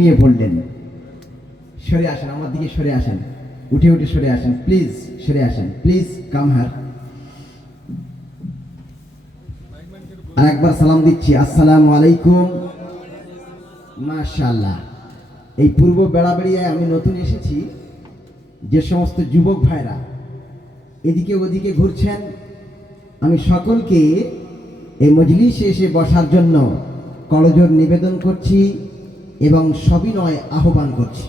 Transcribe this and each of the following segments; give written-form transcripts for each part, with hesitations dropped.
নিয়ে পড়লেন। সরে আসেন, আমার দিকে সরে আসেন, উঠে উঠে সরে আসেন, প্লিজ সরে আসেন, প্লিজ কাম হার। আর একবার সালাম দিচ্ছি, আসসালামু আলাইকুম। মাশাআল্লাহ। এই পূর্ব বেড়াবেড়িয়ায় আমি নতুন এসেছি, যে সমস্ত যুবক ভাইরা এদিকে ওদিকে ঘুরছেন, আমি সকলকে এই মজলিসে এসে বসার জন্য করজোড় নিবেদন করছি এবং সবিনয় আহ্বান করছি।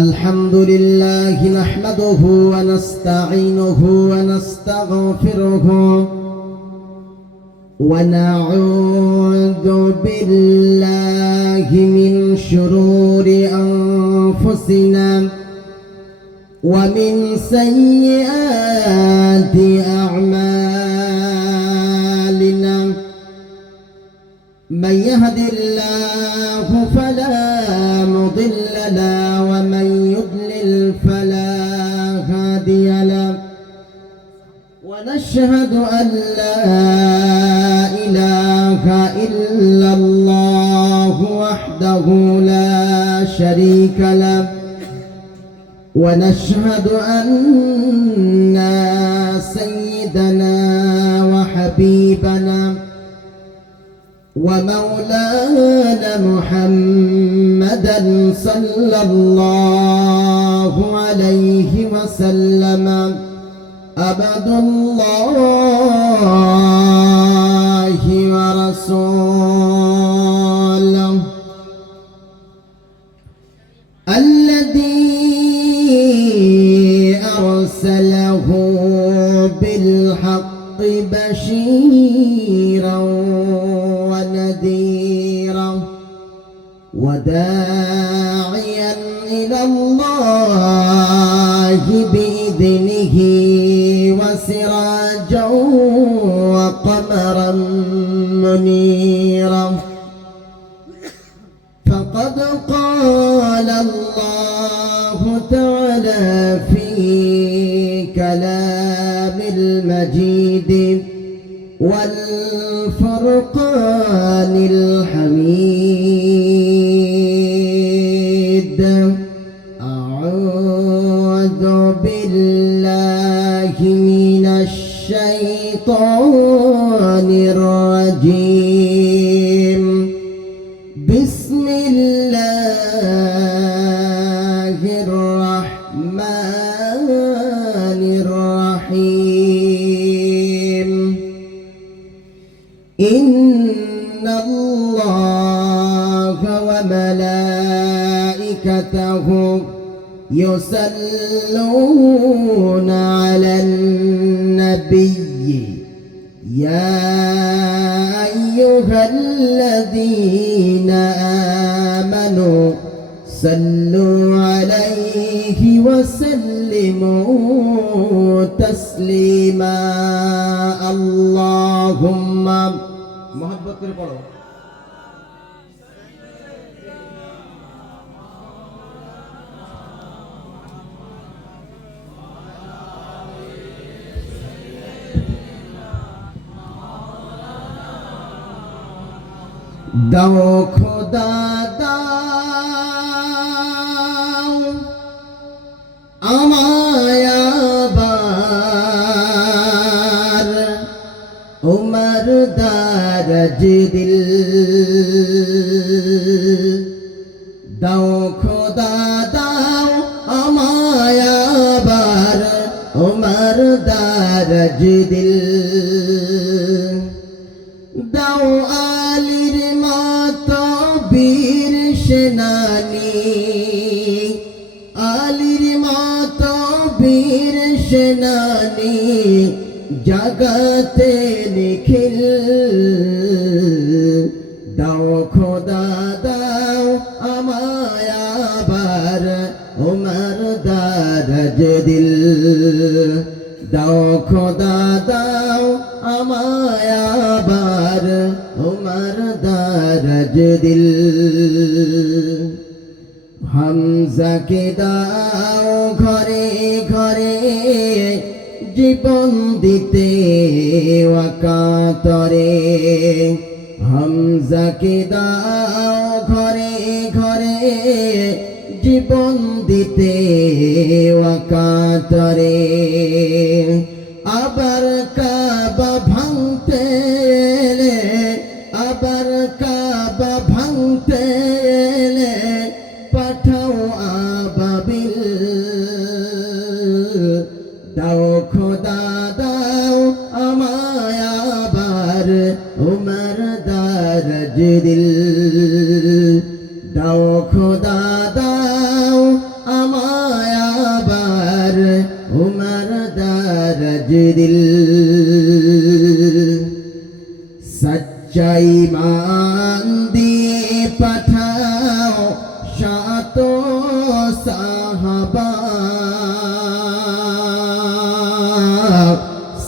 আলহামদুলিল্লাহি নাহমাদুহু ওয়া নাস্তাঈনুহু ওয়া নাস্তাগফিরুহু ওয়া নাউযু বিল্লাহি মিন শুরুরি আনফুসিনা ওয়া মিন সাইয়্যাতি আ'মালিনা। من يهد الله فلا مضل له ومن يضلل فلا هادي له ونشهد أن لا إله إلا الله وحده لا شريك له ونشهد أن سيدنا وحبيبنا ومولانا محمدا صلى الله عليه وسلم عبد الله ورسوله الذي أرسله بالحق بشيرا ونذيرا وداعيا إلى الله بإذنه وسراجا وقمرا منيرا. فقد قال الله تعالى في كلام المجيد والفرقان الحميد: أعوذ بالله من الشيطان الرجيم. بسم الله الرحمن الرحيم. إن الله وملائكته يصلون على النبي يا أيها الذين آمنوا صلوا عليه وسلموا تسليما. اللهم محبت করে পড়ো। দাও খোদা দাও আমায় আবার উমর দারজ দিল। দাও খোদা দাও আমায় আবার উমর দারজ দিল। দাও আলীর মতো বীর সেনানী, আলীর মতো বীর সেনানী জগতে নিখিল। দাও খোদা দাও আমায় আবার উমর দারজ দিল। দাও খোদা দাও আমায় আবার উমর দারজ দিল। হামজাকে দাও ঘরে ঘরে জীবন দিতে ওয়াকাতরে। হামজাকে দাও জীবন দিতে অকাতরে, আবার কাবা ভাঙতে এলে, আবার কাবা ভাঙতে এলে পাঠাও আবাবিল। দাও খোদা দাও আমায় আবার উমর দারজ দিল। দাও খোদা দাও আমায় আবার উমর দারজ দিল। সচ্চা ঈমান দিয়ে পাঠাও শত সাহাবা,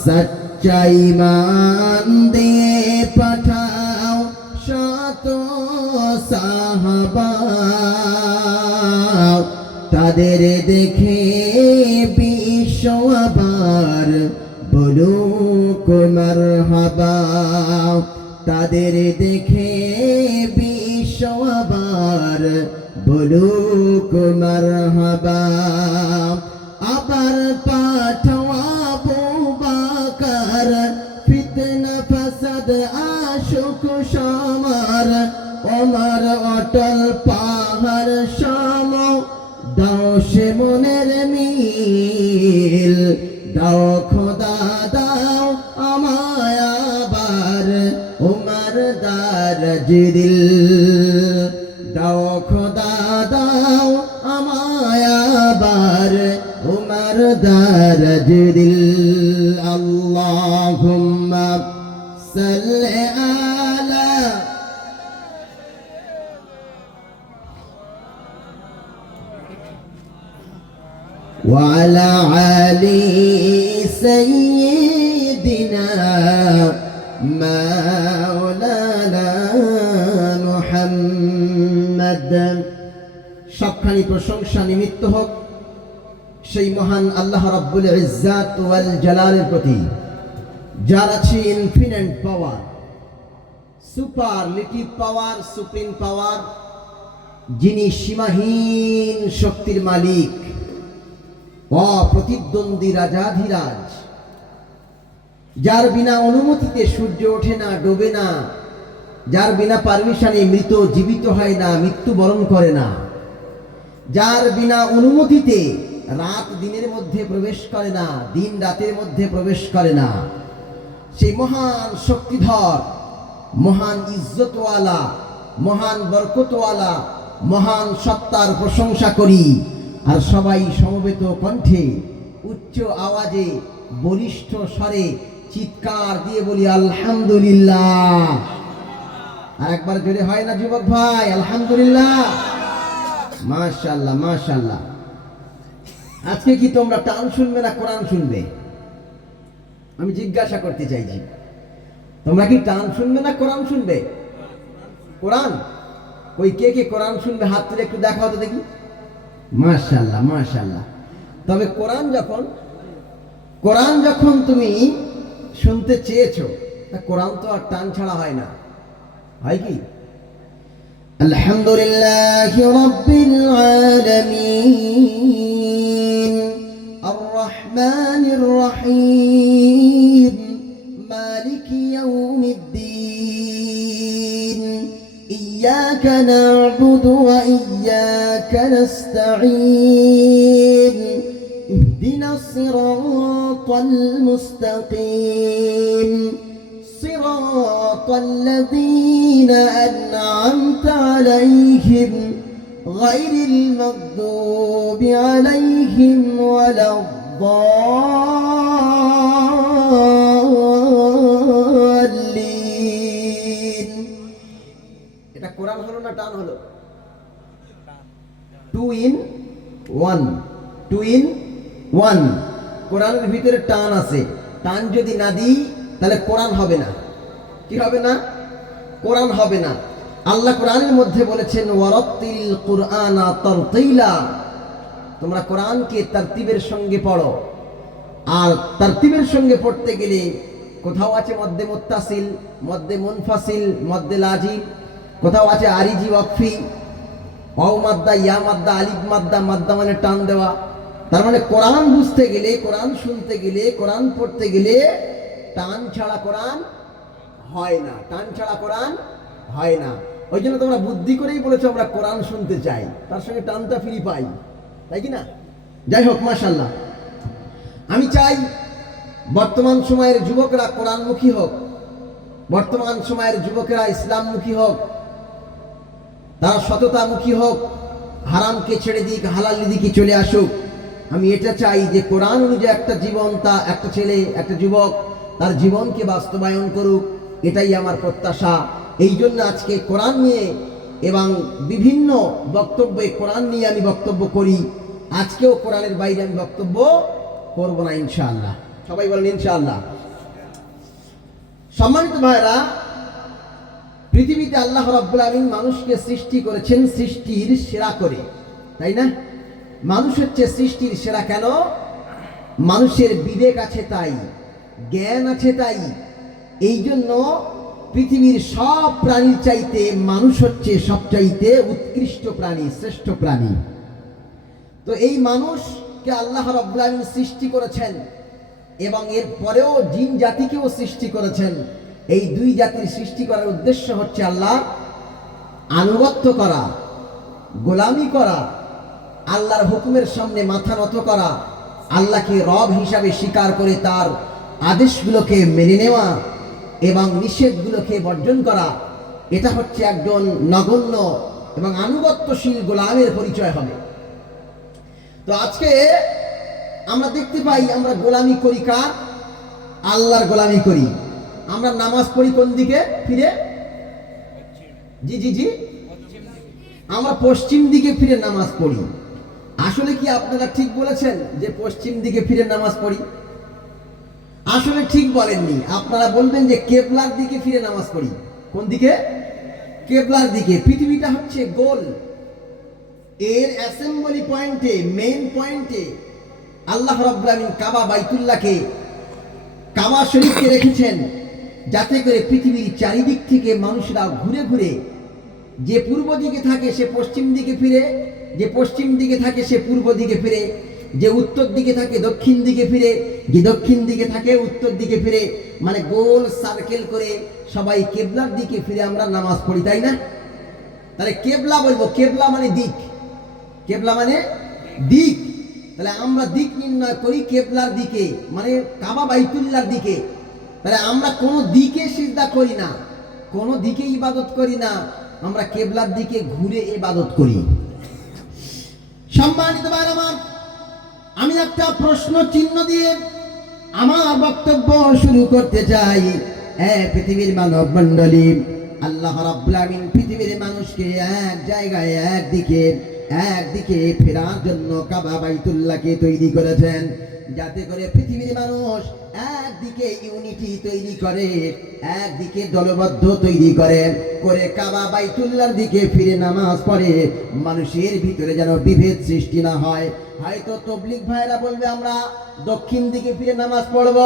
সচ্চা ঈমান দিয়ে পাঠাও শত সাহাবা। তাদের দেখে বিশ্ব আবার বলুক মারহাবা। তাদের দেখে বিশ্ব আবার বলুক মারহাবা। আবার পাঠাও আবু বকর, ফিতনা ফাসাদ আশুক সমার, ওমর অটল পাহাড় সম। দাও সে মনের মিল, দাও খোদা দাও আমায় আবার উমর দারজ দিল। দাও খোদা দাও আমায় আবার উমর দারজ দিল। আল্লাহুম্মা সাল্লি আলা وعلى آل سيدنا مولانا محمد। সবখানি প্রশংসা নিমিত্ত হোক সেই মহান আল্লাহ রাব্বুল ইজ্জাত ওয়াল জালালের প্রতি, যার আছে ইনফিনিট পাওয়ার, সুপারলেটিভ পাওয়ার, সুপ্রিম পাওয়ার, যিনি সীমাহীন শক্তির মালিক, অপ্রতিদ্বন্দ্বী রাজাধিরাজ, যার বিনা অনুমতিতে সূর্য ওঠে না, ডোবে না, যার বিনা পারমিশনে মৃত জীবিত হয় না, মৃত্যুবরণ করে না, যার বিনা অনুমতিতে রাত দিনের মধ্যে প্রবেশ করে না, দিন রাতের মধ্যে প্রবেশ করে না, সেই মহান শক্তিধর, মহান ইজ্জতওয়ালা, মহান বরকতওয়ালা, মহান সত্তার প্রশংসা করি। আর সবাই সমবেত কণ্ঠে উচ্চ আওয়াজে বলিষ্ঠ স্বরে চিৎকার দিয়ে বলি আলহামদুলিল্লাহ। আর একবার জোরে হয় না যুবক ভাই? আলহামদুলিল্লাহ, মাশাআল্লাহ মাশাআল্লাহ। আজকে কি তোমরা টান শুনবে না কোরআন শুনবে? আমি জিজ্ঞাসা করতে চাইছি, তোমরা কি টান শুনবে না কোরআন শুনবে? কোরআন, ওই কে কে কোরআন শুনবে হাত তুলে একটু দেখাও তো দেখি। মাশাআল্লাহ মাশাআল্লাহ। তবে কোরআন যখন তুমি শুনতে চেয়েছো, তা কোরআন তো আর টান ছাড়া হয় না, হয় কি? আলহামদুলিল্লাহি রাব্বিল আলামিন আর রহমানির রহিম মালিকি ইয়াউমিদ্দিন ইয়্যাকা না'বুদু ওয়া ইয়্যাকা নাস্তাঈন ইহদিনাস সিরাতাল মুস্তাকিম صراط الذين أنعمت عليهم غير المغضوب عليهم ولا الضالين। এটা কোরআন হলো না টান হলো? 2 in 1, 2 in 1। কোরআনের ভিতরে টান আছে, টান যদি না দিই তাহলে কোরআন হবে না। কি হবে না? কোরআন হবে না। আল্লাহ কোরআনের মধ্যে বলেছেন ওয়ারাত্তিল কুরআনা তারতিলা, তোমরা কোরআনকে তারতিবের সঙ্গে পড়ো। আর তারতিবের সঙ্গে পড়তে গেলে কোথাও আছে মদ্দে মুত্তাসিল, মদ্দে মুনফাসিল, মদ্দে লাজিম, কোথাও আছে আরিজি ওয়াকফি, অ মাদ্দা, ইয়া মাদ্দা, আলিফ মাদ্দা, মাদ্দা মানে টান দেওয়া। তার মানে কোরআন বুঝতে গেলে, কোরআন শুনতে গেলে, কোরআন পড়তে গেলে টান ছাড়া কোরআন হয় না, টান ছাড়া কোরআন হয় না। ওই জন্য তোমরা বুদ্ধি করেই বলেছো আমরা কোরআন শুনতে চাই, তার সঙ্গে টানটা ফ্রি পাই, তাই কি না? যাই হোক, মাশাআল্লাহ, আমি চাই বর্তমান সময়ের যুবকরা কোরআনমুখী হোক, বর্তমান সময়ের যুবকেরা ইসলামমুখী হোক, তারা সততামুখী হোক, হারামকে ছেড়ে দিক, হালাল দিকে চলে আসুক। আমি এটা চাই যে কোরআন অনুযায়ী একটা জীবন, একটা ছেলে, একটা যুবক তার জীবনকে বাস্তবায়ন করুক, এটাই আমার প্রত্যাশা। এই জন্য আজকে কোরআন নিয়ে এবং বিভিন্ন বক্তব্যে কোরআন নিয়ে আমি বক্তব্য করি। আজকেও কোরআনের বাইরে আমি বক্তব্য করব না ইনশাআল্লাহ। সবাই বলেন ইনশাআল্লাহ। সম্মানিত ভাইরা, পৃথিবীতে আল্লাহ রাব্বুল আলামিন মানুষকে সৃষ্টি করেছেন সৃষ্টির সেরা করে, তাই না? মানুষ হচ্ছে সৃষ্টির সেরা। কেন? মানুষের বিবেক আছে তাই, জ্ঞান আছে তাই। এই জন্য পৃথিবীর সব প্রাণীর চাইতে মানুষ হচ্ছে সবচাইতে উৎকৃষ্ট প্রাণী, শ্রেষ্ঠ প্রাণী। তো এই মানুষকে আল্লাহ রাব্বুল আলামিন সৃষ্টি করেছেন এবং এর পরেও জিন জাতিকেও সৃষ্টি করেছেন। এই দুই জাতির সৃষ্টি করার উদ্দেশ্য হচ্ছে আল্লাহ আনুগত্য করা, গোলামি করা, আল্লাহর হুকুমের সামনে মাথা নত করা, আল্লাহকে রব হিসাবে স্বীকার করে তার আদেশগুলোকে মেনে নেওয়া এবং নিষেধগুলোকে বর্জন করা। এটা হচ্ছে একজন নগণ্য এবং আনুগত্যশীল গোলামের পরিচয় হবে। তো আজকে আমরা দেখতে পাই আমরা গোলামি করি কার? আল্লাহর গোলামি করি। আমরা নামাজ পড়ি কোন দিকে ফিরে? জি জি জি, আমরা পশ্চিম দিকে ফিরে নামাজ পড়ি। আসলে কি আপনারা ঠিক বলেছেন যে পশ্চিম দিকে ফিরে নামাজ পড়ি? আসলে ঠিক বলেননি। আপনারা বলবেন যে কেবলার দিকে ফিরে নামাজ পড়ি। কোন দিকে? কেবলার দিকে। পৃথিবীটা হচ্ছে গোল, এর অ্যাসেম্বলি পয়েন্টে, মেইন পয়েন্টে আল্লাহ রাব্বুল আলামিন কাবা বাইতুল্লাহকে, কাবা শরীফকে রেখেছেন যাতে করে পৃথিবীর চারিদিক থেকে মানুষরা ঘুরে ঘুরে, যে পূর্ব দিকে থাকে সে পশ্চিম দিকে ফিরে, যে পশ্চিম দিকে থাকে সে পূর্ব দিকে ফিরে, যে উত্তর দিকে থাকে দক্ষিণ দিকে ফিরে, যে দক্ষিণ দিকে থাকে উত্তর দিকে ফিরে। মানে গোল সার্কেল করে সবাই কেবলার দিকে ফিরে আমরা নামাজ পড়ি, তাই না? তাহলে কেবলা বলবো, কেবলা মানে দিক, কেবলা মানে দিক। তাহলে আমরা দিক নির্ণয় করি কেবলার দিকে, মানে কাবা বাইতুল্লাহর দিকে। তাহলে আমরা কোনো দিকে সিজদা করি না, কোনো দিকে ইবাদত করি না, আমরা কেবলার দিকে ঘুরে ইবাদত করি। সম্মানিত ভাই আমার, আমি একটা প্রশ্ন চিহ্ন দিয়ে আমার বক্তব্য শুরু করতে চাই। পৃথিবীর মানব মণ্ডলী, আল্লাহ রাব্বুল আলামিন পৃথিবীর মানুষকে এক জায়গায় একদিকে ফেরার জন্য কাবা বাইতুল্লাহকে তৈরি করেছেন, যাতে করে পৃথিবীর মানুষ একদিকে ইউনিটি তৈরি করে, একদিকে দলবদ্ধ তৈরি করে কাবা বাইতুল্লাহর দিকে ফিরে নামাজ পড়ে। মানুষের ভিতরে যেন বিভেদ সৃষ্টি না হয়। হয়তো তবলিগ ভাইরা বলবে আমরা দক্ষিণ দিকে ফিরে নামাজ পড়ব,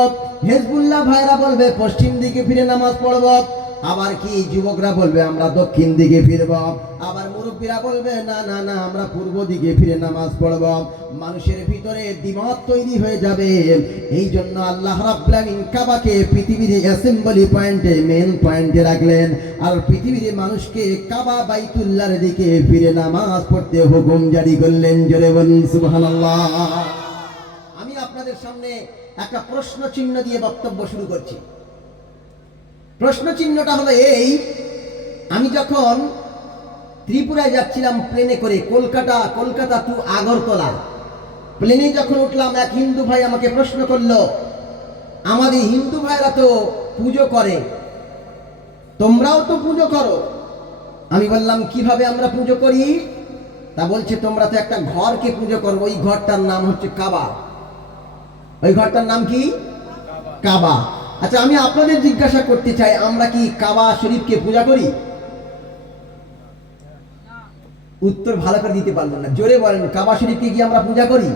হেজবুল্লাহ ভাইরা বলবে পশ্চিম দিকে ফিরে নামাজ পড়ব, আবার কি যুবকরা বলবে আমরা দক্ষিণ দিকে ফিরব, আবার মুরব্বীরা বলবে না না না আমরা পূর্ব দিকে ফিরে নামাজ পড়ব। মানুষের ভিতরে দ্বিমত তৈরি হয়ে যাবে। এই জন্য আল্লাহ রাব্বুল আলামিন কাবাকে পৃথিবীর অ্যাসেম্বলি পয়েন্টে, মেন পয়েন্টে রাখলেন, আর পৃথিবীর মানুষকে কাবা বাইতুল্লাহর দিকে ফিরে নামাজ পড়তে হুকুম জারি করলেন। জোরে বলুন সুবহানাল্লাহ। আমি আপনাদের সামনে একটা প্রশ্ন চিহ্ন দিয়ে বক্তব্য শুরু করছি। প্রশ্ন চিহ্নটা হলো এই, আমি যখন ত্রিপুরায় যাচ্ছিলাম প্লেনে করে, কলকাতা টু আগরতলা, প্লেনে যখন উঠলাম এক হিন্দু ভাই আমাকে প্রশ্ন করলো, আমাদের হিন্দু ভাইরা তো পুজো করে, তোমরাও তো পুজো করো। আমি বললাম কিভাবে আমরা পুজো করি? তা বলছে তোমরা তো একটা ঘরকে পুজো করো, ওই ঘরটার নাম হচ্ছে কাবা। ওই ঘরটার নাম কি? কাবা। আচ্ছা, আমি আপনাদের জিজ্ঞাসা করতে চাই, আমরা কি কাবা শরীফকে পূজা করি? উত্তর ভালো করে দিতে পারলেন না, জোরে বলেন। কাবা শরীফকে কি আমরা পূজা করি?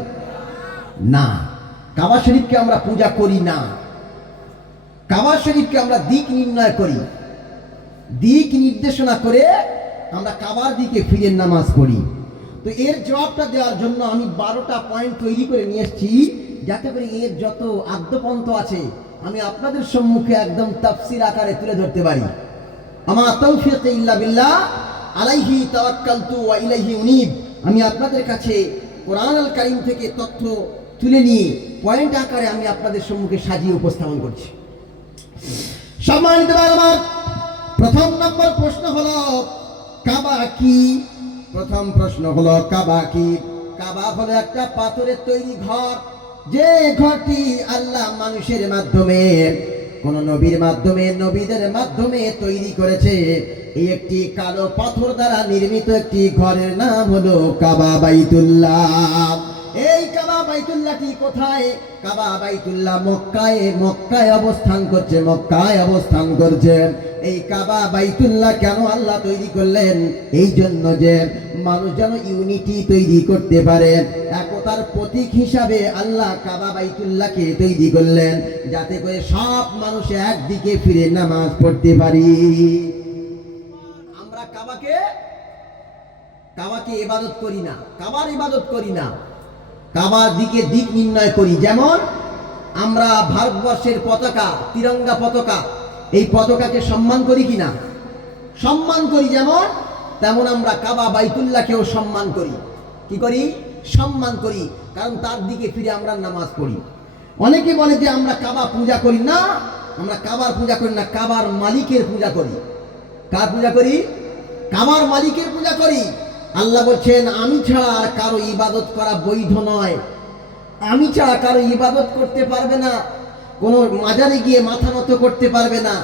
না, কাবা শরীফকে আমরা পূজা করি না। কাবা শরীফকে আমরা দিক নির্ণয় করি, দিক নির্দেশনা করে আমরা কাবার দিকে ফিরে নামাজ পড়ি? তো এর জবাবটা দেওয়ার জন্য আমি 12টা পয়েন্ট তৈরি করে নিয়ে এসেছি, যাতে করে এর যত আদ্যপন্থ আছে আমি আপনাদের সম্মুখে একদম তাফসীর আকারে তুলে ধরতে পারি। আমা তাওফীক ইল্লা বিল্লাহ, আলাইহি তাওয়াক্কালতু ওয়া ইলাইহি উনীব। আমি আপনাদের কাছে কোরআন আল কারীম থেকে তথ্য তুলে নিয়ে পয়েন্ট আকারে আমি আপনাদের সম্মুখে সাজিয়ে উপস্থাপন করছি। সম্মানিত ভাই আমার, প্রথম নম্বর প্রশ্ন হলো কাবা কি? প্রথম প্রশ্ন হলো কাবা কি? কাবা হলো একটা পাথরের তৈরি ঘর, যে ঘরটি আল্লাহ মানুষের মাধ্যমে, কোন নবীর মাধ্যমে, নবীদের মাধ্যমে তৈরি করেছে। এই একটি কালো পাথর দ্বারা নির্মিত একটি ঘরের নাম হলো কাবা বাইতুল্লাহ। এই কাবা বাইতুল্লাহটি কোথায়? কাবা বাইতুল্লাহ মক্কায় অবস্থান করছে, মক্কায় অবস্থান করছে। এই কাবা বাইতুল্লাহ কেন আল্লাহ তৈরি করলেন? এই জন্য যে মানুষ যেন ইউনিটি তৈরি করতে পারে, একতার প্রতীক হিসাবে আল্লাহ কাবা বাইতুল্লাহকে তৈরি করলেন, যাতে করে সব মানুষ একদিকে ফিরে নামাজ পড়তে পারি। আমরা কাবাকে ইবাদত করি না, কাবার ইবাদত করি না, কাবার দিকে দিক নির্ণয় করি। যেমন আমরা ভারতবর্ষের পতাকা, তিরঙ্গা পতাকা, এই পতাকাকে সম্মান করি কিনা? সম্মান করি। যেমন তেমন আমরা কাবা বাইতুল্লাহকেও সম্মান করি। কি করি? সম্মান করি, কারণ তার দিকে ফিরে আমরা নামাজ পড়ি। অনেকে বলে যে আমরা কাবা পূজা করি না। আমরা কাবার পূজা করি না, কাবার মালিকের পূজা করি। কার পূজা করি? কাবার মালিকের পূজা করি। আল্লাহ বলছেন, আমি ছাড়া আর কারো ইবাদত করা বৈধ নয়। আমি ছাড়া কারো ইবাদত করতে পারবে না, কোনো মাজারে গিয়ে মাথা নত করতে পারবে না,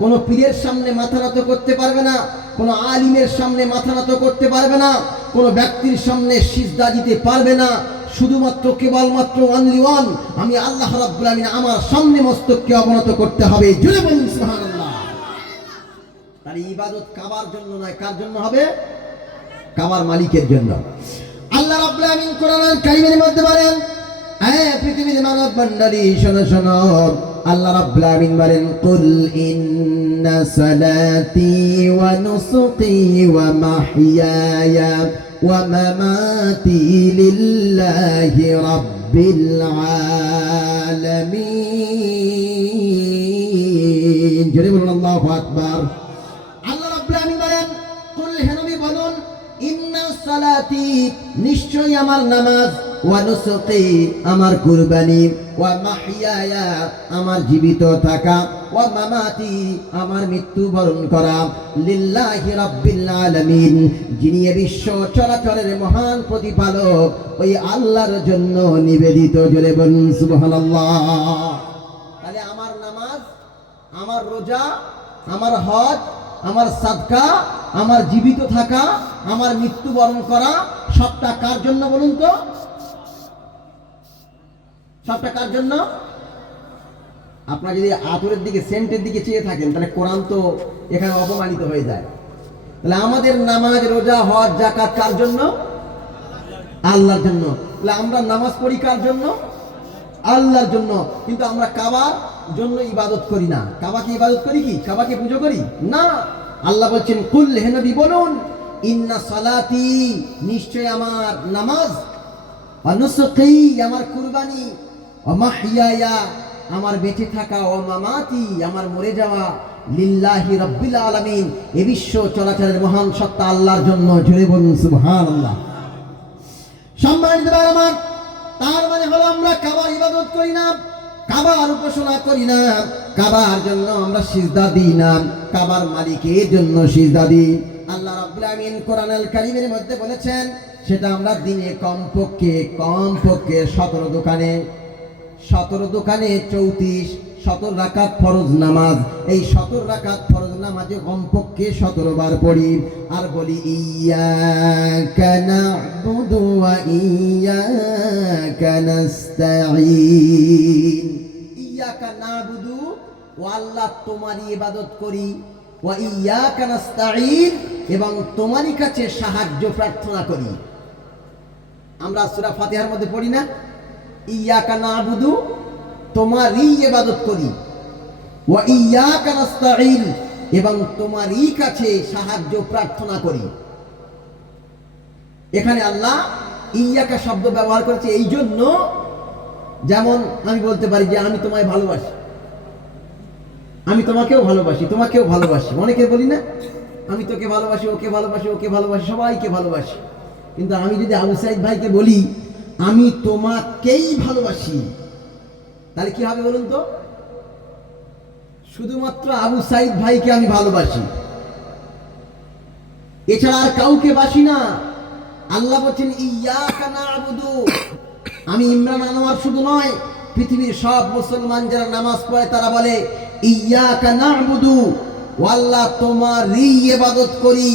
কোনো পীরের সামনে মাথা নত করতে পারবে না, কোনো আলিমের সামনে মাথা নত করতে পারবে না, কোনো ব্যক্তির সামনে সিজদা দিতে পারবে না। শুধুমাত্র কেবলমাত্র অনলি ওয়ান, আমি আল্লাহ রাব্বুল আমিন আমার সামনে মস্তককে অবনত করতে হবে। জোরে বলুন সুবহানাল্লাহ। তার ইবাদত কাবার জন্য নয়, কার জন্য হবে? কাবার মালিকের জন্য। আল্লাহ রাব্বুল আমিন কোরআনুল কারীমের মধ্যে বলেন, পৃথিবীর মানব মণ্ডলী শোনো শোনো, আল্লাহ রাব্বুল আমিন বলেন, কুল ইন্না সালাতি ওয়া নুসুকি ওয়া মাহইয়ায়া ওয়া মামাতি লিল্লাহি রাব্বিল আলামিন। জোরে বলুন আল্লাহু আকবার। আল্লাহ রাব্বুল আমিন বলেন, কুল হে নবী বলুন, ইন্না সালাতি নিশ্চয়ই আমার নামাজ, ওয়া নুসুকি আমার কুরবানি, ওয়া মাহইয়ায়া আমার জীবিত থাকা, ওয়া মামাতি আমার মৃত্যুবরণ করা, লিল্লাহি রাব্বিল আলামিন যিনি বিশ্ব চরাচরের মহান প্রতিপালক, ওই আল্লাহর জন্য নিবেদিত। জোরে বলুন সুবহানাল্লাহ। তাহলে আমার নামাজ, আমার রোজা, আমার হজ, আমার সাদকা, আমার জীবিত থাকা, আমার মৃত্যুবরণ করা, সবটা কার জন্য বলুন তো? সবটা কার জন্য? আপনারা যদি আতরের দিকে, সেন্টের দিকে চেয়ে থাকেন, তাহলে কোরআন তো এখানে অপমানিত হয়ে যায়। তাহলে আমাদের নামাজ, রোজা, হজ, যাকাত কার জন্য? আল্লাহর জন্য। তাহলে আমরা নামাজ পড়ি কার জন্য? আল্লাহর জন্য। কিন্তু আমরা কাবার জন্য ইবাদত করি না। কাবাকে ইবাদত করি কি? কাবাকে পুজো করি না। আল্লাহ বলছেন, কুল হে নবী বলুন, ইন্না সালাতি নিশ্চয় আমার নামাজ, ওয়া নুসুকি আমার কুরবানি, ওয়া মাহইয়ায়া আমার বেঁচে থাকা, ওয়া মামাতি আমার মরে যাওয়া, লিল্লাহি রাব্বিল আলামিন এ বিশ্ব চরাচরের মহান সত্তা আল্লাহর জন্য। জোরে বলুন সুবহানাল্লাহ। সম্মানিত ভাই আমার, তার মানে হলো আমরা কাবার ইবাদত করি না, কাবার উপাসনা করি না, কাবার জন্য আমরা সিজদা দিই না, কাবার মালিকের জন্য সিজদা দিই। আল্লাহ রাব্বুল আমিন কোরআনুল কারীমের মধ্যে বলেছেন, সেটা আমরা দিনে কমপক্ষে 17 দোকানে 17 রাকাত ফরজ নামাজ। এই 17 রাকাত ফরজ নামাজে কমপক্ষে 17 বার পড়ি আর বলি, ইয়্যাকা না'বুদু ওয়া ইয়্যাকা নাস্তাঈন। ইয়্যাকা না'বুদু, ও আল্লাহ তোমারই ইবাদত করি, ওয়া ইয়্যাকা নাস্তাঈন এবং তোমারই কাছে সাহায্য প্রার্থনা করি। আমরা সূরা ফাতিহার মধ্যে পড়ি না, ইয়্যাকা না'বুদু তোমারই ইবাদত করি, ওয়া ইয়্যাকা নাস্তাঈন এবং তোমারই কাছে সাহায্য প্রার্থনা করি। এখানে আল্লাহ ইয়াকা শব্দ ব্যবহার করেছে এই জন্য, যেমন আমি বলতে পারি যে আমি তোমায় ভালোবাসি, আমি তোমাকেও ভালোবাসি, তোমাকেও ভালোবাসি। অনেকে বলি না আমি তোকে ভালোবাসি, ওকে ভালোবাসি, ওকে ভালোবাসি, সবাইকে ভালোবাসি। কিন্তু আমি যদি আবু সাইদ ভাইকে বলি আমি তোমাকেই ভালোবাসি, তাহলে কি হবে বলুন তো? শুধুমাত্র আবু সাইদ ভাইকে আমি ভালোবাসি, এছাড়া আর কাউকে বাসি না। আল্লাহ বলছেন ইয়াকা না'বুদু, আমি ইমরান আনোয়ার শুধু নয়, পৃথিবীর সব মুসলমান যারা নামাজ পড়ে তারা বলে ইয়াকা না'বুদু, ও আল্লাহ তোমারই ইবাদত করি,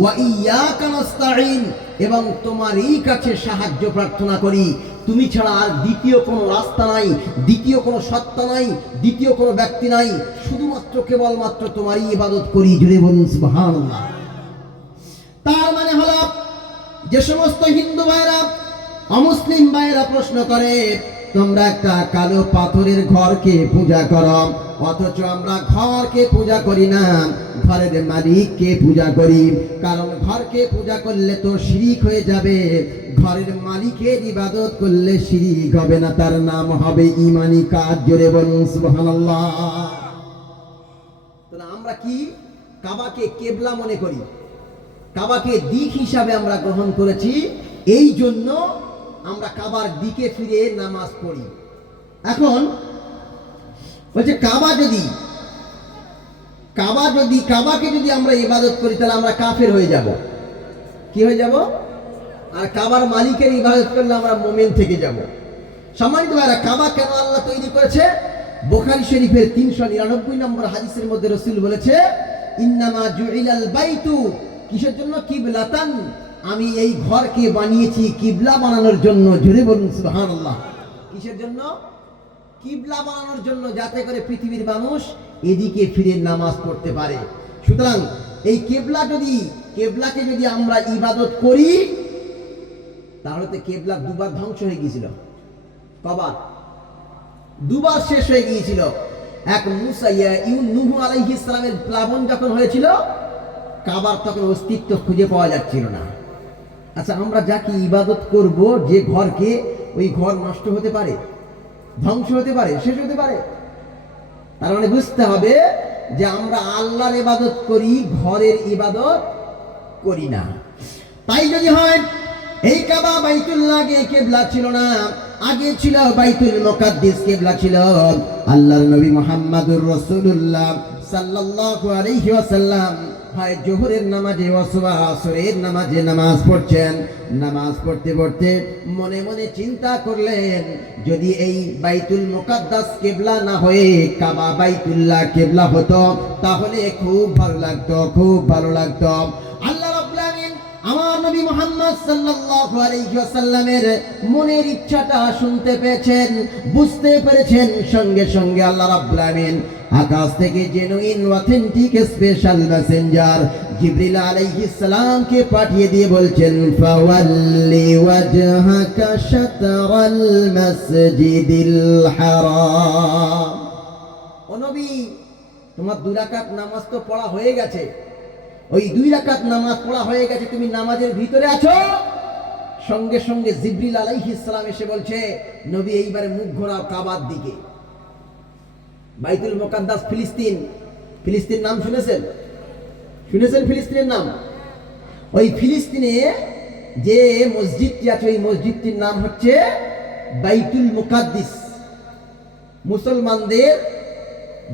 ওয়া ইয়াকা নাস্তাঈন, এবং তোমারই কাছে সাহায্য প্রার্থনা করি। তুমি ছাড়া আর দ্বিতীয় কোনো রাস্তা নাই, দ্বিতীয় কোনো সত্তা নাই, দ্বিতীয় কোনো ব্যক্তি নাই, শুধুমাত্র কেবলমাত্র তোমারই ইবাদত করি। জুড়ে বলুন সুবহানাল্লাহ। তার মানে হলো যে সমস্ত হিন্দু ভাইরা, অমুসলিম ভাইরা প্রশ্ন করে তোমরা একটা কালো পাথরের ঘরকে পূজা করো, অথচ আমরা ঘরকে পূজা করি না, ঘরের মালিককে পূজা করি। কারণ ঘরকে পূজা করলে তো শিরিক হয়ে যাবে, ঘরের মালিকের ইবাদত করলে শিরিক হবে না, তার নাম হবে ঈমানি কাজ। জোরে বলুন সুবহানাল্লাহ। তাহলে আমরা কি কাবাকে কিবলা মনে করি, কাবাকে দিক হিসাবে আমরা গ্রহণ করেছি, এই জন্য আমরা কাবার দিকে ফিরে নামাজ পড়ি। এখন বলছে কাবাকে যদি আমরা ইবাদত করি তাহলে আমরা কাফের হয়ে যাব। কি হয়ে যাব? আর কাবার মালিকের ইবাদত করলে আমরা মুমিন থেকে যাব। সম্মানিত ভাইরা, কাবা কেন আল্লাহ তৈরি করেছে? বুখারী শরীফের 399 নম্বর হাদিসের মধ্যে রাসূল বলেছে ইন্নামা জুইলাল বাইতু, কিসের জন্য? কিবলাতান, আমি এই ঘরকে বানিয়েছি কিবলা বানানোর জন্য। জোরে বলুন সুবহানাল্লাহ। কিসের জন্য? কিবলা বানানোর জন্য, যাতে করে পৃথিবীর মানুষ এদিকে ফিরে নামাজ পড়তে পারে। সুতরাং এই কেবলাকে যদি আমরা ইবাদত করি তাহলে তো কেবলা দুবার ধ্বংস হয়ে গিয়েছিল। কবার? দুবার শেষ হয়ে গিয়েছিল। এক নূহ আলাইহিস সালামের প্লাবন যখন হয়েছিল, কাবার তখন অস্তিত্ব খুঁজে পাওয়া যাচ্ছিল না। আচ্ছা, আমরা যাকে ইবাদত করব, যে ঘরকে, ওই ঘর নষ্ট হতে পারে, ধ্বংস হতে পারে, শেষ হতে পারে। তার মানে বুঝতে হবে যে আমরা আল্লাহর ইবাদত করি, ঘরের ইবাদত করি না। তাই যদি হয় এই কাবা বাইতুল্লাহ আগে কিবলা ছিল না, আগে ছিল বাইতুল মুকাদ্দিস কিবলা ছিল। আল্লাহর নবী মুহাম্মদুর রাসূলুল্লাহ সাল্লাল্লাহু আলাইহি ওয়াসাল্লাম হয় জোহরের নামাজে অথবা আসরের নামাজে নামাজ পড়ছেন। নামাজ পড়তে পড়তে মনে মনে চিন্তা করলেন, যদি এই বাইতুল মুকাদ্দাস কিবলা না হয়ে কাবা বাইতুল্লাহ কিবলা হতো তাহলে খুব ভালো লাগতো, খুব ভালো লাগতো। আল্লাহ রাব্বুল আলামিন আমার নবী মুহাম্মদ সাল্লাল্লাহু আলাইহি ওয়াসাল্লামের মনের ইচ্ছাটা শুনতে পেয়েছেন, বুঝতে পেরেছেন। সঙ্গে সঙ্গে আল্লাহ রাব্বুল আলামিন আকাশ থেকে জেনুইন অথেন্টিক স্পেশাল মেসেঞ্জার জিবরিল আলাইহিস সালামকে পাঠিয়ে দিয়ে বলছেন ফাওয়াল্লি ওয়াজহাকা শাতরাল মাসজিদিল হারাম। ও নবী, তোমার 2 রাকাত নামাজ তো পড়া হয়ে গেছে, ওই 2 রাকাত নামাজ পড়া হয়ে গেছে, তুমি নামাজের ভিতরে আছো। সঙ্গে সঙ্গে জিবরিল আলাইহিস সালাম এসে বলছে নবী এইবারে মুখ ঘোরাও কাবার দিকে। বাইতুল মুকাদ্দাস ফিলিস্তিন নাম শুনেছেন? ফিলিস্তিনের নাম? ওই ফিলিস্তিনে যে মসজিদটি আছে, ওই মসজিদটির নাম হচ্ছে বাইতুল মুকাদ্দিস। মুসলমানদের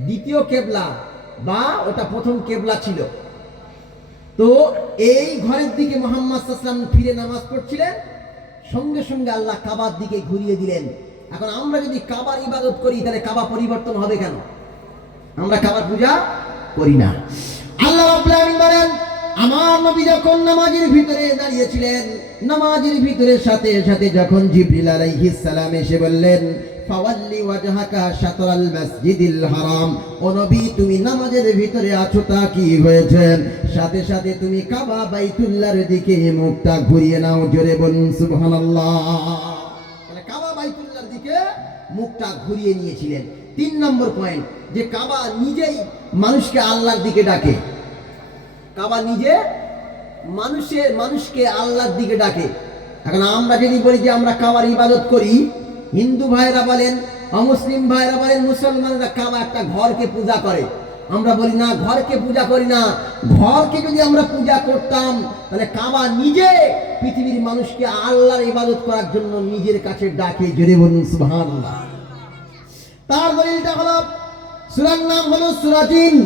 দ্বিতীয় কেবলা, বা ওটা প্রথম কেবলা ছিল। তো এই ঘরের দিকে মুহাম্মদ সাল্লাল্লাহু আলাইহি ওয়াসাল্লাম ফিরে নামাজ পড়ছিলেন, সঙ্গে সঙ্গে আল্লাহ কাবার দিকে ঘুরিয়ে দিলেন। এখন আমরা যদি কাবার ইবাদত করি তাহলে কাবা পরিবর্তন হবে কেন? আমরা কাবার পূজা করি না। আল্লাহ রাব্বুল আলামিন বলেন, আমার নবী যখন নামাজের ভিতরে দাঁড়িয়েছিলেন, নামাজের ভিতরে সাথে সাথে যখন জিবরিল আলাইহিস সালাম এসে বললেন ফাওয়াল্লি ওয়াজহাকা শাতরাল মাসজিদিল হারাম, ও নবী তুমি নামাজের ভিতরে আছো, তা কি হয়েছে? সাথে সাথে তুমি কাবা বাইতুল্লাহর দিকে মুখটা ঘুরিয়ে নাও। জোরে বলুন সুবহানাল্লাহ। কাবা বাইতুল্লাহর দিকে মুখটা ঘুরিয়ে নিয়েছিলেন। তিন নম্বর পয়েন্ট, যে কাবা নিজেই মানুষকে আল্লাহর দিকে ডাকে। কাবা নিজে মানুষকে আল্লাহর দিকে ডাকে। এখন আমরা যদি বলি যে আমরা কাবার ইবাদত করি, হিন্দু ভাইরা বলেন, অমুসলিম ভাইরা বলেন, মুসলমানরা কাবা একটা ঘরকে পূজা করে। আমরা বলি না, ঘরকে পূজা করি না। ঘরকে যদি আমরা পূজা করতাম তাহলে কাবা নিজে পৃথিবীর মানুষকে আল্লাহর ইবাদত করার জন্য নিজের কাছে ডাকে। জোরে বলুন সুবহানাল্লাহ। তার দলিলটা হলো সূরার নাম হলো সূরা জিন,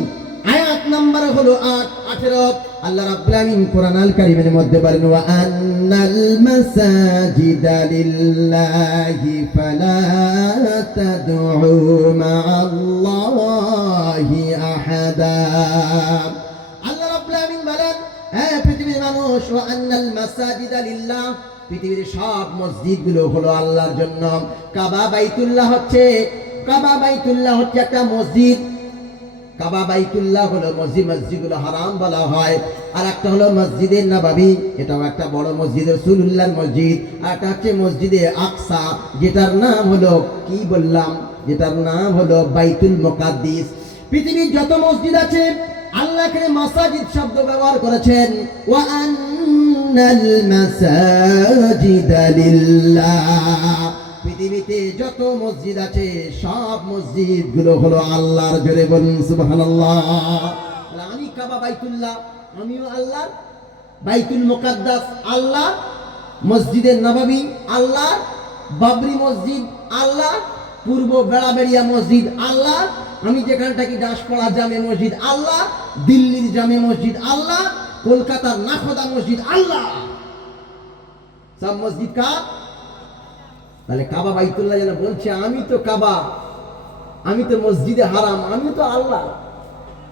আয়াত নাম্বার হলো 18। আল্লাহ রাব্বুল আলামিন কোরআন আল কারীমের মধ্যে বলেন, ওয়া আন্নাল মাসাজিদা লিল্লাহি ফালা তাদউ মা'আল্লাহি আহাদা। আল্লাহ রাব্বুল আলামিন বলেন, হে পৃথিবীর মানুষ, ওয়া আন্নাল মাসাজিদা লিল্লাহ, পৃথিবীর সব মসজিদগুলো হলো আল্লাহর জন্য। কাবা বাইতুল্লাহ হচ্ছে একটা মসজিদ। কাবা বাইতুল্লাহ হলো মসজিদুল হারাম বলা হয়। আর একটা হলো মসজিদে নববী, এটাও একটা বড় মসজিদ, রাসূলুল্লাহর মসজিদ। আর একটা হচ্ছে মসজিদে আকসা, যেটার নাম হলো কি বললাম, যেটার নাম হলো বাইতুল মুকাদ্দিস। পৃথিবীর যত মসজিদ আছে আল্লাহ এখানে মাসাজিদ শব্দ ব্যবহার করেছেন। ওয়া আন্নাল মাসাজিদা লিল্লাহ, পৃথিবীতে যত মসজিদ আছে সব মসজিদ গুলো হলো আল্লাহর। জোরে বলুন সুবহানাল্লাহ। আমি কাবা বাইতুল্লাহ, আমিও আল্লাহর। বাইতুল মুকাদ্দাস আল্লাহ, মসজিদে নববী আল্লাহ, বাবরি মসজিদ আল্লাহ, পূর্ব বেড়াবেড়িয়া মসজিদ আল্লাহ, আমি যেখানে থাকি দাসপাড়া জামে মসজিদ আল্লাহ, দিল্লির জামে মসজিদ আল্লাহ, কলকাতার নাখোদা মসজিদ আল্লাহ। সব মসজিদ কার? তাহলে কাবা বাইতুল্লাহ যেন বলছে, আমি তো কাবা, আমি তো মসজিদে হারাম, আমি তো আল্লাহ।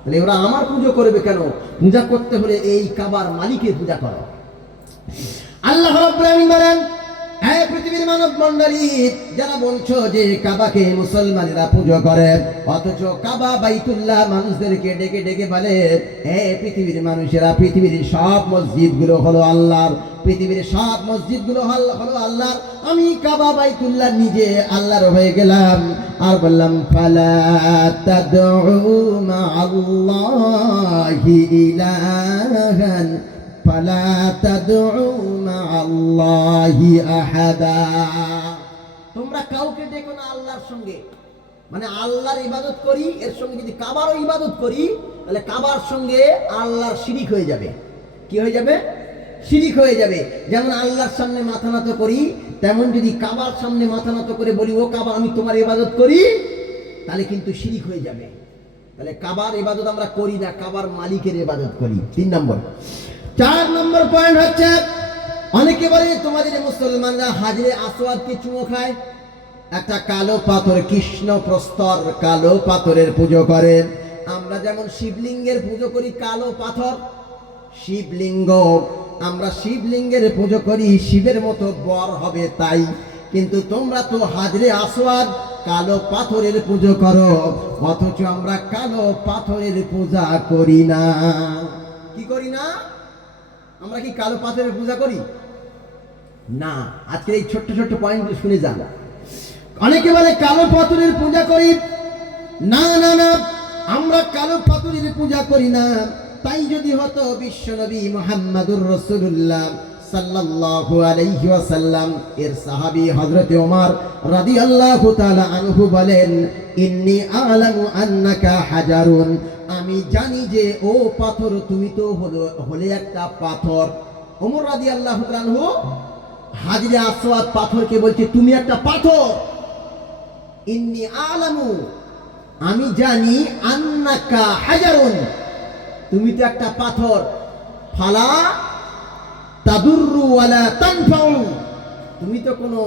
তাহলে ওরা আমার পুজো করবে কেন? পূজা করতে হলে এই কাবার মালিকের পূজা করো। আল্লাহ রাব্বুল আলামিন বলেন, হে পৃথিবীর মানব মণ্ডলী, যারা বলছো যে কাবাকে মুসলমানেরা পুজো করে, অথচ কাবা বাইতুল্লাহ মানুষদেরকে ডেকে ডেকে বলে, হে পৃথিবীর মানুষেরা, পৃথিবীর সব মসজিদগুলো হলো আল্লাহর, পৃথিবীর সব মসজিদগুলো হলো আল্লাহর। আমি কাবা বাইতুল্লাহ নিজে আল্লাহর হয়ে গেলাম আর বললাম, ফালা তাদউ মা'আল্লাহি ইলাহান ফালা তাদউ মা'আল্লাহি আহাদা। তোমরা কাউকে ডেকো না আল্লাহর সঙ্গে। মানে আল্লাহর ইবাদত করি, এর সঙ্গে যদি কাবারও ইবাদত করি তাহলে কাবার সঙ্গে আল্লাহর শিরিক হয়ে যাবে। কি হয়ে যাবে? শিরিক হয়ে যাবে। যেমন আল্লাহর সামনে মাথা নত করি, তেমন যদি কাবার সামনে মাথা নত করে বলি, ও কাবা আমি তোমার ইবাদত করি, তাহলে কিন্তু শিরিক হয়ে যাবে। তাহলে কাবার ইবাদত আমরা করি না, কাবার মালিকের ইবাদত করি। 3 নম্বর। 4 নম্বর পয়েন্ট হচ্ছে, অনেকে বলে তোমাদের মুসলমানরা হাজরে আসওয়াদকে চুমো খায়। একটা কালো পাথর, কৃষ্ণ প্রস্তর কালো পাথরের পুজো করে। আমরা যেমন শিবলিঙ্গের পুজো করি কালো পাথর, শিবলিঙ্গ, আমরা শিবলিঙ্গের পুজো করি, শিবের মতো বর হবে তাই। কিন্তু তোমরা তো হাজরে আসওয়াদ কালো পাথরের পুজো করো, অথচ আমরা কালো পাথরের পূজা করি না। কি করি না? আমরা কি কালো পাথরের পূজা করি না? আজকে এই ছোট্ট ছোট্ট পয়েন্টগুলো শুনে যান। অনেকে বলে কালো পাথরের পূজা করি। না না না, আমরা কালো পাথরের পূজা করি না। তাই যদি হতো, বিশ্বনবী মুহাম্মদুর রাসূলুল্লাহ সাল্লাল্লাহু আলাইহি ওয়াসাল্লাম এর সাহাবী হযরত ওমর রাদিয়াল্লাহু তাআলা আনহু বলেন, ইন্নী আ'লামু আন্নাকা হাজারুন, আমি জানি যে ও পাথর, তুমি তো হলে একটা পাথর। ওমর রাদিয়াল্লাহু তাআলা আনহু হাজরে আসওয়াদ পাথরকে বলছে, তুমি একটা পাথর। ইন্নী আ'লামু, আমি জানি, আন্নাকা হাজারুন, তুমি তো একটা পাথর। ফালা তাদুররু ওয়ালা তানফাউ, তুমি তো কোনো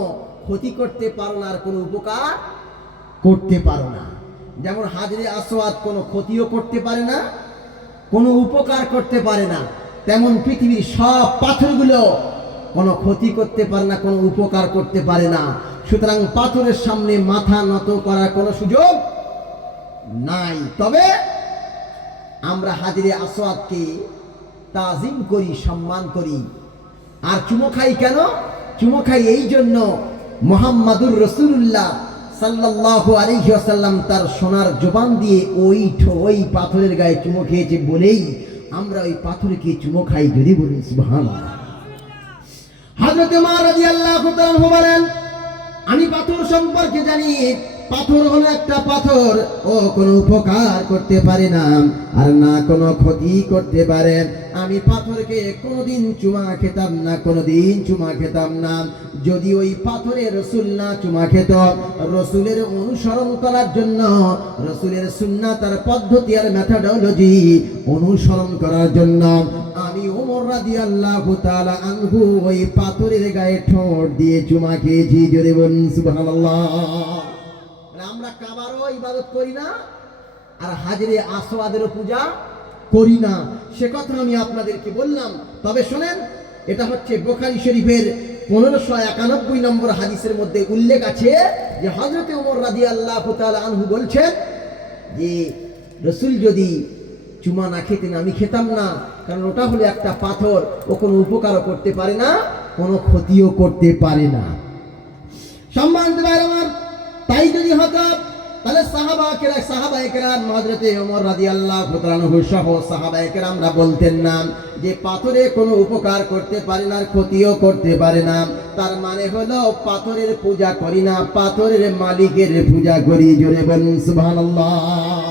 ক্ষতি করতে পারো না আর কোনো উপকার করতে পারো না। যেমন হাজরে আসওয়াদ কোনো ক্ষতিও করতে পারে না, কোনো উপকার করতে পারে না, তেমন পৃথিবীর সব পাথরগুলো কোনো ক্ষতি করতে পারে না, কোনো উপকার করতে পারে না। সুতরাং পাথরের সামনে মাথা নত করার কোনো সুযোগ নাই। তবে আমরা হাজরে আসওয়াদকে তাজিম করি, সম্মান করি। আর চুমো খাই কেন? চুমো খাই এই জন্য, মুহাম্মাদুর রাসূলুল্লাহ সাল্লাল্লাহু আলাইহি ওয়াসাল্লাম তার সোনার জবান দিয়ে ওই পাথরের গায়ে চুমো খেয়েছে বলেই আমরা ওই পাথরকে চুমো খাই, যদি বলি সুবহানাল্লাহ। হযরত ওমর রাদিয়াল্লাহু তাআলা বলেন, আমি পাথর সম্পর্কে জানি, পাথর হলো একটা পাথর, ও কোনো উপকার করতে পারে না আর না কোনো ক্ষতি করতে পারে। আমি পাথরকে কোনোদিন চুমা খেতাম না, কোনোদিন চুমা খেতাম না। যদি ওই পাথরে রসুল না চুমা খেত, রসুলের অনুসরণ করার জন্য, রসুলের সুন্নাত আর পদ্ধতি আর মেথডোলজি অনুসরণ করার জন্য আমি ওমর রাদিয়াল্লাহু তাআলা আনহু ওই পাথরের গায়ে ঠোঁট দিয়ে চুমা খেয়েছি, জোরে বলুন সুবহানাল্লাহ। আমরা কাবারও ইবাদত করি না আর হাজরে আসওয়াদেরও পূজা করি না, সে কথা আমি আপনাদেরকে বললাম। তবে শোনেন, এটা হচ্ছে বুখারী শরীফের 1591 নম্বর হাদিসের মধ্যে উল্লেখ আছে যে হযরত ওমর রাদিয়াল্লাহু তাআলা আনহু বলছেন যে রাসূল যদি চুমা না খেতেন আমি খেতাম না, কারণ ওটা হলো একটা পাথর, ও কোনো উপকারও করতে পারে না, কোনো ক্ষতিও করতে পারে না। সম্মানিত ভাইরা আমার, তাই যদি হতো তাহলে সাহাবায়ে কেরাম হযরত ওমর রাদিয়াল্লাহু তাআলা আনহু সহ সাহাবায়ে কেরামরা বলতেন না যে পাথরে কোনো উপকার করতে পারে না, ক্ষতিও করতে পারে না। তার মানে হলো পাথরের পূজা করি না, পাথরের মালিকের পূজা করি, জোরে বলুন সুবহানাল্লাহ।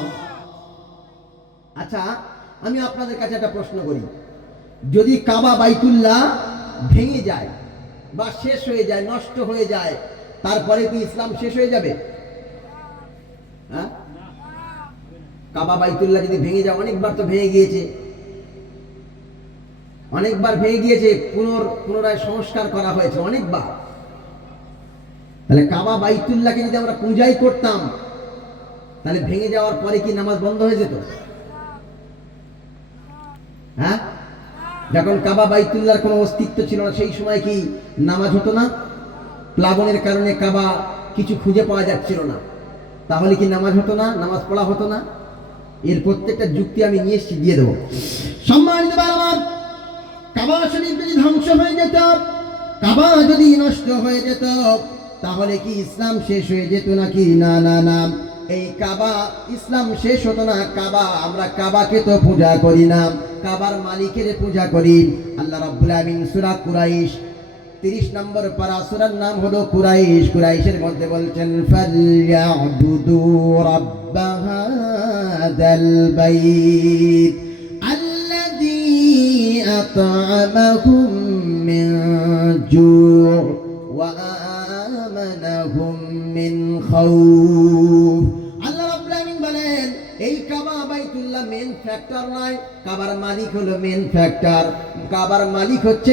আচ্ছা, আমি আপনাদের কাছে একটা প্রশ্ন করি, যদি কাবা বাইতুল্লাহ ভেঙে যায় বা শেষ হয়ে যায়, নষ্ট হয়ে যায়, তারপরে কি ইসলাম শেষ হয়ে যাবে? হ্যাঁ, কাবা বাইতুল্লাহ যদি ভেঙে যায়, অনেকবার তো ভেঙে গিয়েছে, অনেকবার ভেঙে গিয়েছে, পুনরায় সংস্কার করা হয়েছে অনেকবার। তাহলে কাবা বাইতুল্লাহকে যদি আমরা পূজাই করতাম, তাহলে ভেঙে যাওয়ার পরে কি নামাজ বন্ধ হয়ে যেত? হ্যাঁ, যখন কাবা বাইতুল্লাহর কোনো অস্তিত্ব ছিল না, সেই সময় কি নামাজ হতো না? প্লাবনের কারণে কাবা কিছু খুঁজে পাওয়া যাচ্ছিল না, তাহলে কি নামাজ হতো না, নামাজ পড়া হতো না? এর প্রত্যেকটা যুক্তি আমি নিয়ে এসেছি, দিয়ে দেবো। সম্মানিত বাবা, কাবা শরীফ যদি ধ্বংস হয়ে যেত, কাবা যদি নষ্ট হয়ে যেত, তাহলে কি ইসলাম শেষ হয়ে যেত নাকি? না না না, এই কাবা ইসলাম শেষ হতো না। আমরা কাবাকে তো পূজা করি না, কাবার মালিকের পূজা করি। আল্লাহ রাব্বুল আলামিন সূরা কুরাইশ 30 নম্বর পারা, সূরার নাম হলো কুরাইশ। কুরাইশের মধ্যে বলছেন, ফালইয়াবুদু রাব্ব হাযাল বাইত আল্লাযী আত'আমাহুম মিন জু' ওয়া আমানাহুম মিন খাউফ। আল্লাহ রাব্বুল আলামিন বলেন, এই কাবা বাইতুল্লাহ মেন ফ্যাক্টর নয়, কাবার মালিক হলো মেন ফ্যাক্টর। কাবার মালিক হচ্ছে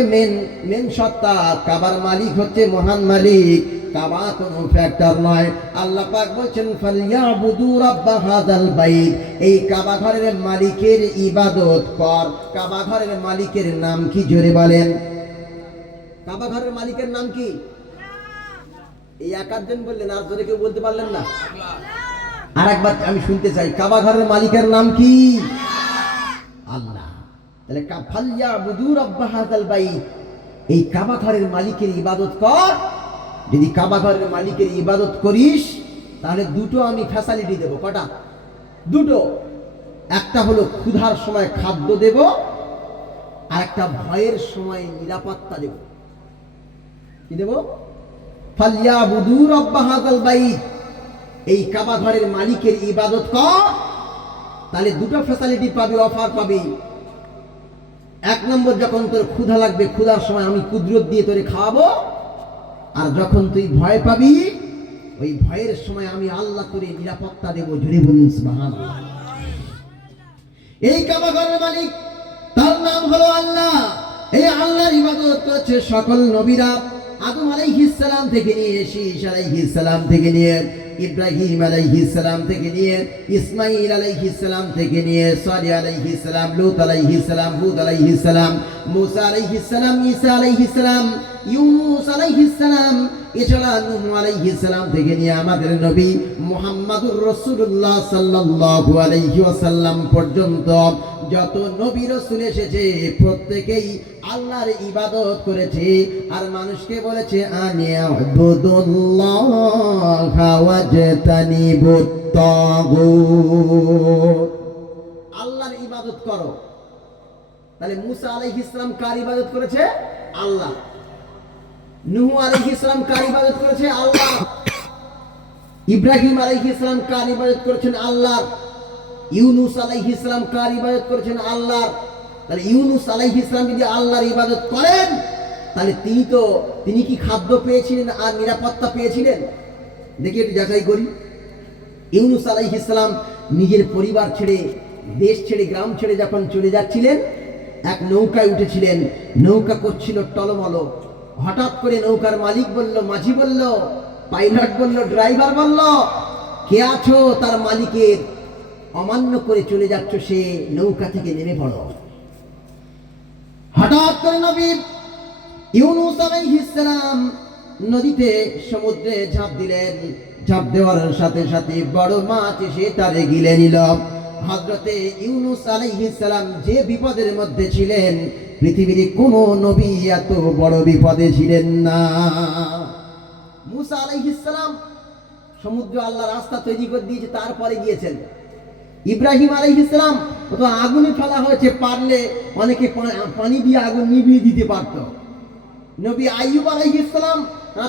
মেন সত্তা, কাবার মালিক হচ্ছে মহান মালিক, কাবা কোনো ফ্যাক্টর নয়। আল্লাহ পাক বলছেন, ফালইয়াবুদু রাব্ব হাযাল বাইত, এই কাবা ঘরের মালিকের ইবাদত কর। কাবা ঘরের মালিকের নাম কি, জোরে বলেন? কাবা ঘরের মালিকের নাম কি? এই একজন বললেন, আর জোরে কেউ বলতে পারলেন না? আর একবার আমি শুনতে চাই, কাবা ঘরের মালিকের নাম কি? আল্লাহ। তাহলে ফালইয়াবুদু রাব্ব হাযাল বাইত, এই কাবা ঘরের মালিকের ইবাদত কর। যদি কাবা ঘরের মালিকের ইবাদত করিস, তাহলে দুটো আমি ফ্যাসিলিটি দেব। কটা? দুটো। একটা হলো ক্ষুধার সময় খাদ্য দেব, আর একটা ভয়ের সময় নিরাপত্তা দেব। কি দেব? ফালইয়াবুদু রাব্ব হাযাল বাইত, এই কাবা ঘরের মালিকের ইবাদত কর, তাহলে দুটো ফ্যাসিলিটি পাবি, অফার পাবি। এক নম্বর, যখন তোর ক্ষুধা লাগবে, ক্ষুধার সময় আমি কুদরত দিয়ে তোরে খাওয়াবো। আর যখন তুই ভয় পাবি, ওই ভয়ের সময় আমি আল্লাহ তোরে নিরাপত্তা দেব, জোরে বলুন সুবহানাল্লাহ। এই কাবা ঘরের মালিক, তার নাম হলো আল্লাহ। এই আল্লাহর ইবাদত করেছে সকল নবীরা, আদম আলাইহিস সালাম থেকে নিয়ে, শীস আলাইহিস সালাম থেকে নিয়ে, ইব্রাহিম আলাইহিস সালাম থেকে নিয়ে, ইসমাঈল আলাইহিস সালাম থেকে নিয়ে, সালেহ আলাইহিস সালাম, লূত আলাইহিস সালাম, হুদ আলাইহিস সালাম, মুসা আলাইহিস সালাম, ঈসা আলাইহিস সালাম, ইউনূস আলাইহিস সালাম, এছাড়া নূহ আলাইহিস সালাম থেকে নিয়ে আমাদের নবী মুহাম্মদুর রাসূলুল্লাহ সাল্লাল্লাহু আলাইহি ওয়াসাল্লাম পর্যন্ত যত নবী রাসূল এসেছে প্রত্যেকেই আল্লাহর ইবাদত করেছে আর মানুষকে বলেছে আনিয়াবুদুল্লাহা ওয়াজতানিবুত তাগুত, আল্লাহর ইবাদত করো। তাহলে মুসা আলাইহিস সালাম কার ইবাদত করেছে? আল্লাহ। নূহ আলাইহিস সালাম কার ইবাদত করেছে? আল্লাহ। ইব্রাহিম আলাইহিস সালাম কার ইবাদত করেছেন? আল্লাহ। ইউনূস আলাইহিস সালাম কার ইবাদত করেছেন? আল্লাহ। তাহলে ইউনূস আলাইহিস সালাম যদি আল্লাহর ইবাদত করেন তাহলে তিনি কি খাদ্য পেয়েছিলেন আর নিরাপত্তা পেয়েছিলেন? দেখি একটু যাচাই করি। ইউনূস আলাইহিস সালাম নিজের পরিবার ছেড়ে, দেশ ছেড়ে, গ্রাম ছেড়ে যখন চলে যাচ্ছিলেন, এক নৌকায় উঠেছিলেন। নৌকা করছিল টলমল। হঠাৎ করে নৌকার মালিক বলল, মাঝি বলল, পাইলট বলল, ড্রাইভার বলল, কে আছো? তার মালিকের অমান্য করে চলে যাচ্ছ, সে নৌকা থেকে নেমে পড়ো। হঠাৎ করে নবী ইউনূস আলাইহিস সালাম নদীতে, সমুদ্রে ঝাঁপ দিলেন। ঝাঁপ দেওয়ার সাথে সাথে বড় মাছ এসে তারে গিলে নিল। হযরতে ইউনূস আলাইহিস সালাম যে বিপদের মধ্যে ছিলেন, পৃথিবীর কোনো নবী এত বড় বিপদে ছিলেন না। মুসা আলাইহিস সালাম সমুদ্র আল্লাহ রাস্তা তৈরি করে দিয়েছে, তারপরে গিয়েছেন। ইব্রাহিম আলাইহিস সালাম তো আগুনে ফেলা হয়েছে, পারলে অনেকে পানি দিয়ে আগুন নিভিয়ে দিতে পারত। নবী আইয়ুব আলাইহিস সালাম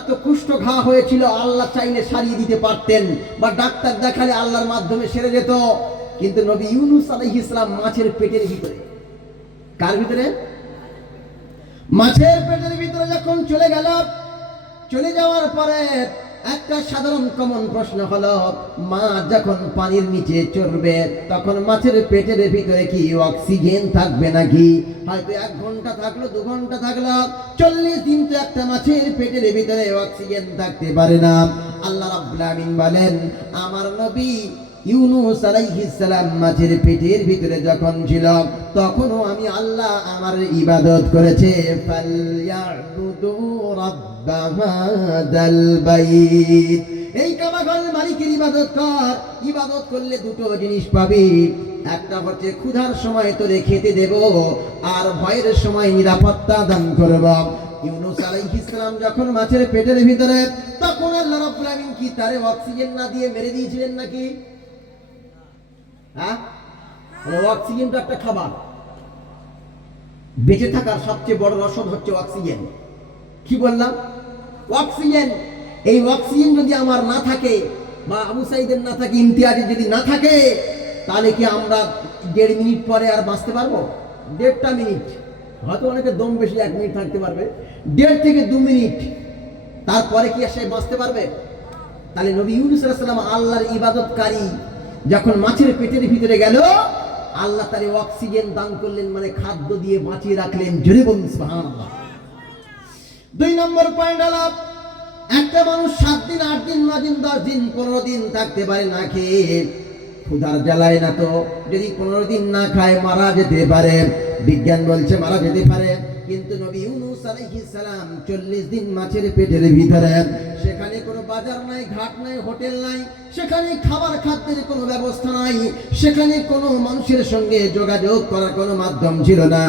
তো কুষ্ঠ ঘা হয়েছিল, আল্লাহ চাইলে সারিয়ে দিতে পারতেন, বা ডাক্তার দেখালে আল্লাহর মাধ্যমে সেরে যেত। কিন্তু নবী ইউনূস আলাইহিস সালাম মাছের পেটের ভিতরে, কার ভিতরে? মাছের পেটের ভিতরে যখন চলে গেল, চলে যাওয়ার পরে একটা সাধারণ কমন প্রশ্ন হলো, মাছ যখন পানির নিচে চড়বে তখন মাছের পেটের ভিতরে কি অক্সিজেন থাকবে নাকি? হয়তো 1 ঘন্টা থাকলো, 2 ঘন্টা থাকলো, 40 দিন তো একটা মাছের পেটের ভিতরে অক্সিজেন থাকতে পারে না। আল্লাহ রাব্বুল আলামিন বলেন, আমার নবী ইউনূস আলাইহিস সালাম মাছের পেটের ভিতরে যখন ছিল, তখনও আমি আল্লাহ আমার ইবাদত করেছে। ফালইয়াবুদু রাব্বা হাযাল বাইত, এই কাবাঘরের মালিকের ইবাদত কর। ইবাদত করলে দুটো জিনিস পাবি, একটা হচ্ছে ক্ষুধার সময় তোরে খেতে দেব, আর ভয়ের সময় নিরাপত্তা দান করব। ইউনূস আলাইহিস সালাম যখন মাছের পেটের ভিতরে, তখন আল্লাহ রাব্বুল আলামিন কি তারে অক্সিজেন না দিয়ে মেরে দিয়েছিলেন নাকি? হ্যাঁ, অক্সিজেন তো একটা খাবার। বেঁচে থাকার সবচেয়ে বড় রসদ হচ্ছে অক্সিজেন। কি বললাম? অক্সিজেন। এই অক্সিজেন যদি আমার না থাকে, বা আবু সাইদের না থাকে, ইমতিয়াজের যদি না থাকে, তাহলে কি আমরা 1.5 মিনিট পরে আর বাঁচতে পারবো? 1.5 মিনিট, হয়তো অনেকে দম বেশি 1 মিনিট থাকতে পারবে, 1.5 থেকে 2 মিনিট, তারপরে কি সে বাঁচতে পারবে? তাহলে নবী ইউনূস আলাইহিস সালাম আল্লাহর ইবাদতকারী যখন মাছের পেটের ভিতরে গেল, আল্লাহ তারে অক্সিজেন দান করলেন, মানে খাদ্য দিয়ে বাঁচিয়ে রাখলেন। জোরে বলুন সুবহানাল্লাহ। 2 নম্বর পয়েন্ট হলো, একটা মানুষ 7 দিন, 8 দিন, 9 দিন, 10 দিন, 15 দিন থাকতে পারে না খেয়ে। ক্ষুধার জ্বালায় না তো যদি 15 দিন না খায় মারা যেতে পারে। বিজ্ঞান বলছে মারা যেতে পারে, কিন্তু নবী ইউনূস আলাইহিস সালাম 40 দিন মাছের পেটের ভিতরে, সেখানে কোনো বাজার নাই, ঘাট নাই, হোটেল নাই, সেখানে খাবার খাদ্যের কোনো ব্যবস্থা নাই, সেখানে কোনো মানুষের সঙ্গে যোগাযোগ করার কোনো মাধ্যম ছিল না।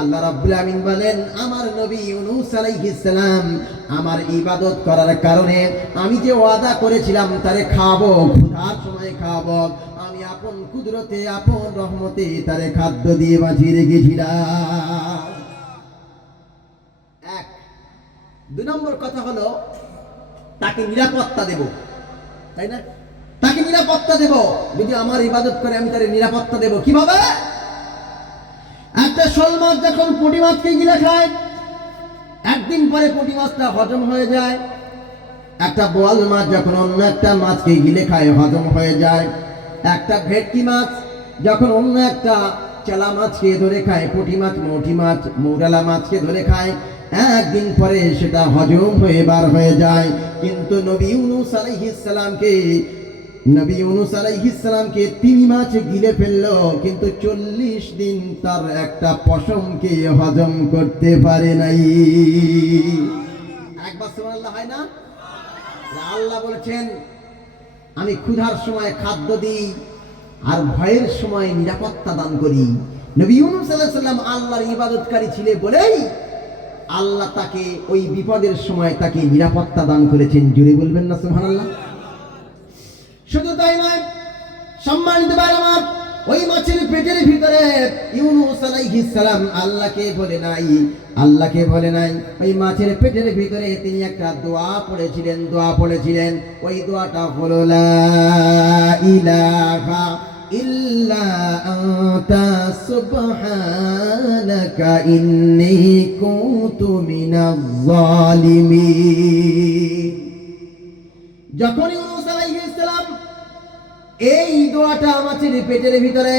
আল্লাহ রাব্বুল আমিন বলেন, আমার নবী ইউনূস আলাইহিস সালাম আমার ইবাদত করার কারণে আমি যে ওয়াদা করেছিলাম তারে খাওয়াবো, ক্ষুধার সময় খাওয়াবো, আমি আপন কুদরতে, আপন রহমতে তারে খাদ্য দিয়ে বাঁচিয়ে রেখেছিলাম। 2 নম্বর কথা হলো, তাকে নিরাপত্তা দেব, তাই না? তাকে নিরাপত্তা দেব। যদি আমার ইবাদত করে আমি তার নিরাপত্তা দেব। কিভাবে? একটা শোল মাছ যখন পুঁটি মাছকে গিলে খায়, 1 দিন পরে পুঁটি মাছটা হজম হয়ে যায়। একটা বোয়াল মাছ যখন অন্য একটা মাছকে গিলে খায়, হজম হয়ে যায়। একটা ভেটকি মাছ যখন অন্য একটা চেলা মাছকে ধরে খায়, পুঁটি মাছ, মৌটি মাছ, মৌরালা মাছকে ধরে খায়, 1 দিন পরে সেটা হজম হয়ে বার হয়ে যায়। কিন্তু নবী ইউনূস আলাইহিস সালামকে 3 মাছ গিলে ফেললো, কিন্তু 40 দিন তার একটা পশমকে হজম করতে পারে নাই। একবার সুবহানাল্লাহ হয় না? আল্লাহ বলেছেন, আমি ক্ষুধার সময় খাদ্য দিই আর ভয়ের সময় নিরাপত্তা দান করি। নবী ইউনূস আলাইহিস সালাম আল্লাহর ইবাদতকারী ছিলেন বলেই আল্লাহ তাকে ওই বিপদের সময় তাকে নিরাপত্তা দান করেছেন। জুড়ে বলবেন না সুবহানাল্লাহ। শুধু তাই নয়, সম্মানিত ভাই আমার, ওই মাছের পেটের ভিতরে ইউনূস আলাইহিস সালাম আল্লাহকে বলে নাই, ওই মাছের পেটের ভিতরে তিনি একটা দোয়া পড়েছিলেন। ওই দোয়াটা হলো লা ইলাহা ইল্লা আনতা সুবহানাকা ইন্নী কুনতু মিনাজ জালিমিন। যখন ইউনূস আলাইহিস সালাম এই দোয়াটা মাছের পেটের ভিতরে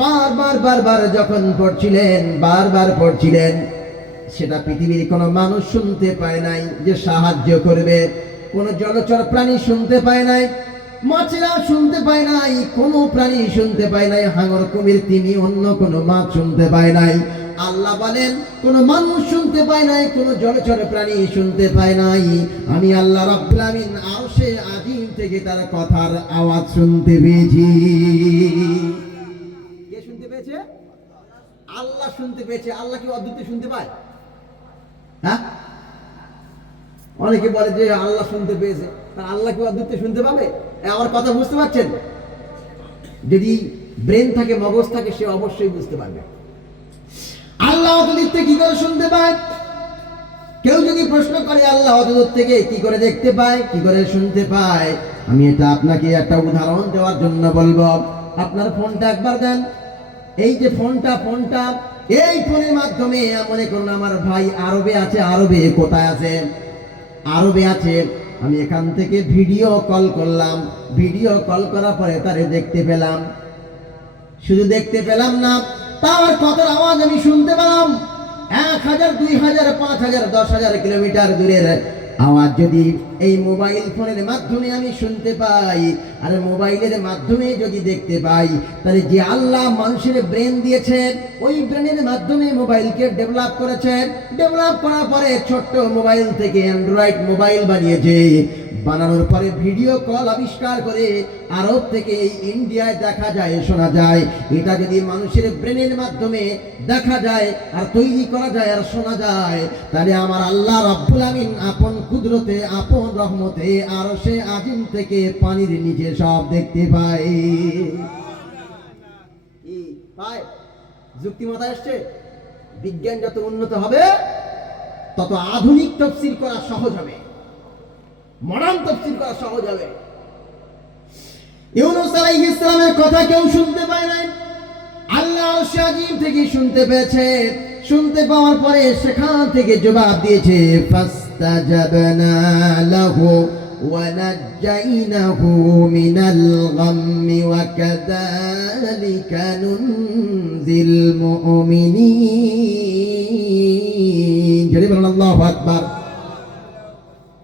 বারবার যখন পড়ছিলেন, সেটা পৃথিবীর কোনো মানুষ শুনতে পায় নাই যে সাহায্য করবে, কোনো জলচর প্রাণী শুনতে পায় নাই, মাছেরা শুনতে পায় নাই, কোনো প্রাণী শুনতে পায় নাই, হাঙর কুমির তিমি অন্য কোনো মাছ শুনতে পায় নাই। আল্লাহ বলেন কোনো মানুষ শুনতে পায় নাই, কোনো জলচর প্রাণী শুনতে পায় নাই, আমি আল্লাহ রাব্বুল আমিন আরশে আজিম থেকে তার কথার আওয়াজ শুনতে পেয়েছি। কে শুনতে পেয়েছে? আল্লাহ শুনতে পেয়েছে। আল্লাহ কি অদ্ভুত শুনতে পায়? হ্যাঁ, অনেকে বলে যে আল্লাহ শুনতে পেয়েছে, আল্লাহ কি অদ্ভুত শুনতে পাবে? আমার কথা বুঝতে পারছেন? যদি ব্রেন থাকে, মগজ থাকে, সে অবশ্যই বুঝতে পারবে। আল্লাহ অদ্ভুত থেকে কি করে শুনতে পায়? কেউ যদি প্রশ্ন করে আল্লাহ অদ্ভুত থেকে কি করে দেখতে পায়, কি করে শুনতে পায়, আমি এটা আপনাকে একটা উদাহরণ দেওয়ার জন্য বলবো। আপনার ফোনটা একবার দেন। এই যে ফোনটা এই ফোনের মাধ্যমে মনে করুন আমার ভাই আরবে আছে। আরবে কোথায় আছে? আরবে আছে। আমি এখান থেকে ভিডিও কল করলাম। ভিডিও কল করার পরে তারে দেখতে পেলাম। শুধু দেখতে পেলাম না, তার কথার আওয়াজ আমি শুনতে পেলাম। 1000, 2000, 5000, 10,000 কিলোমিটার দূরের আওয়াজ যদি এই মোবাইল ফোনের মাধ্যমে আমি শুনতে পাই, আর মোবাইলের মাধ্যমে যদি দেখতে পাই, তাহলে যে আল্লাহ মানুষের ব্রেন দিয়েছেন, ওই ব্রেনের মাধ্যমে মোবাইলকে ডেভেলপ করেছেন। ডেভেলপ করার পরে ছোট্ট মোবাইল থেকে অ্যান্ড্রয়েড মোবাইল বানিয়েছে। বানানোর পরে ভিডিও কল আবিষ্কার করে আরব থেকে ইন্ডিয়ায় দেখা যায়, শোনা যায়। এটা যদি মানুষের ব্রেনের মাধ্যমে দেখা যায় আর তৈরি করা যায় আর শোনা যায়, তাহলে আমার আল্লাহ রাব্বুল আমিন আপন কুদরতে, আপন রহমতে আরশে আজিম থেকে পানির নিচে সব দেখতে পায়। কি পায়? যুক্তিমতা আসছে। বিজ্ঞান যত উন্নত হবে তত আধুনিক তাফসীর করা সহজ হবে, মডার্ন তাফসীর করা সহজ হবে। ইউনূস আলাইহিস সালামের কথা কেউ শুনতে পায় নাই, আল্লাহ আরশে আজিম থেকে শুনতে পেয়েছে। শুনতে পাওয়ার পরে সেখান থেকে জবাব দিয়েছে, ফাস্তাজাবনা লাহু ওয়া নাজ্জাইনাহু মিনাল গাম্মি ওয়া কাযালিকা নুনজিল মুমিনিন। জোরে বলুন আল্লাহু আকবার।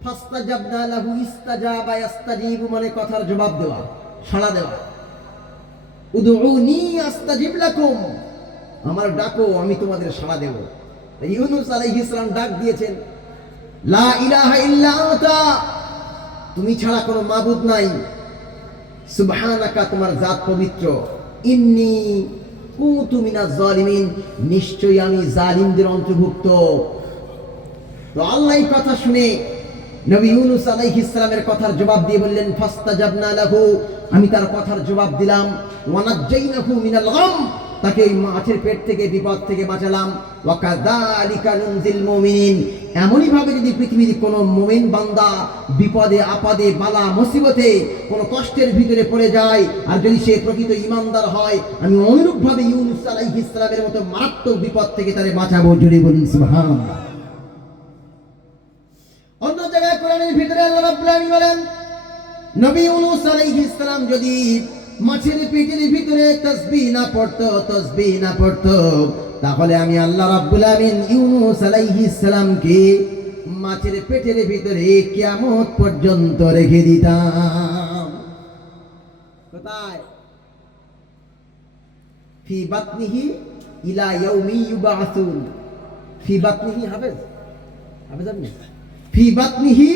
ফাস্তাজাবনা লাহু, ইস্তাজাবা ইয়াস্তাজিবু মানে কথার জবাব দেওয়া, সাড়া দেওয়া। উদউনি আস্তাজিব লাকুম, আমার ডাকো আমি তোমাদের সাড়া দেব। ইউনূস আলাইহিস সালাম ডাক দিয়েছেন, লা ইলাহা ইল্লা আনতা, তুমি ছাড়া কোনো মাবুদ নাই, সুবহানাকা, তোমার জাত পবিত্র, ইন্নী কুনতু মিনাজ জালিমিন, নিশ্চয়ই আমি জালিমদের অন্তর্ভুক্ত। তো আল্লাহর কথা শুনে নবী ইউনূস আলাইহিস সালামের কথার জবাব দিয়ে বললেন, ফাস্তাজাবনা লাহু, আমি তার কথার জবাব দিলাম, ওয়া নাজ্জাইনাহু মিনাল গাম, তাকে এই মাছের পেট থেকে, বিপদ থেকে বাঁচালাম। ওয়া কাযালিকা নুনজিল মুমিনিন, এমনই ভাবে যদি পৃথিবীর কোনো মুমিন বান্দা বিপদে আপদে বালা মুসিবতে কোনো কষ্টের ভিতরে পড়ে যায়, আর যদি সে প্রকৃত ঈমানদার হয়, আমি অনুরূপ ভাবে ইউনূস আলাইহিস সালামের মতো মারাত্মক বিপদ থেকে তারে বাঁচাবো। জোরে বলুন সুবহানাল্লাহ। অন্য জায়গায় কোরআনের ভিতরে আল্লাহ রাব্বুল আলামিন বলেন, নবী ইউনূস আলাইহিস সালাম যদি মাছের পেটের ভিতরে তাসবিহ না পড়তো, তাহলে আমি আল্লাহ রাব্বুল আমিন ইউনূস আলাইহিস সালামকে মাছের পেটের ভিতরে কিয়ামত পর্যন্ত রেখে দিতাম। কোথায়? ফি বাতনিহি ইলা ইয়াউমি ইউবাসুন। ফি বাতনিহি, হাফেজ আপনি ফি বাতনিহি,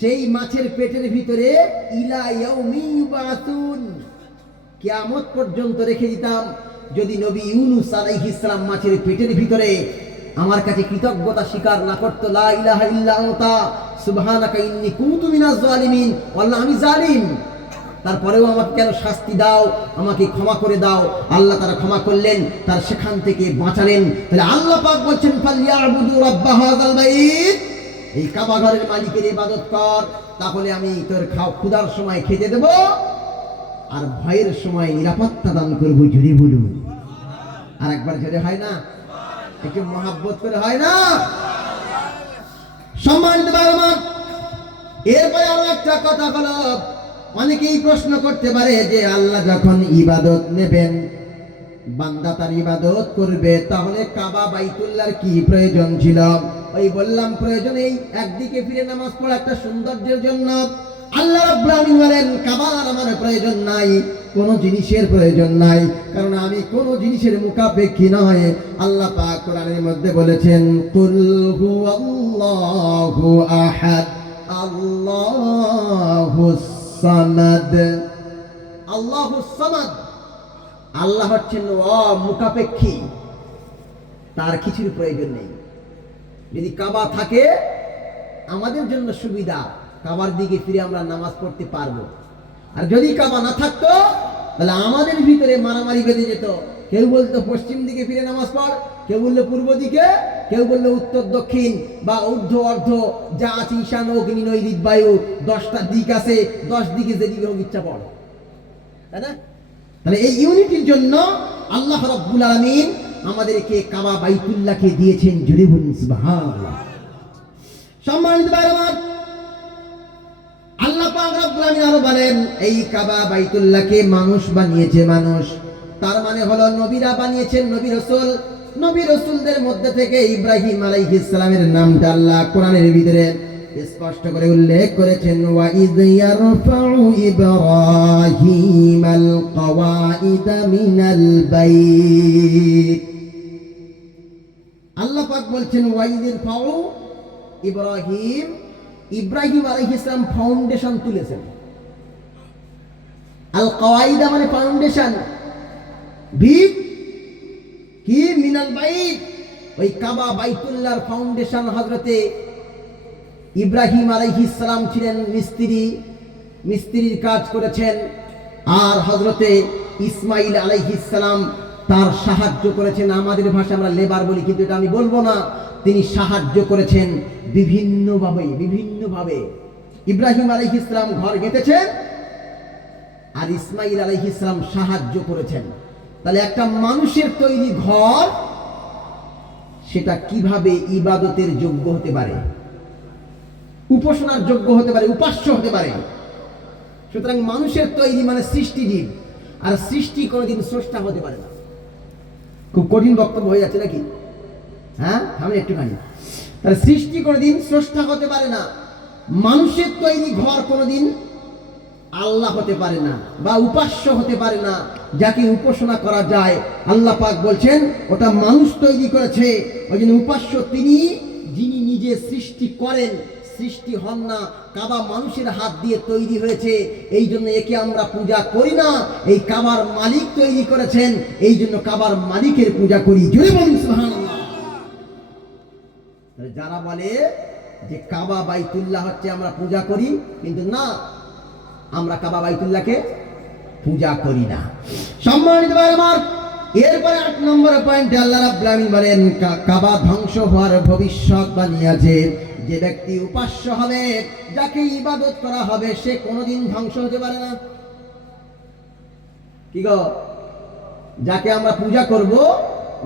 সেই মাছের পেটের ভিতরে, ইলা ইয়াউমি ইউবাসুন, কিয়ামত পর্যন্ত রেখে দিতাম। যদি নবী ইউনূস আলাইহিস সালাম মাছের পেটের ভিতরে আমার কাছে কৃতজ্ঞতা স্বীকার না করতো, লা ইলাহা ইল্লা আনতা সুবহানাকা ইন্নী কুনতু মিনাজ জালিমিন, আল্লাহ আমি জালিম, তারপরেও আমাকে কেন শাস্তি দাও, আমাকে ক্ষমা করে দাও। আল্লাহ তারা ক্ষমা করলেন, তার সেখান থেকে বাঁচালেন। তাহলে আল্লাহ পাক বলছেন ফালিয়াবুদু রাব্বা হাযাল বাইত, এই কাবা ঘরের মালিকের ইবাদত কর, তাহলে আমি তোর ক্ষুধার সময় খেতে দেব আর ভয়ের সময় নিরাপত্তা দান করবো। জুড়ে বলুন আর একবার, জোরে হয় না? একটু মহাব্বত করে হয় না? সম্মানিত ভাই-বোন, এরপরে আরো একটা কথা হলো, অনেকেই প্রশ্ন করতে পারে যে আল্লাহ যখন ইবাদত নেবেন, বান্দা তার ইবাদত করবে, তাহলে কাবা বাইতুল্লাহর কি প্রয়োজন ছিল? ওই বললাম প্রয়োজন এই একদিকে ফিরে নামাজ পড়া একটা সৌন্দর্যের জন্য। আল্লাহ রাব্বুল আলামিন বলেন কাবার আমার প্রয়োজন নাই, কোন জিনিসের প্রয়োজন নাই, কারণ আমি কোন জিনিসের মুখাপেক্ষী নয়। আল্লাহ পাক কোরআনের মধ্যে বলেছেন কুল হুয়াল্লাহু আহাদ আল্লাহুস সামাদ। আল্লাহুস সামাদ, আল্লাহ হচ্ছেন অমুখাপেক্ষী, তার কিছুর প্রয়োজন নেই। যদি কাবা থাকে আমাদের জন্য সুবিধা, কাবার দিকে ফিরে আমরা নামাজ পড়তে পারবো। আর যদি কাবা না থাকতো তাহলে আমাদের ভিতরে মারামারি বেঁধে যেত। কেউ বলতো পশ্চিম দিকে ফিরে নামাজ পড়, কেউ বললো পূর্ব দিকে, কেউ বললো উত্তর দক্ষিণ বা ঊর্ধ্ব অর্ধ, যা আছে ঈশান অগ্নি নৈঋত বায়ু, 10টা দিক আছে, 10 দিকে যেদিকে হোক ইচ্ছা পড়, তাই না? তাহলে এই ইউনিটির জন্য আল্লাহ রাব্বুল আলামিন আমাদেরকে কাবা বাইতুল্লাহকে দিয়েছেন। জুড়ে বলুন সুবহানাল্লাহ। সম্মানিত ভাই-বোন, আল্লাহ পাক রব্বুল আলামিন আরো বলেন এই কাবা বাইতুল্লাহকে মানুষ বানিয়েছে। মানুষ তার মানে হলো নবীরা বানিয়েছেন, নবী রাসূল। নবী রাসূলদের মধ্যে থেকে ইব্রাহিম আলাইহিস সালামের নামটা আল্লাহ কোরআনের ভিতরে স্পষ্ট করে উল্লেখ করেছেন, ওয়া ইয ইয়ারফাউ ইব্রাহিমাল কওয়াইদা মিনাল বাইত। আল্লাহ পাক বলছেন ওয়া ইয ইয়ারফাউ ইব্রাহিম, ইব্রাহিম আলাইহিস সালাম ফাউন্ডেশন তুলেছেন। আল কওয়াইদা মানে ফাউন্ডেশন, ভিত কি মিনাল বাইত, ওই কাবা বাইতুল্লাহর ফাউন্ডেশন হযরতে ইব্রাহিম আলাইহিস সালাম ছিলেন মিস্ত্রি, মিস্ত্রির কাজ করেছেন। আর হযরতে ইসমাইল আলাইহিস সালাম তার সাহায্য করেছেন। আমাদের ভাষায় আমরা লেবার বলি, কিন্তু এটা আমি বলবো না। তিনি সাহায্য করেছেন বিভিন্নভাবে। ইব্রাহিম আলাইহিস সালাম ঘর গেঁথেছেন আর ইসমাইল আলাইহিস সালাম সাহায্য করেছেন। তাহলে একটা মানুষের তৈরি ঘর সেটা কিভাবে ইবাদতের যোগ্য হতে পারে, উপাসনার যোগ্য হতে পারে, উপাস্য হতে পারে? সুতরাং মানুষের তৈরি মানে সৃষ্টিজীব, আর সৃষ্টি কোনোদিন স্রষ্টা হতে পারে না। খুব কঠিন বক্তব্য হয়ে যাচ্ছে নাকি? হ্যাঁ, আমি একটুখানি। তাহলে সৃষ্টি কোনোদিন স্রষ্টা হতে পারে না। মানুষের তৈরি ঘর কোনোদিন আল্লাহ হতে পারে না বা উপাস্য হতে পারে না, যাকে উপাসনা করা যায়। আল্লাহ পাক বলছেন ওটা মানুষ তৈরি করেছে, ওই জন্য উপাস্য তিনি, যিনি নিজে সৃষ্টি করেন, সৃষ্টি হন না। কাবা মানুষের হাত দিয়ে তৈরি হয়েছে, এই জন্য একে আমরা পূজা করি না। এই কাবার মালিক তৈরি করেছেন, এই জন্য কাবার মালিকের পূজা করি। জোরে বলুন সুবহানাল্লাহ। যারা বলে যে কাবা বাইতুল্লাহ হচ্ছে আমরা পূজা করি, কিন্তু না, আমরা কাবা বাইতুল্লাহকে পূজা করি না। সম্মানিত ভাই-বোন, এরপরে 8 নম্বর পয়েন্টে আল্লাহ রাব্বুল আলামিন বলেন কাবা ধ্বংস হওয়ার ভবিষ্যৎবাণী আছে। যে ব্যক্তি উপাস্য হবে, যাকে ইবাদত করা হবে, সে কোনোদিন ধ্বংস হতে পারে না। কি গো? যাকে আমরা পূজা করব,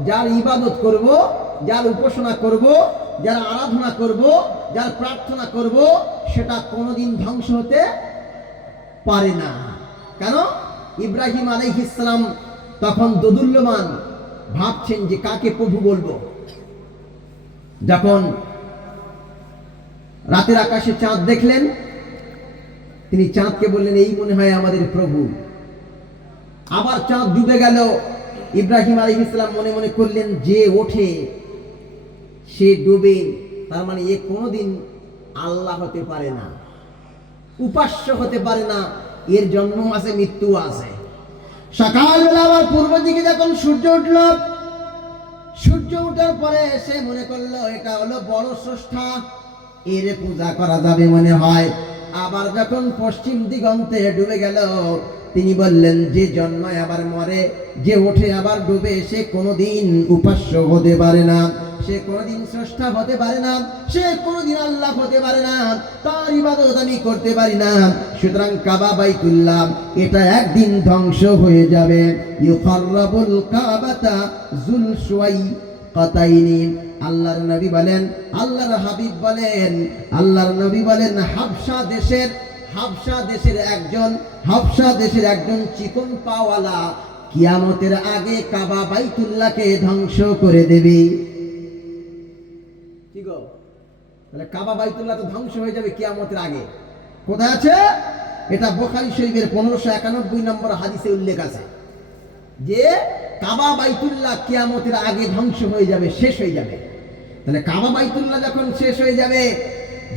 যার ইবাদত করব, যার উপাসনা করব, যার আরাধনা করব, যার প্রার্থনা করব, সেটা কোনোদিন ধ্বংস হতে পারে না। কেন? ইব্রাহিম আলাইহিস সালাম তখন দোদুল্যমান, ভাবছেন যে কাকে প্রভু বলবো। যখন রাতের আকাশে চাঁদ দেখলেন, তিনি চাঁদকে বললেন এই মনে হয় আমাদের প্রভু। আবার চাঁদ ডুবে গেল। ইব্রাহিম আলাইহিস সালাম মনে মনে করলেন যে ওঠে সে ডুবে, তার মানে এ কোনোদিন আল্লাহ হতে পারে না, উপাস্য হতে পারে না, এর জন্ম আছে, মৃত্যু আছে। সকালবেলা আবার পূর্ব দিকে যখন সূর্য উঠল, সূর্য ওঠার পরে সে মনে করলো এটা হলো বড় স্রষ্টা, এর পূজা করা যাবে মনে হয়। আবার যখন পশ্চিম দিগন্তে ডুবে গেল, তিনি বললেন যে জন্মায় আবার মরে, যে ওঠে আবার ডুবে, সে কোনোদিন উপাস্য হতে পারে না, সে কোনোদিন স্রষ্টা হতে পারে না, সে কোনোদিন আল্লাহ হতে পারে না, তার ইবাদত আমি করতে পারি না। সুতরাং কাবা বাইতুল্লাহ এটা একদিন ধ্বংস হয়ে যাবে। ইউখাররাবুল কাবাতা যুল সুয়াইকাতাইনি, আল্লাহর নবী বলেন, আল্লাহর হাবিব বলেন, আল্লাহর নবী বলেন, হাবশা দেশের একজন চিকন পাওয়ালা কিয়ামতের আগে কাবা বাইতুল্লাহকে ধ্বংস করে দেবে। কি গো, তাহলে কাবা বাইতুল্লাহ তো ধ্বংস হয়ে যাবে কিয়ামতের আগে। কোথায় আছে? এটা বুখারী শরীফের 1591 নম্বর হাদিসে উল্লেখ আছে যে কাবা বাইতুল্লাহ কিয়ামতের আগে ধ্বংস হয়ে যাবে, শেষ হয়ে যাবে। তাহলে কাবা বাইতুল্লাহ যখন শেষ হয়ে যাবে,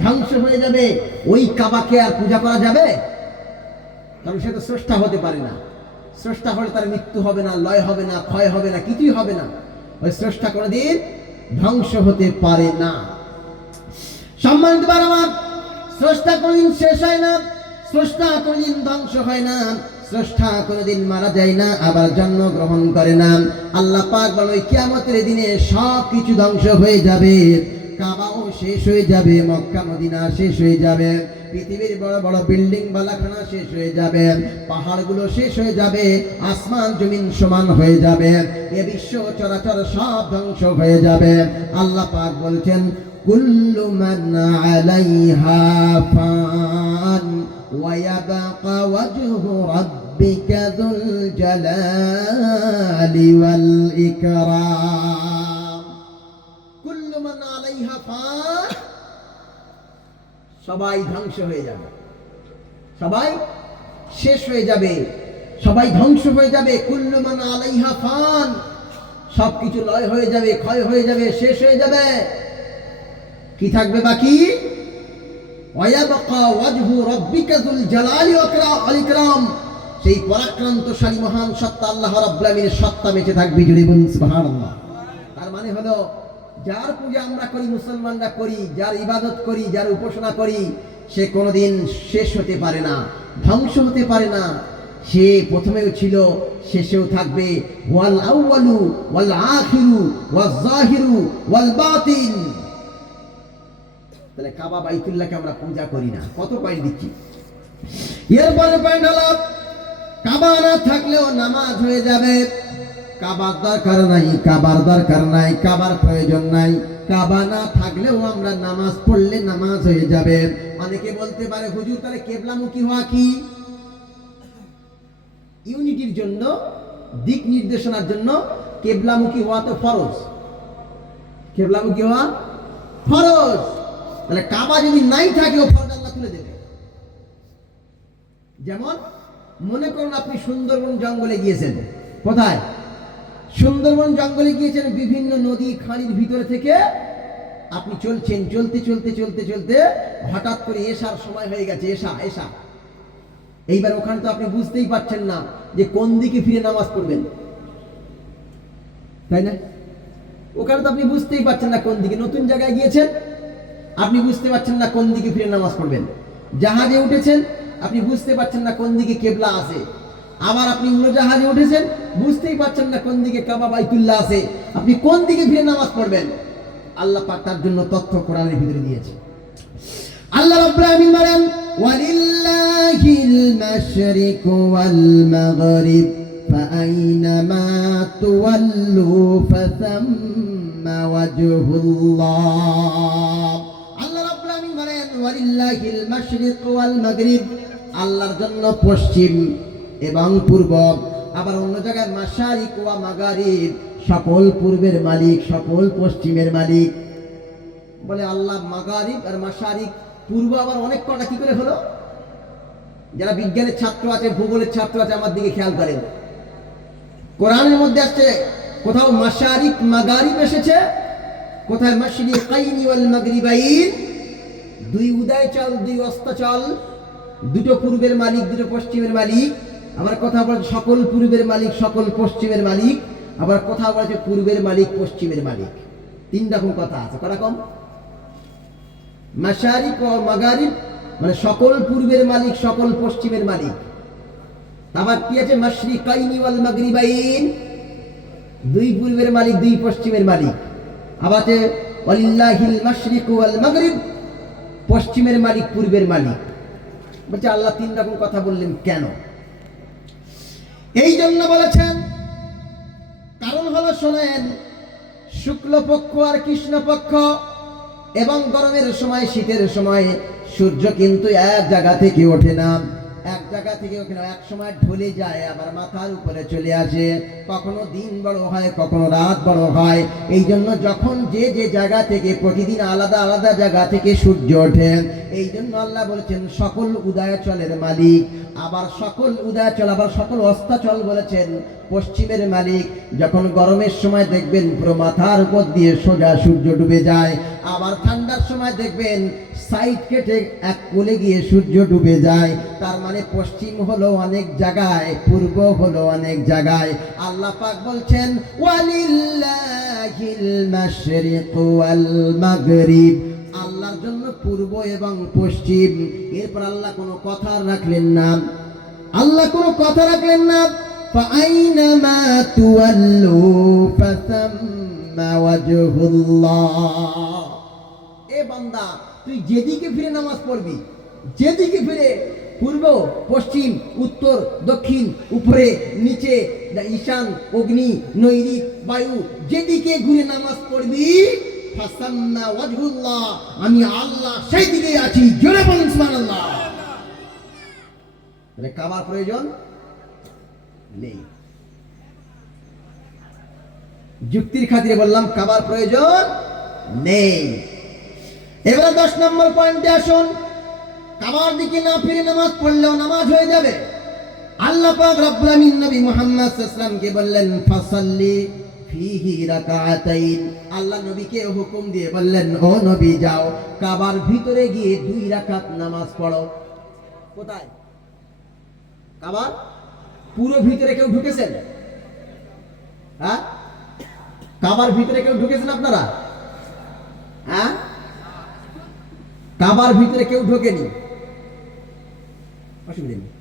ধ্বংস হয়ে যাবে, ওই কাবাকে আর পূজা করা যাবে? কারণ সে তো স্রষ্টা হতে পারে না। স্রষ্টা হলে তার মৃত্যু হবে না, লয় হবে না, ক্ষয় হবে না, কিছুই হবে না। ওই স্রষ্টা কোনোদিন ধ্বংস হতে পারে না। সম্মানিত আমার, স্রষ্টা কোনোদিন শেষ হয় না, স্রষ্টা কোনোদিন ধ্বংস হয় না, স্রষ্টা কোনোদিন মারা যায় না, আবার জন্মগ্রহণ করে না। আল্লাহ পাক বলে কিয়ামতের দিনে সব কিছু ধ্বংস হয়ে যাবে, কাবাও শেষ হয়ে যাবে, মক্কা মদিনা শেষ হয়ে যাবে, পৃথিবীর বড় বড় বিল্ডিং বালাখানা শেষ হয়ে যাবে, পাহাড়গুলো শেষ হয়ে যাবে, আসমান জমিন সমান হয়ে যাবে, এ বিশ্ব চরাচর সব ধ্বংস হয়ে যাবে। আল্লাহ পাক বলছেন, কুল্লু মান আলাইহা ফান ওয়া ইয়াবকা ওয়াজহু রাব্বিকা যুল জালালি ওয়াল ইকরাম। কুল্লু মান আলাইহা ফান, সবাই ধ্বংস হয়ে যাবে, সবাই শেষ হয়ে যাবে, সবাই ধ্বংস হয়ে যাবে। কুল্লু মান আলাইহা ফান, সবকিছু লয় হয়ে যাবে, ক্ষয় হয়ে যাবে, শেষ হয়ে যাবে। কি থাকবে বাকি? ওয়ায়াবকা ওয়াজহু রাব্বিকা যুল জালালি ওয়াল ইকরাম, সেই পরাক্রান্তশালী মহান সত্তা আল্লাহ রাব্বুল আলামিনের সত্তা বেঁচে থাকবে। জুড়ে বলুন সুবহানাল্লাহ। তার মানে হলো যার পূজা আমরা করি, মুসলমানরা করি, যার ইবাদত করি, যার উপাসনা করি, সে কোনোদিন শেষ হতে পারে না, ধ্বংস হতে পারে না। সে প্রথমেও ছিল, শেষেও থাকবে। ওয়াল আউয়ালু ওয়াল আখিরু ওয়াজ জাহিরু ওয়াল বাতিন। তাহলে কাবা বাইতুল্লাহকে আমরা পূজা করি না। কত পয়েন্ট দিচ্ছি। এরপরে পয়েন্ট হলো কাবা না থাকলেও নামাজ হয়ে যাবে। কাবার দরকার নাই, কাবার দরকার নাই, কাবার প্রয়োজন নাই। কাবা না থাকলেও আমরা নামাজ পড়লে নামাজ হয়ে যাবে। অনেকে বলতে পারে, হুজুর তাহলে কিবলামুখী হওয়া কি? ইউনিটির জন্য, দিক নির্দেশনার জন্য কিবলামুখী হওয়া তো ফরজ। কিবলামুখী হওয়া ফরজ। তাহলে কাবা যদি নাই থাকে, ও ফরজ আল্লাহ তুলে দেবে। যেমন মনে করুন আপনি সুন্দরবন জঙ্গলে গিয়েছেন। কোথায়? সুন্দরবন জঙ্গলে গিয়েছেন। বিভিন্ন নদী খাঁড়ির ভিতরে থেকে আপনি চলছেন, চলতে চলতে চলতে চলতে হঠাৎ করে এশার সময় হয়ে গেছে। এশা। এইবার ওখানে তো আপনি বুঝতেই পারছেন না যে কোন দিকে ফিরে নামাজ পড়বেন, তাই না? ওখানে তো আপনি বুঝতেই পারছেন না কোন দিকে। নতুন জায়গায় গিয়েছেন, আপনি বুঝতে পারছেন না কোন দিকে ফিরে নামাজ পড়বেন। জাহাজে উঠেছেন, আপনি বুঝতে পারছেন না কোন দিকে কিবলা আছে। আবার আপনি উড়োজাহাজে উঠেছেন, বুঝতেই পারছেন না কোন দিকে কাবা বাইতুল্লাহ আছে। আপনি কোন দিকে ফিরে নামাজ পড়বেন? আল্লাহ পাক তার জন্য তথ্য কোরআনের ভিতরে দিয়েছে। আল্লাহ রাব্বুল আলামিন বলেন, ওয়ালিল্লাহিল মাশরিকু ওয়াল মাগরিব ফাআইনামা তুওয়াল্লু ফাসাম্মা ওয়াজহুল্লাহ। আল্লাহ রাব্বুল আলামিন বলেন, ওয়ালিল্লাহিল মাশরিকু ওয়াল মাগরিব, আল্লাহর জন্য পশ্চিম এবং পূর্ব। আবার অন্য জায়গায় মাশারিক ওয়া মাগারিব, সকল পূর্বের মালিক, সকল পশ্চিমের মালিক। বলে আল্লাহ মাগারিব আর মাশারিক, পূর্ব আবার অনেক কটা কি করে হলো? যারা বিজ্ঞানের ছাত্র আছে, ভূগোলের ছাত্র আছে, আমার দিকে খেয়াল করেন। কোরআনের মধ্যে আসছে কোথাও মাশারিক মাগারিব এসেছে, কোথায় মাশরিকাইনি ওয়াল মাগরিবাইন, দুই উদয় চল, দুই অস্ত চল, দুটো পূর্বের মালিক, দুটো পশ্চিমের মালিক। আবার কথা বলেছে সকল পূর্বের মালিক সকল পশ্চিমের মালিক, আবার কথা বলেছে পূর্বের মালিক পশ্চিমের মালিক। তিন রকম কথা আছে। করকম? মাশারিক ও মাগারিব, মানে সকল পূর্বের মালিক সকল পশ্চিমের মালিক। আবার কি আছে? মাশরিকাইনি ওয়াল মাগরিবাইন, দুই পূর্বের মালিক দুই পশ্চিমের মালিক। আবার আছে ওয়ালিল্লাহিল মাশরিক ওয়াল মাগরিব, পশ্চিমের মালিক পূর্বের মালিক। বলছে আল্লাহ তিন রকম কথা বললেন কেন? এই জন্য বলেছেন, কারণ হলো শোনেন, শুক্লপক্ষ আর কৃষ্ণপক্ষ এবং গরমের সময় শীতের সময় সূর্য কিন্তু এক জায়গা থেকে ওঠে না, এক জায়গা থেকে ওঠে না, এক সময় ঢলে যায় আবার মাথার উপরে চলে আসে। কখনো দিন বড় হয় কখনো রাত বড় হয়। এই জন্য যখন যে যে জায়গা থেকে প্রতিদিন আলাদা আলাদা জায়গা থেকে সূর্য ওঠে, এই জন্য আল্লাহ বলেছেন সকল উদয়াচলের মালিক। আবার সকল উদয়াচল আবার সকল অস্তাচল বলেছেন পশ্চিমের মালিক। যখন গরমের সময় দেখবেন পুরো মাথার উপর দিয়ে সোজা সূর্য ডুবে যায়, আবার ঠান্ডার সময় দেখবেন সাইড কেটে এক কোণে গিয়ে সূর্য ডুবে যায়। তার মানে পশ্চিম হলো অনেক জায়গায়, পূর্ব হলো অনেক জায়গায়। আল্লাহ পাক বলছেন ওয়ালিল্লাহিল মাশরিক ওয়াল মাগরিব, আল্লাহর জন্য পূর্ব এবং পশ্চিম। এরপর আল্লাহ কোনো কথা রাখলেন না, আল্লাহ কোনো কথা রাখলেন না। ফাআইনামা তুওয়াল্লু ফাসাম্মা ওয়াজহুল্লাহ। এ বান্দা, তুই যেদিকে ফিরে নামাজ পড়বি, যেদিকে ফিরে, পূর্ব পশ্চিম উত্তর দক্ষিণ উপরে নিচে ঈশান অগ্নি নৈরিত বায়ু, যেদিকে ঘুরে নামাজ পড়বি, ফাসাম্মা ওয়াজহুল্লাহ, আমি আল্লাহ সেই দিকে আছি। জোরে বলুন সুবহানাল্লাহ। মানে কাবার প্রয়োজন নেই। যুক্তির খাতিরে বললাম কাবার প্রয়োজন নেই। এবার 10 নম্বর পয়েন্টে আসুন। কাবার দিকে না ফিরে নামাজ পড়লেও নামাজ হয়ে যাবে। আল্লাহ পাক রব্বুল আমিন নবী মুহাম্মদ সাল্লাল্লাহু আলাইহি ওয়াসাল্লামকে বললেন ফাসাল্লি ফিহি রাকাতাইন। আল্লাহ নবীকে হুকুম দিয়ে বললেন, ও নবী যাও কাবার ভিতরে গিয়ে 2 রাকাত নামাজ পড়ো। কোথায়? কাবার পুরো ভিতরে কেউ ঢুকেছেন? হ্যাঁ, কাবার ভিতরে কেউ ঢুকেছেন আপনারা? হ্যাঁ, কাবার ভিতরে কেউ ঢোকেনি, অসুবিধা নেই।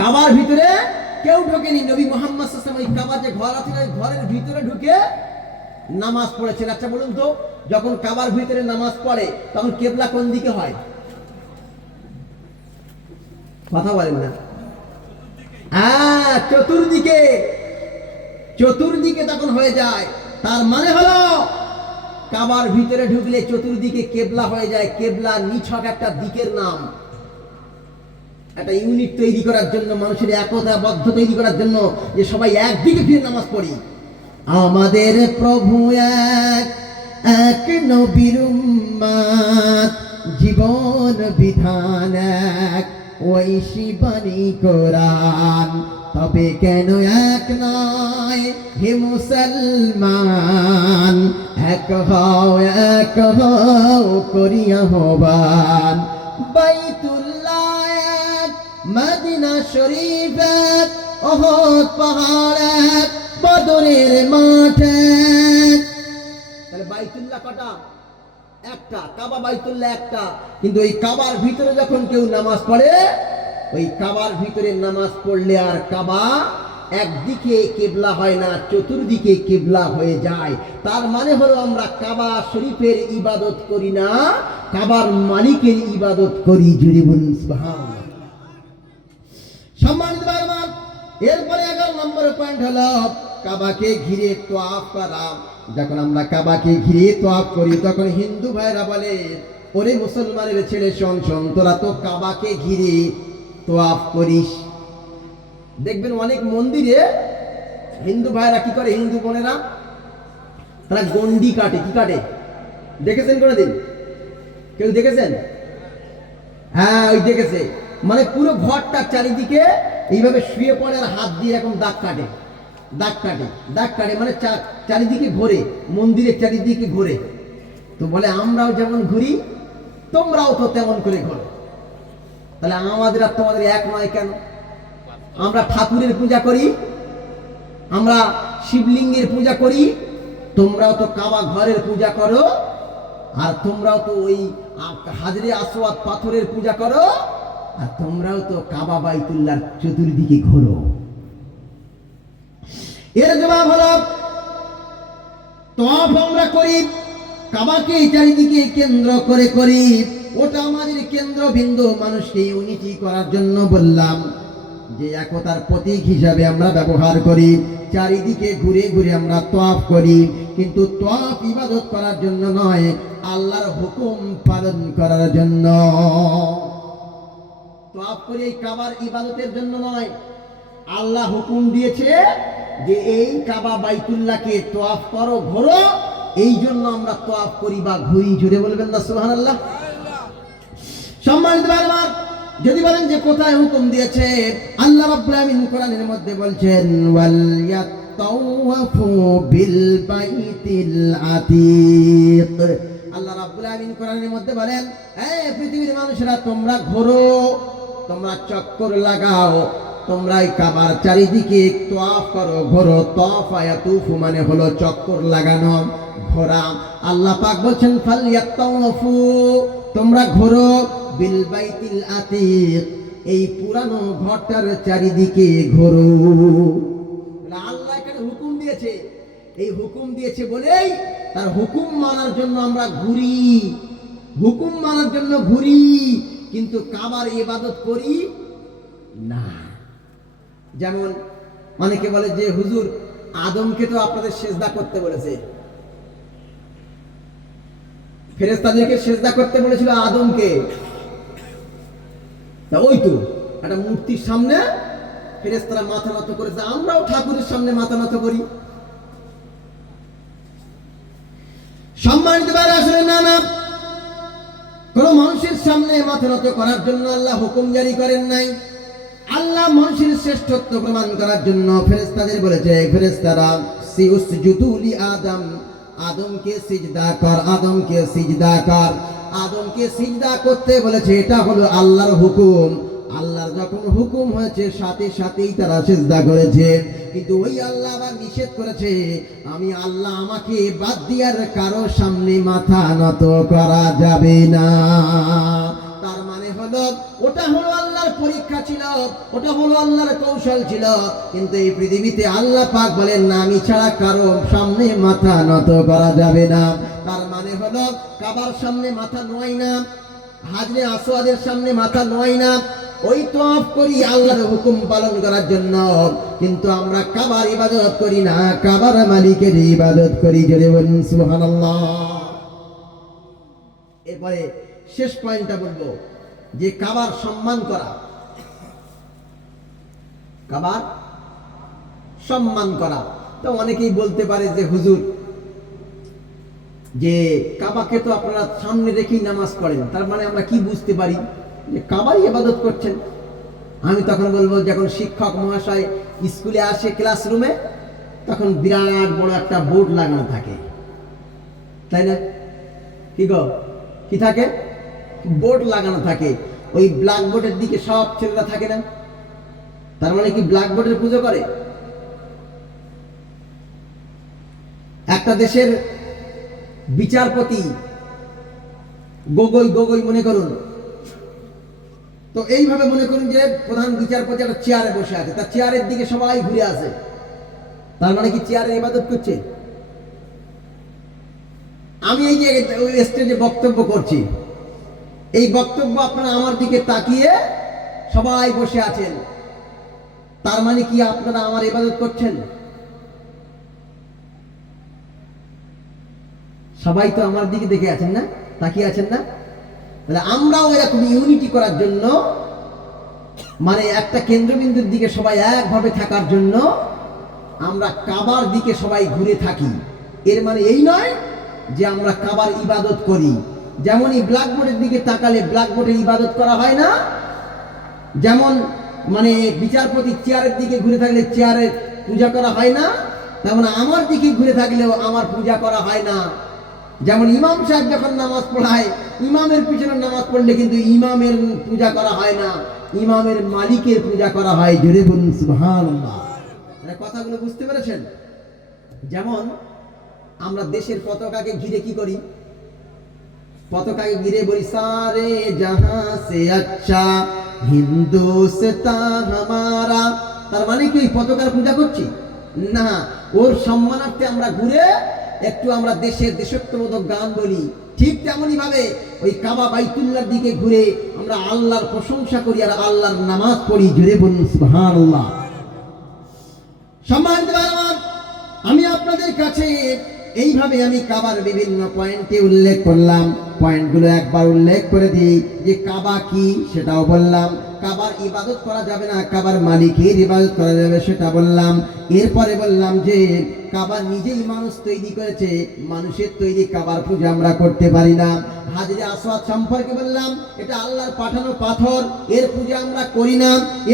কাবার ভিতরে কেউ ঢোকেনি। নবী মুহাম্মদ সাল্লাল্লাহু আলাইহি ওয়াসাল্লাম ওই কাবার যে ঘর আছে ওই ঘরের ভিতরে ঢুকে নামাজ পড়েছেন। আচ্ছা বলুন তো, যখন কাবার ভিতরে নামাজ পড়ে তখন কিবলা কোন দিকে হয়? কথা বলেন না। হ্যাঁ, চতুর্দিকে, চতুর্দিকে তখন হয়ে যায়। তার মানে হলো কাবার ভিতরে ঢুকলে চতুর্দিকে কেবলা হয়ে যায়। কেবলা নিছক একটা দিকের নাম, একটা ইউনিট তৈরি করার জন্য, মানুষের একতাবদ্ধ তৈরি করার জন্য, যে সবাই একদিকে ফিরে নামাজ পড়ি। আমাদের প্রভু এক, এক নবীর উম্মত, জীবন বিধান এক, ওই শিবানী কোরআন। তবে কেন এক নয় হে মুসলমান, এক হও করিয়া হবান। বাইতুল্লাহ এক, মদিনা শরীফ এক, ওহদ পাহাড় এক, বদরের মাঠ এক। তাহলে বাইতুল্লাহ কটা? একটা। কাবা বাইতুল্লাহ একটা। কিন্তু ওই কাবার ভিতরে যখন কেউ নামাজ পড়ে, ওই কাবার ভিতরে নামাজ পড়লে আর কাবা একদিকে কিবলা হয় না, চতুর্দিকে কিবলা হয়ে যায়। তার মানে হলো আমরা কাবা শরীফের ইবাদত করি না, কাবার মালিকের ইবাদত করি। জোরে বলুন সুবহানাল্লাহ। সম্মানিত ভাই বোন, এরপরে 11 নম্বর পয়েন্ট হলো কাবাকে ঘিরে তোয়াফ করা। যখন আমরা কাবাকে ঘিরে তোয়াফ করি তখন হিন্দু ভাইরা বলে, ওরে মুসলমানের ছেলে শোন শোন, তোরা তো কাবাকে ঘিরে তোয়াফ করিস। দেখবেন অনেক মন্দিরে হিন্দু ভাইরা কি করে, হিন্দু বোনেরা তারা গন্ডি কাটে। কি কাটে দেখেছেন কোনোদিন? কেউ দেখেছেন? হ্যাঁ, ওই দেখেছে। মানে পুরো ঘরটা চারিদিকে এইভাবে শুয়ে পড়ে আর হাত দিয়ে এরকম দাগ কাটে, দাগ কাটে, দাগ কাটে, মানে চারিদিকে ঘোরে, মন্দিরের চারিদিকে ঘোরে। তো বলে আমরাও যেমন ঘুরি তোমরাও তো তেমন করে ঘোরো। তাহলে আমাদের আর তোমাদের এক নয় কেন? আমরা ঠাকুরের পূজা করি, আমরা শিবলিঙ্গের পূজা করি, তোমরাও তো কাবা ঘরের পূজা করো, আর তোমরাও তো ওই হাজরে আসওয়াদ পাথরের পূজা করো, আর তোমরাও তো কাবা বাইতুল্লাহর চতুর্দিকে ঘোরো। এর জবাব হলো তওয়াফ আমরা করি, কাবাকে চারিদিকে কেন্দ্র করে করি, ওটা আমাদের কেন্দ্রবিন্দু। মানুষকে ইউনিটি করার জন্য বললাম যে একতার প্রতীক হিসাবে আমরা ব্যবহার করি। চারিদিকে ঘুরে ঘুরে আমরা তওয়াফ করি, কিন্তু তওয়াফ ইবাদত করার জন্য নয়, আল্লাহর হুকুম পালন করার জন্য। তওয়াফ করি এই কাবার ইবাদতের জন্য নয়, আল্লাহ হুকুম দিয়েছে যে এই কাবা বাইতুল্লাহকে তওয়াফ করো, ঘোরো, এই জন্য আমরা তওয়াফ করি বা ঘুরি। জুড়ে বলবেন না সুবহানাল্লাহ। সম্মানিত ভাই আমার, যদি বলেন যে কোথায় হুকুম দিয়েছে, আল্লাহ রাব্বুল আলামিন কোরআনের মধ্যে বলছেন ওয়াল ইয়াতাওয়াফু বিল বাইতিল আতীক। আল্লাহ রাব্বুল আলামিন কোরআনের মধ্যে বলেন, এই পৃথিবীর মানুষেরা তোমরা ঘোরো, তোমরা চক্কর লাগাও, তোমরা এই কাবার চারিদিকে তওয়াফ করো, ঘোরো। তওয়াফা ইয়াতুফু মানে হলো চক্কর লাগানো, ঘোরা। আল্লাহ পাক বলছেন ফালইয়াতাওয়াফু, তোমরা ঘোরো বিল বাইতিল আতীক, এই পুরানো ঘরটার চারিদিকে ঘোরো। আল্লাহ এখানে হুকুম দিয়েছে, এই হুকুম দিয়েছে বলেই তার হুকুম মানার জন্য আমরা ঘুরি, হুকুম মানার জন্য ঘুরি, কিন্তু কাবার ইবাদত করি না। যেমন অনেকে বলে যে হুজুর আদমকে তো আপনাদের সেজদা করতে বলেছে, ফেরেশতাদেরকে সেজদা করতে বলেছিল আদমকে, তা ওই তো একটা মূর্তির সামনে ফেরেশতারা মাথা নত করেছে, আমরাও ঠাকুরের সামনে মাথা নত করি। সম্মানিত ভাইরা, আসলে না না, কোন মানুষের সামনে মাথা নত করার জন্য আল্লাহ হুকুম জারি করেন নাই। আল্লাহ মানুষের শ্রেষ্ঠত্ব প্রমাণ করার জন্য ফেরেশতাদের বলেছে, ফেরেশতারা সিউসজুদু লি আদম, আদমকে সিজদা কর, আদমকে সিজদা কর, আদমকে সিজদা করতে বলেছে। এটা হলো আল্লাহর হুকুম। আল্লাহর যখন হুকুম হয়েছে সাথে সাথেই তারা সিজদা করেছে, কিন্তু ওই আল্লাহ আবার নিষেধ করেছে, আমি আল্লাহ আমাকে বাদ দিয়ার কারো সামনে মাথা নত করা যাবে না। তার মানে হলো ওটা হলো আল্লাহর পরীক্ষা ছিল, ওটা হলো আল্লাহর কৌশল ছিল, কিন্তু এই পৃথিবীতে আল্লাহ পাক বলেন না, আমি ছাড়া কারো সামনে মাথা নত করা যাবে না। তার মানে হলো কাবার সামনে মাথা নোয়াই না, হাজরে আসওয়াদের সামনে মাথা নোয়াই না, ওই তওয়াফ করি আল্লাহর হুকুম পালন করার জন্য, কিন্তু আমরা কাবার ইবাদত করি না, কাবার মালিকের ইবাদত করি। জোরে বলুন সুবহানাল্লাহ। এরপরে শেষ পয়েন্টটা বলবো যে কাবার সম্মান করা, কাবার সম্মান করা। তো অনেকেই বলতে পারে যে হুজুর, যে কাবাকে তো আপনারা সামনে রেখেই নামাজ পড়েন, তার মানে আমরা কি বুঝতে পারি যে কাবারই ইবাদত করছেন? আমি তখন বলবো, যখন শিক্ষক মহাশয় স্কুলে আসে ক্লাসরুমে, তখন বিরাট বড় একটা বোর্ড লাগানো থাকে, তাই না? কি গো, কি থাকে? বোর্ড লাগানো থাকে, ওই ব্ল্যাকবোর্ডের দিকে সব ছেলেরা থাকে না? তার মানে কি ব্ল্যাকবোর্ডের পুজো করে? একটা দেশের বিচারপতি গগৈ মনে করুন, তো এইভাবে মনে করুন যে প্রধান বিচারপতি একটা চেয়ারে বসে আছে, তার চেয়ারের দিকে সবাই ঘুরে আসে, তার মানে কি চেয়ারে ইবাদত করছে? আমি এই যে ওই স্টেজে বক্তব্য করছি, এই বক্তব্য আপনারা আমার দিকে তাকিয়ে সবাই বসে আছেন, তার মানে কি আপনারা আমার ইবাদত করছেন? সবাই তো আমার দিকে দেখে আছেন না, তাকিয়ে আছেন না? তাহলে আমরাও এরকম ইউনিটি করার জন্য, মানে একটা কেন্দ্রবিন্দুর দিকে সবাই একভাবে থাকার জন্য আমরা কাবার দিকে সবাই ঘুরে থাকি। এর মানে এই নয় যে আমরা কাবার ইবাদত করি। যেমন এই ব্ল্যাকবোর্ডের দিকে তাকালে ব্ল্যাকবোর্ডের ইবাদত করা হয় না, যেমন মানে বিচারপতি চেয়ারের দিকে ঘুরে থাকলে চেয়ারের পূজা করা হয় না, তেমন আমার দিকে ঘুরে থাকলেও আমার পূজা করা হয় না। যেমন ইমাম সাহেব যখন নামাজ পড়ায়, ইমামের পিছনে নামাজ পড়লে কিন্তু ইমামের পূজা করা হয় না, ইমামের মালিকের পূজা করা হয়। জোরে বলুন সুবহানাল্লাহ। মানে কথাগুলো বুঝতে পেরেছেন? যেমন আমরা দেশের পতাকাকে ঘিরে কি করি? পতাকাকে ঘিরে বলি সারে জাহাঁ সে আচ্ছা হিন্দুস্তান হামারা। তার মানে কি ওই পতাকার পূজা করছি? না, ওর সম্মানার্থে আমরা ঘুরে একটু আমরা দেশের দেশত্ববোধক গান বলি। ঠিক তেমনই ভাবে ওই কাবা বাইতুল্লাহর দিকে ঘুরে আমরা আল্লাহর প্রশংসা করি আর আল্লাহর নামাজ পড়ি। জোরে বলুন সুবহানাল্লাহ। সম্মানিত ভাইরা, আমি আপনাদের কাছে এইভাবে আমি কাবার বিভিন্ন পয়েন্টে উল্লেখ করলাম। পয়েন্টগুলো একবার উল্লেখ করে দিই যে কাবা কি সেটাও বললাম, কাবার ইবাদত করা যাবে না, কাবার মালিকের ইবাদত করা যাবে সেটা বললাম। এরপরে বললাম যে কাবা নিজেই মানুষ তৈরি করেছে, মানুষের তৈরি কাবার পূজা আমরা করতে পারি না। হাজরে আসওয়াদ সম্পর্কে বললাম এটা আল্লাহর পাঠানো পাথর, এর পূজা আমরা করি না।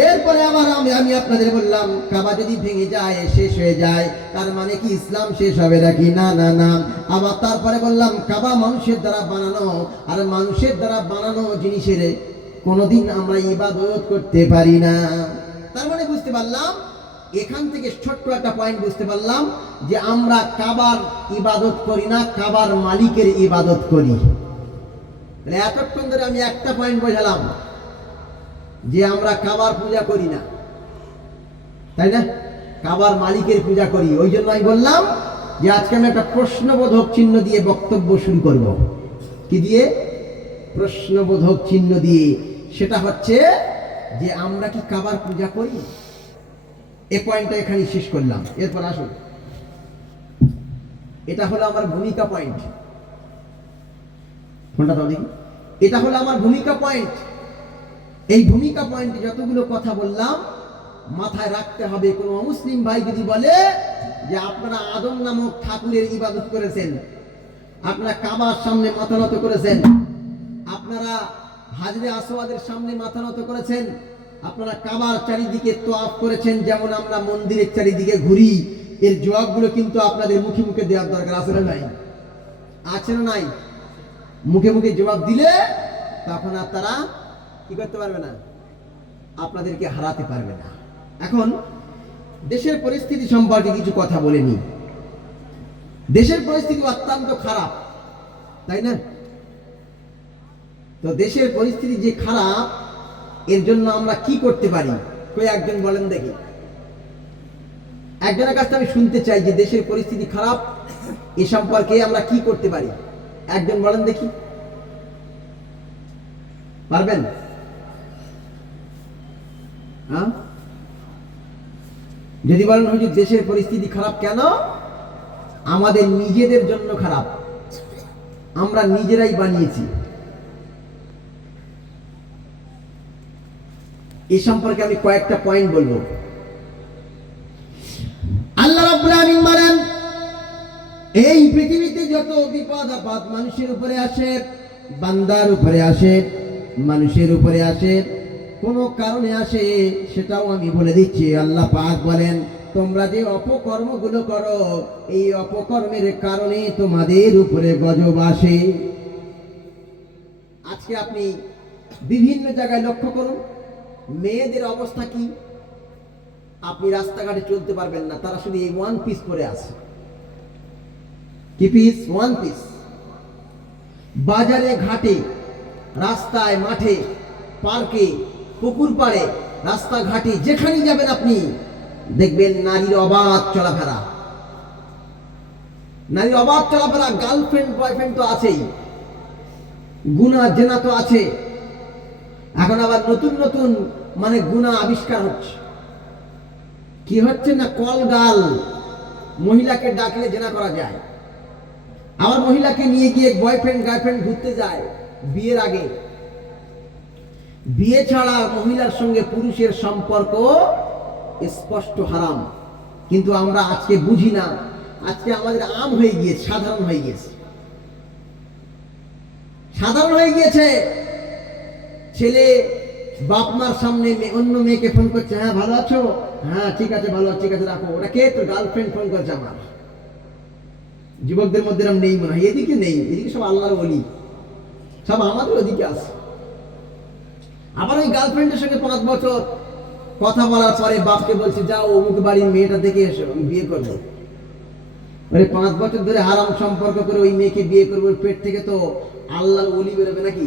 এরপরে আবার আমি আপনাদের বললাম কাবা যদি ভেঙে যায় শেষ হয়ে যায়, তার মানে কি ইসলাম শেষ হবে নাকি? না না না। আবার তারপরে বললাম কাবা মানুষের দ্বারা বানানো, আর মানুষের দ্বারা বানানো জিনিসের কোনোদিন আমরা ইবাদত করতে পারি না। তার মানে বুঝতে পারলাম, এখান থেকে ছোট্ট একটা পয়েন্ট বুঝতে পারলাম যে আমরা কাবার ইবাদত করি না, কাবার মালিকের ইবাদত করি। এতক্ষণ ধরে আমি একটা পয়েন্ট বোঝালাম যে আমরা কাবার পূজা করি না, তাই না? কাবার মালিকের পূজা করি। ওই জন্য আমি বললাম যে আজকে আমি একটা প্রশ্নবোধক চিহ্ন দিয়ে বক্তব্য শুরু করব। কি দিয়ে? প্রশ্নবোধক চিহ্ন দিয়ে। সেটা হচ্ছে যে আমরা কি কাবার পূজা করি? এই পয়েন্টটা এখানে শেষ করলাম। এরপর আসুন, এটা হলো আমার ভূমিকা পয়েন্ট। কোনটা দাও দেখি? এটা হলো আমার ভূমিকা পয়েন্ট। এই ভূমিকা পয়েন্টে যতগুলো কথা বললাম মাথায় রাখতে হবে। কোনো মুসলিম ভাই যদি বলে যে আপনারা আদম নামক ঠাকুরের ইবাদত করেছেন, আপনারা কাবার সামনে মাথা নত করেছেন, আপনারা হাজরে আসওয়াদের সামনে মাথা নত করেছেন, আপনারা কাবার চারিদিকে তোয়াফ করেছেন, যেমন আমরা মন্দিরের চারিদিকে ঘুরি, এর জবাবগুলো কিন্তু আপনাদের মুখে মুখে দেওয়ার দরকার আছে না নাই? আছে না নাই? মুখে মুখে জবাব দিলে তখন আর তারা কি করতে পারবে না, আপনাদেরকে হারাতে পারবে না। এখন দেশের পরিস্থিতি সম্পর্কে কিছু কথা বলে নি। দেশের পরিস্থিতি অত্যন্ত খারাপ, তাই না? তো দেশের পরিস্থিতি যে খারাপ, এর জন্য আমরা কি করতে পারি? কই একজন বলেন দেখি। একজনের কাছে আমি শুনতে চাই যে দেশের পরিস্থিতি খারাপ, এ সম্পর্কে আমরা কি করতে পারি? একজন বলেন দেখি, পারবেন? হ্যাঁ, যদি বলেন হুজুর দেশের পরিস্থিতি খারাপ কেন? আমাদের নিজেদের জন্য খারাপ, আমরা নিজেরাই বানিয়েছি। এই সম্পর্কে আমি কয়েকটা পয়েন্ট বলবো। আল্লাহ রাব্বুল আলামিন বলেন এই পৃথিবীতে যত বিপদ আপদ মানুষের উপরে আসে, বান্দার উপরে আসে, মানুষের উপরে আসে, কোনো কারণে আসে, সেটাও আমি বলে দিচ্ছি। আল্লাহ পাক বলেন তোমরা যে অপকর্মগুলো করো, এই অপকর্মের কারণে তোমাদের উপরে গজব আসে। আজকে আপনি বিভিন্ন জায়গায় লক্ষ্য করুন, মেয়েদের অবস্থা কি? আপনি রাস্তাঘাটে চলতে পারবেন না, তারা শুধু এই ওয়ান পিস পরে আছে। কি পিস? One piece. বাজারে ঘাটে, রাস্তায়, মাঠে, পার্কে, পুকুর পাড়ে, রাস্তাঘাটে যেখানেই যাবেন আপনি দেখবেন নারীর অবাধ চলাফেরা। নারীর অবাধ চলাফেরা। গার্লফ্রেন্ড বয়ফ্রেন্ড তো আছেই, গুনাহ জেনা তো আছে। এখন আবার নতুন নতুন মানে গুনাহ আবিষ্কার হচ্ছে। কি হচ্ছে না, কল গাল, মহিলাকে ডাকলে জেনা করা যায়। আবার মহিলাকে নিয়ে গিয়ে বয়ফ্রেন্ড গার্লফ্রেন্ড ঘুরতে যায় বিয়ের আগে। বিয়ে ছাড়া মহিলার সঙ্গে পুরুষের সম্পর্ক স্পষ্ট হারাম, কিন্তু আমরা আজকে বুঝি না। আজকে আমাদের আম হয়ে গিয়েছে, সাধারণ হয়ে গিয়েছে, সাধারণ হয়ে গিয়েছে। ছেলে বাপ মার সামনে অন্য মেয়েকে ফোন করছে, হ্যাঁ ভালো আছো, হ্যাঁ ঠিক আছে ভালো, ঠিক আছে রাখো। ওটা কে? তোর গার্লফ্রেন্ড ফোন করছে আমার। যুবকদের মধ্যে এরকম নেই মনে হয়, এদিকে নেই, এদিকে সব আল্লাহর ওলি, সব আমাদের ওদিকে আছে। আবার ওই গার্লফ্রেন্ডের সঙ্গে 5 বছর কথা বলার পরে বাপকে বলছে যাও অমুক বাড়ির মেয়েটা দেখে এসো, আমি বিয়ে করবো। মানে 5 বছর ধরে হারাম সম্পর্ক করে ওই মেয়েকে বিয়ে করবো, পেট থেকে তো আল্লাহর ওলি বেরোবে নাকি?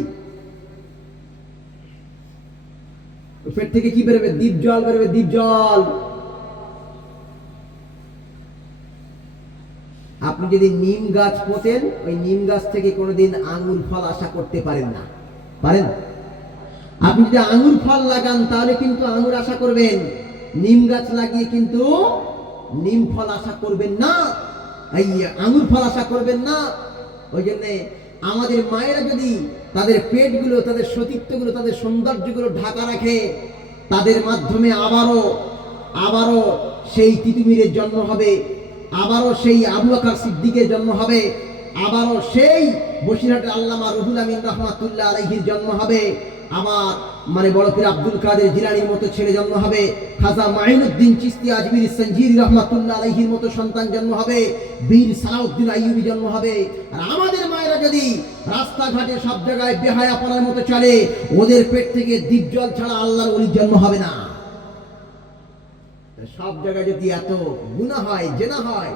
পেট থেকে কি বেরোবে? দ্বীপ জল বেরোবে, দ্বীপ জল। আপনি যদি নিম গাছ পোতেন, ওই নিম গাছ থেকে কোনোদিন আঙ্গুর ফল আশা করতে পারেন না, পারেন? আপনি যদি আঙ্গুর ফল লাগান তাহলে কিন্তু আঙ্গুর আশা করবেন, নিম গাছ লাগিয়ে কিন্তু নিম ফল আশা করবেন না, এই আঙ্গুর ফল আশা করবেন না। ওই জন্য আমাদের মায়েরা যদি তাদের পেটগুলো, তাদের সতীত্বগুলো, তাদের সৌন্দর্যগুলো ঢাকা রাখে, তাদের মাধ্যমে আবারও সেই তিতুমিরের জন্ম হবে, আবারও সেই আবু বকর সিদ্দিকের জন্ম হবে, আবারও সেই বসিরহাটের আল্লামা রুহুল আমিন রহমাতুল্লাহ আলাইহির জন্ম হবে, আবার মানে বড় পীর আব্দুল কাদের জিলানীর মতো ছেলে জন্ম হবে, খাজা মাইনুদ্দিন চিশতি আজমিরি সঞ্জিরি রহমাতুল্লাহ আলাইহির মতো সন্তান জন্ম হবে, বীর সালাউদ্দিন আইয়ুবী জন্ম হবে। আর আমাদের মায়েরা যদি রাস্তাঘাটে সব জায়গায় বেহায়াপনার মতো চলে, ওদের পেট থেকে দ্বীপ জল ছাড়া আল্লাহর ওলির জন্ম হবে না। সব জায়গায় যদি এত গুনাহ হয়, জেনা হয়,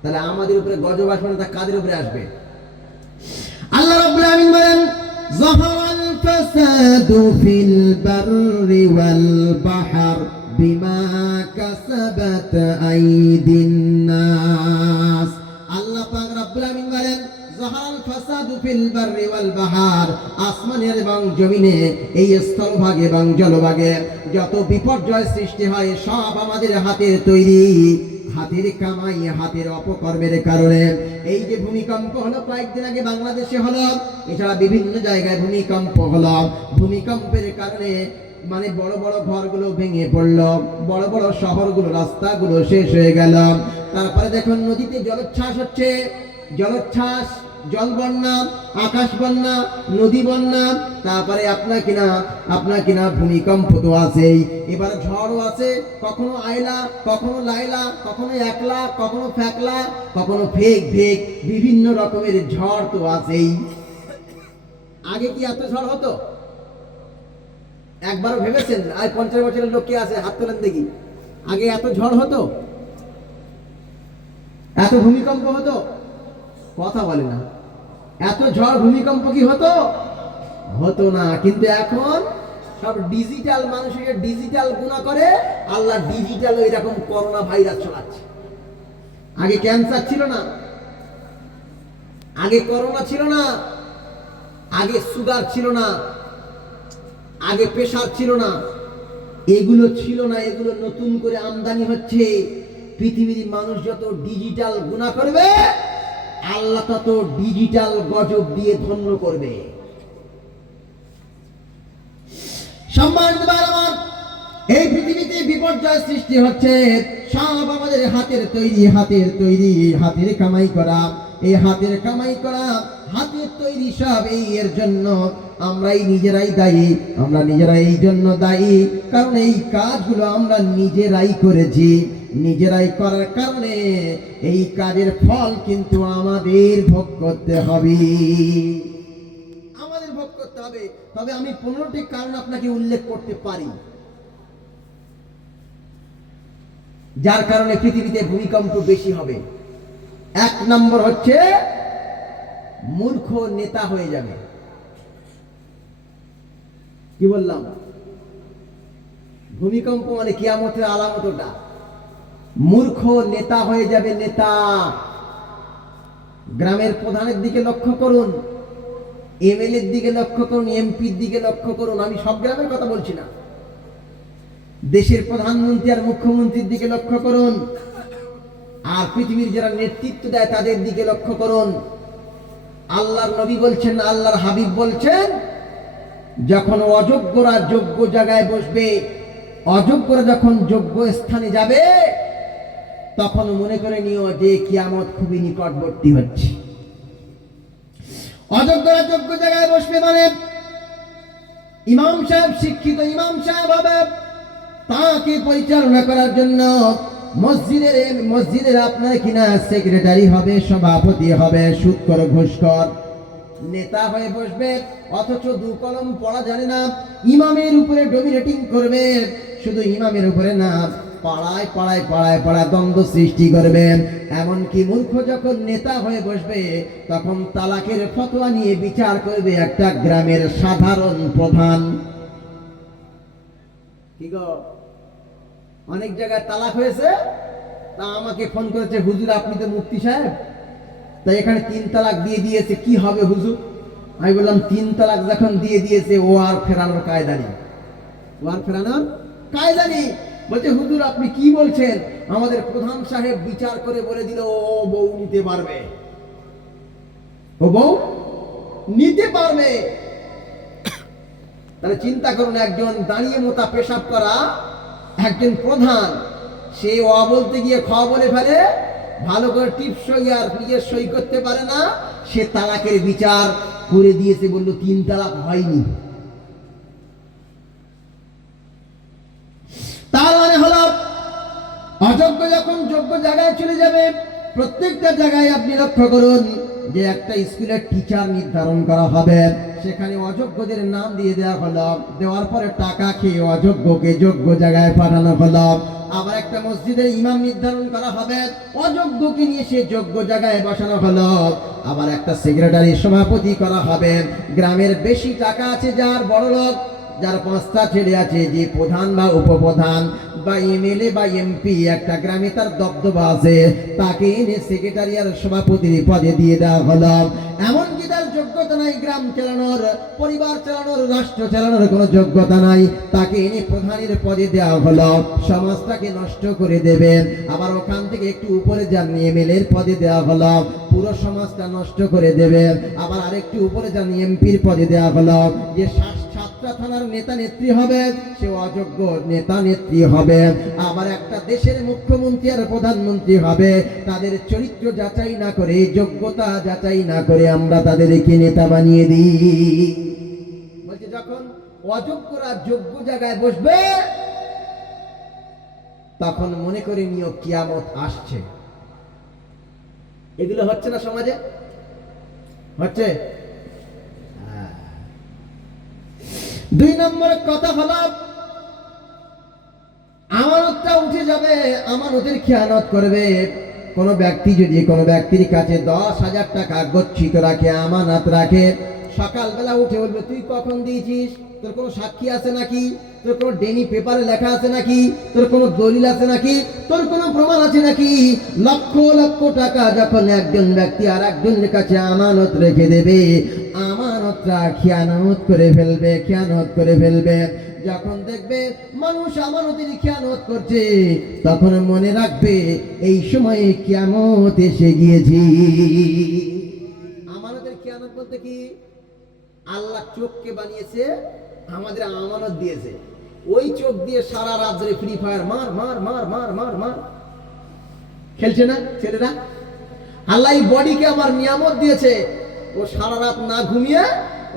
তাহলে আমাদের উপরে গজব আসবে না, তা কাদের উপরে আসবে? আল্লাহ রাব্বুল আমিন বলেন যাহারাল ফাসাদু ফিল বাররি ওয়াল বাহর বিমা কাসাবাত আইদিন নাস। আল্লাহ পাক রাব্বুল আমিন বলেন যাহারাল ফাসাদু ফিল বাররি ওয়াল বাহর, আসমানের এবং জমিনে এই স্থলভাগে এবং জলভাগে যত বিপর্যয় সৃষ্টি হয় সব আমাদের হাতের তৈরি, হাতের কামাই, হাতের অপকর্মের কারণে। এই যে ভূমিকম্প হলো কয়েকদিন আগে বাংলাদেশে হলো, এছাড়া বিভিন্ন জায়গায় ভূমিকম্প হলো, ভূমিকম্পের কারণে মানে বড় বড় ঘরগুলো ভেঙে পড়লো, বড় বড় শহরগুলো, রাস্তাগুলো শেষ হয়ে গেল। তারপরে দেখুন নদীতে জলোচ্ছ্বাস হচ্ছে, জলোচ্ছ্বাস, জল বন্যা, আকাশ বন্যা, নদী বন্যা, তারপরে আপনার কিনা ভূমিকম্প তো আছেই, এবার ঝড়ও আছে, কখনো আয়লা, কখনো লাইলা, কখনো একলা, কখনো ফ্যাকলা, কখনো ফেক ফেক, বিভিন্ন রকমের ঝড় তো আছেই। আগে কি এত ঝড় হতো? একবারও ভেবেছেন? আর 50 বছরের লোক কে আছে? হাত তোলেন দেখি। আগে এত ঝড় হতো? এত ভূমিকম্প হতো? কথা বলে না। এত ঝড় ভূমিকম্প কি হতো? হতো না। কিন্তু এখন সব ডিজিটাল, মানুষকে ডিজিটাল গুণা করে, আল্লাহ ডিজিটাল এরকম করোনা ভাইরাস ছড়াচ্ছে। আগে ক্যান্সার ছিল না, আগে করোনা ছিল না, আগে সুগার ছিল না, আগে প্রেসার ছিল না, এগুলো ছিল না, এগুলো নতুন করে আমদানি হচ্ছে। পৃথিবীর মানুষ যত ডিজিটাল গুনাহ করবে, আল্লাহ তত ডিজিটাল গজব দিয়ে ধন্য করবে। সম্মানিত ভাইরা, এই পৃথিবীতে বিপর্যয় সৃষ্টি হচ্ছে, সব আমাদের হাতের তৈরি, হাতের তৈরি, হাতের কামাই করা। এই হাতের কামাই করা, হাতের তৈরি সব এই এর জন্য আমরাই নিজেরাই দায়ী। আমরা নিজেরাই এই জন্য দায়ী কারণ এই কাজগুলো আমরা নিজেরাই করেছি। নিজেরাই করার কারণে এই কাজের ফল কিন্তু আমাদের ভোগ করতে হবে, আমাদের ভোগ করতে হবে। তবে আমি 15টি কারণ আপনাকে উল্লেখ করতে পারি যার কারণে পৃথিবীতে ভূমিকম্প বেশি হবে। 1 নম্বর হচ্ছে মূর্খ নেতা হয়ে যাবে। কি বললাম? ভূমিকম্প মানে কিয়ামতের আলামতটা। মূর্খ নেতা হয়ে যাবে, নেতা। গ্রামের প্রধানের দিকে লক্ষ্য করুন, এমএলএ এর দিকে লক্ষ্য করুন, এমপির দিকে লক্ষ্য করুন। আমি সব গ্রামের কথা বলছি না, দেশের প্রধানমন্ত্রী আর মুখ্যমন্ত্রীর দিকে লক্ষ্য করুন, আর পৃথিবীর যারা নেতৃত্ব দেয় তাদের দিকে লক্ষ্য করুন। আল্লাহর নবী বলছেন, আল্লাহর হাবিব বলছেন, যখন অযোগ্যরা যোগ্য জায়গায় বসবে, অযোগ্যরা যখন যোগ্য স্থানে যাবে, তখন মনে করে নিও যে কিয়ামত খুবই নিকটবর্তী হচ্ছে। অযোগ্যরা যোগ্য জায়গায় বসবে মানে ইমাম সাহেব শিক্ষিত ইমাম সাহেব হবে, তাকে পরিচালনা করার জন্য মসজিদের আপনার কিনা সেক্রেটারি হবে, সভাপতি হবে, সুদখোর ঘুষখোর। নেতা হয়ে বসবে, অথচ দু কলম পড়া জানে না, ইমামের উপরে ডমিনেটিং করবে। শুধু ইমামের উপরে না, পাড়ায় পাড়ায় পাড়ায় পাড়ায় দ্বন্দ্ব সৃষ্টি করবে। এমনকি মূর্খ যখন নেতা হয়ে বসবে, তখন তালাকের ফতোয়া নিয়ে বিচার করবে একটা গ্রামের সাধারণ প্রধান। কি গো, অনেক জায়গায় তালাক হয়েছে, তা আমাকে ফোন করেছে, হুজুর আপনি তো মুফতি সাহেব, তাই এখানে 3 তালাক দিয়ে দিয়েছে, কি হবে হুজুর? আমি বললাম 3 তালাক যখন দিয়ে দিয়েছে, ও আর ফেরানোর কায়দা নেই, ও আর ফেরানোর কায়দা নেই। বলছে হুজুর আপনি কি বলছেন? আমাদের প্রধান সাহেব বিচার করে বলে দিল ও বউ নিতে পারবে, ও বউ নিতে পারবে। তাহলে চিন্তা করুন, একজন দাঁড়িয়ে মোটা পেশাব করা একজন প্রধান, সে অ বলতে গিয়ে খ বলে ফেলে, ভালো করে টিপস সই আর নিজের সই করতে পারে না, সে তালাকের বিচার করে দিয়েছে, বলল 3 তালাক হয়নি। তার মানে হলো অযোগ্য যখন যোগ্য জায়গায় চলে যাবে, প্রত্যেকটা জায়গায় আপনি লক্ষ্য করুন যে একটা স্কুলের টিচার নির্ধারণ করা হবে, সেখানে অযোগ্যদের নাম দিয়ে দেওয়া হলো, দেওয়ার পরে টাকা খেয়ে অযোগ্যকে যোগ্য জায়গায় পাঠানো হলো। আবার একটা মসজিদের ইমাম নির্ধারণ করা হবে, অযোগ্যকে নিয়ে সে যোগ্য জায়গায় বসানো হলো। আবার একটা সেক্রেটারি সভাপতি করা হবে, গ্রামের বেশি টাকা আছে যার, বড় লোক যার 5টা ছেলে আছে, যে প্রধান বা উপপ্রধান বা এমএলএ বা এমপি, একটা গ্রামে তার দবদবা আছে, তাকে এনে সেক্রেটারি আর সভাপতির পদে দিয়ে দেওয়া হলো। এমনকি তার যোগ্যতা নাই গ্রাম চালানোর, পরিবার চালানোর, রাষ্ট্র চালানোর কোনো যোগ্যতা নাই, তাকে এনে প্রধানের পদে দেওয়া হলো, সমাজটাকে নষ্ট করে দেবে। আবার ওখান থেকে একটু উপরে যান, এমএলএর পদে দেওয়া হলো, পুরো সমাজটা নষ্ট করে দেবে। আবার আরেকটু উপরে যান, এমপির পদে দেওয়া হলো, যে 7টা থানার নেতা নেত্রী হবে, সে অযোগ্য নেতা নেত্রী হবে। আবার একটা দেশের মুখ্যমন্ত্রী আর প্রধানমন্ত্রী হবে, তাদের চরিত্র যাচাই না করে, যোগ্যতা যাচাই না করে আমরা তাদেরকে নেতা বানিয়ে দিই। বলছে যখন অযোগ্যরা যোগ্য জায়গায় বসবে, তখন মনে করে নিও কিয়ামত আসছে। এগুলো হচ্ছে না সমাজে? হচ্ছে। 2 নম্বর কথা হলো, আমানতটা উঠে যাবে, আমানতের খেয়ানত করবে। কোন ব্যক্তি যদি কোনো ব্যক্তির কাছে 10,000 টাকা গচ্ছিত রাখে, আমানত রাখে, সকালবেলা উঠে বলবে তুই কখন দিয়েছিস, তোর কোনো সাক্ষী আছে নাকি, তোর কোনো ডেনি পেপারে লেখা আছে নাকি, তোর কোনো দলিল আছে নাকি, তোর কোনো প্রমাণ আছে নাকি? লক্ষ লক্ষ টাকা যখন একজন ব্যক্তি আর একজনের কাছে আমানত রেখে দেবে, আমানতটা খেয়ানত করে ফেলবে, খেয়ানত করে ফেলবে। যখন দেখবে মানুষ আমানতের খেয়ানত করছে, তখন মনে রাখবে এই সময়ে কিয়ামত এসে গিয়েছে। আমানতের খেয়ানত বলতে কি? আল্লাহ চোখকে বানিয়েছে, আমাদের আমানত দিয়েছে, ওই চোখ দিয়ে সারা রাত ধরে ফ্রি ফায়ার মার মার মার মার মার মার খেলছে না ছেলেরা? আল্লাহ এই বডিকে আমার নিয়ামত দিয়েছে, ও সারা রাত না ঘুমিয়ে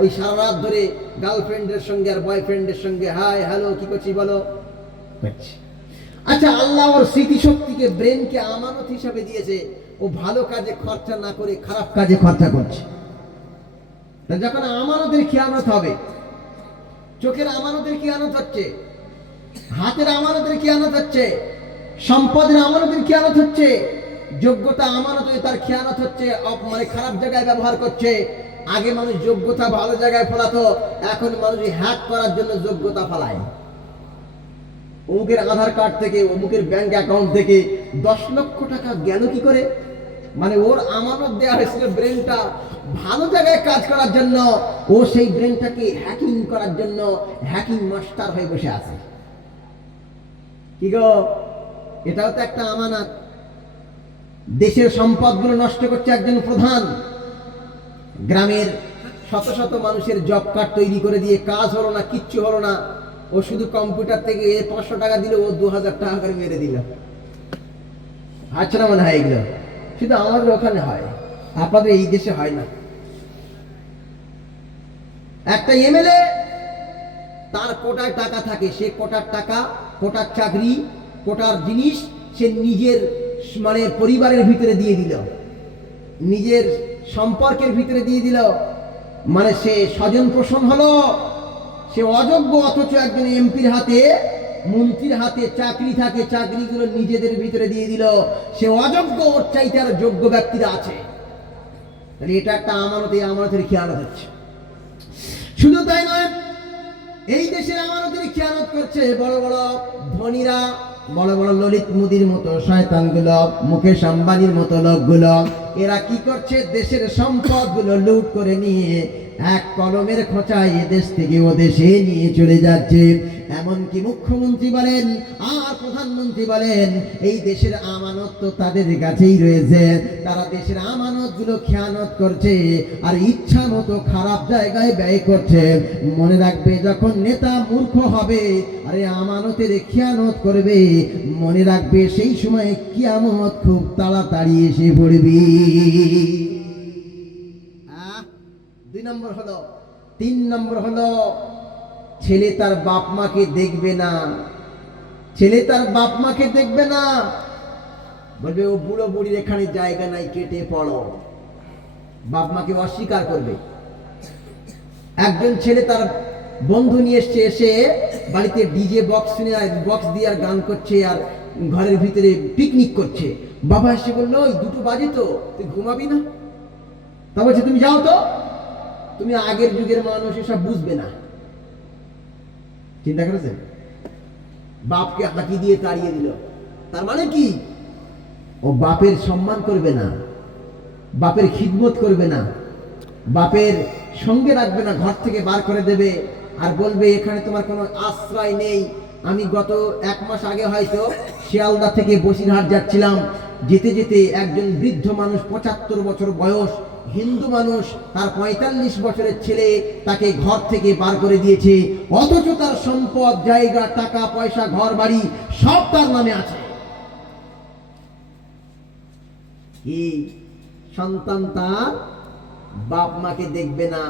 ওই সারা রাত ধরে গার্লফ্রেন্ডের সঙ্গে আর বয়ফ্রেন্ডের সঙ্গে হাই হ্যালো কি করছি বলো। আচ্ছা, আল্লাহ ওর স্মৃতিশক্তিকে, ব্রেনকে আমানত হিসাবে দিয়েছে, ও ভালো কাজে খরচা না করে খারাপ কাজে খরচা করছে। যখন আমানতের খেয়ানত হবে, চোখের আমানতের খেয়ানত হচ্ছে, হাতের আমানতের খেয়ানত হচ্ছে, সম্পদের আমানতের খেয়ানত হচ্ছে, যোগ্যতা আমানত তার খেয়ানত হচ্ছে, মানে খারাপ জায়গায় ব্যবহার করছে। আগে মানুষ যোগ্যতা ভালো জায়গায় ফলাতো, এখন মানুষ হ্যাক করার জন্য যোগ্যতা ফলায়। অমুকের আধার কার্ড থেকে, অমুকের ব্যাংক অ্যাকাউন্ট থেকে 10 লক্ষ টাকা গেল কি করে? মানে ওর আমানত দেওয়া হয়েছিল ব্রেনটা ভালো জায়গায় কাজ করার জন্য, ও সেই ব্রেনটাকে হ্যাকিং করার জন্য হ্যাকিং মাস্টার হয়ে বসে আছে। কি গো, এটাও তো একটা আমানত। দেশের সম্পদগুলো নষ্ট করছে একজন প্রধান, গ্রামের শত শত মানুষের জব কার্ড তৈরি করে দিয়ে কাজ হলো না, কিচ্ছু হলো না, ও শুধু কম্পিউটার থেকে 500 টাকা দিলে ও 2000 টাকা করে মেরে দিল। আচ্ছা না মনে হয় এগুলো শুধু আমাদের ওখানে হয়, আপনাদের এই দেশে হয় না। একটা এমএলএ, তার কোটায় টাকা থাকে, সে কোটার টাকা, কোটার চাকরি, কোটার জিনিস সে নিজের পরিবারের ভিতরে দিয়ে দিল, নিজের সম্পর্কের ভিতরে দিয়ে দিল, মানে সে স্বজন পোষণ হলো, সে অযোগ্য, অথচ একজন এমপির হাতে, মন্ত্রীর হাতে চাকরি থাকে, চাকরিগুলো নিজেদের ভিতরে দিয়ে দিল, সে অযোগ্য, ওর চাইতে আর যোগ্য ব্যক্তিরা আছে। তাহলে এটা একটা আমানত, এই আমানতের খেয়ানত হচ্ছে। শুধু তাই নয়, এই দেশের আমানতের খেয়ানত করছে বড় বড় ধনীরা, বড় বড় ললিত মোদির মতো শয়তানগুলো, মুকেশ আম্বানির মতো লোকগুলো। এরা কি করছে? দেশের সম্পদগুলো লুট করে নিয়ে এক কলমের খোঁচায় দেশ থেকে ও দেশে নিয়ে চলে যাচ্ছে। এমনকি মুখ্যমন্ত্রী বলেন আর প্রধানমন্ত্রী বলেন, এই দেশের আমানত তো তাদের কাছেই রয়েছে, তারা দেশের আমানত গুলো খেয়ানত করছে আর ইচ্ছা মতো খারাপ জায়গায় ব্যয় করছে। মনে রাখবে, যখন নেতা মূর্খ হবে আরে আমানতের খেয়ানত করবে, মনে রাখবে সেই সময় কিয়ামত খুব তাড়াতাড়ি এসে পড়বে। 2 নম্বর হলো। 3 নম্বর হলো, ছেলে তার বাপ মাকে দেখবে না। ছেলে তার বাপ মাকে দেখবে না, বলবে ও বুড়ো বুড়ির এখানে জায়গা নাই, কেটে পড়ো। বাপ মাকে অস্বীকার করবে। একজন ছেলে তার বন্ধু নিয়ে এসছে, এসে বাড়িতে ডিজে বক্স দিয়ে আর গান করছে আর ঘরের ভিতরে পিকনিক করছে। বাবা এসে বললো, ওই 2টো বাজে তো, তুই ঘুমাবি না? তা বলছে, তুমি যাও তো, তুমি আগের যুগের মানুষ, এসব বুঝবে না। চিন্তা করেছেন? বাপকে হাঁকি দিয়ে তাড়িয়ে দিল। তার মানে কি? ও বাপের সম্মান করবে না, বাপের খিদমত করবে না, বাপের সঙ্গে রাখবে না, ঘর থেকে বার করে দেবে আর বলবে এখানে তোমার কোনো আশ্রয় নেই। আমি গত 1 মাস আগে হয়তো শিয়ালদা থেকে বসিরহাট যাচ্ছিলাম, যেতে যেতে একজন বৃদ্ধ মানুষ, 75 বছর বয়স, হিন্দু মানুষ, তার 45 বছরের ছেলে তাকে ঘর থেকে বার করে দিয়েছে, অথচ তার সম্পদ, জায়গা, টাকা পয়সা, ঘর বাড়ি সব তার নামে আছে। এই সন্তান তার বাপ মাকে দেখবে না।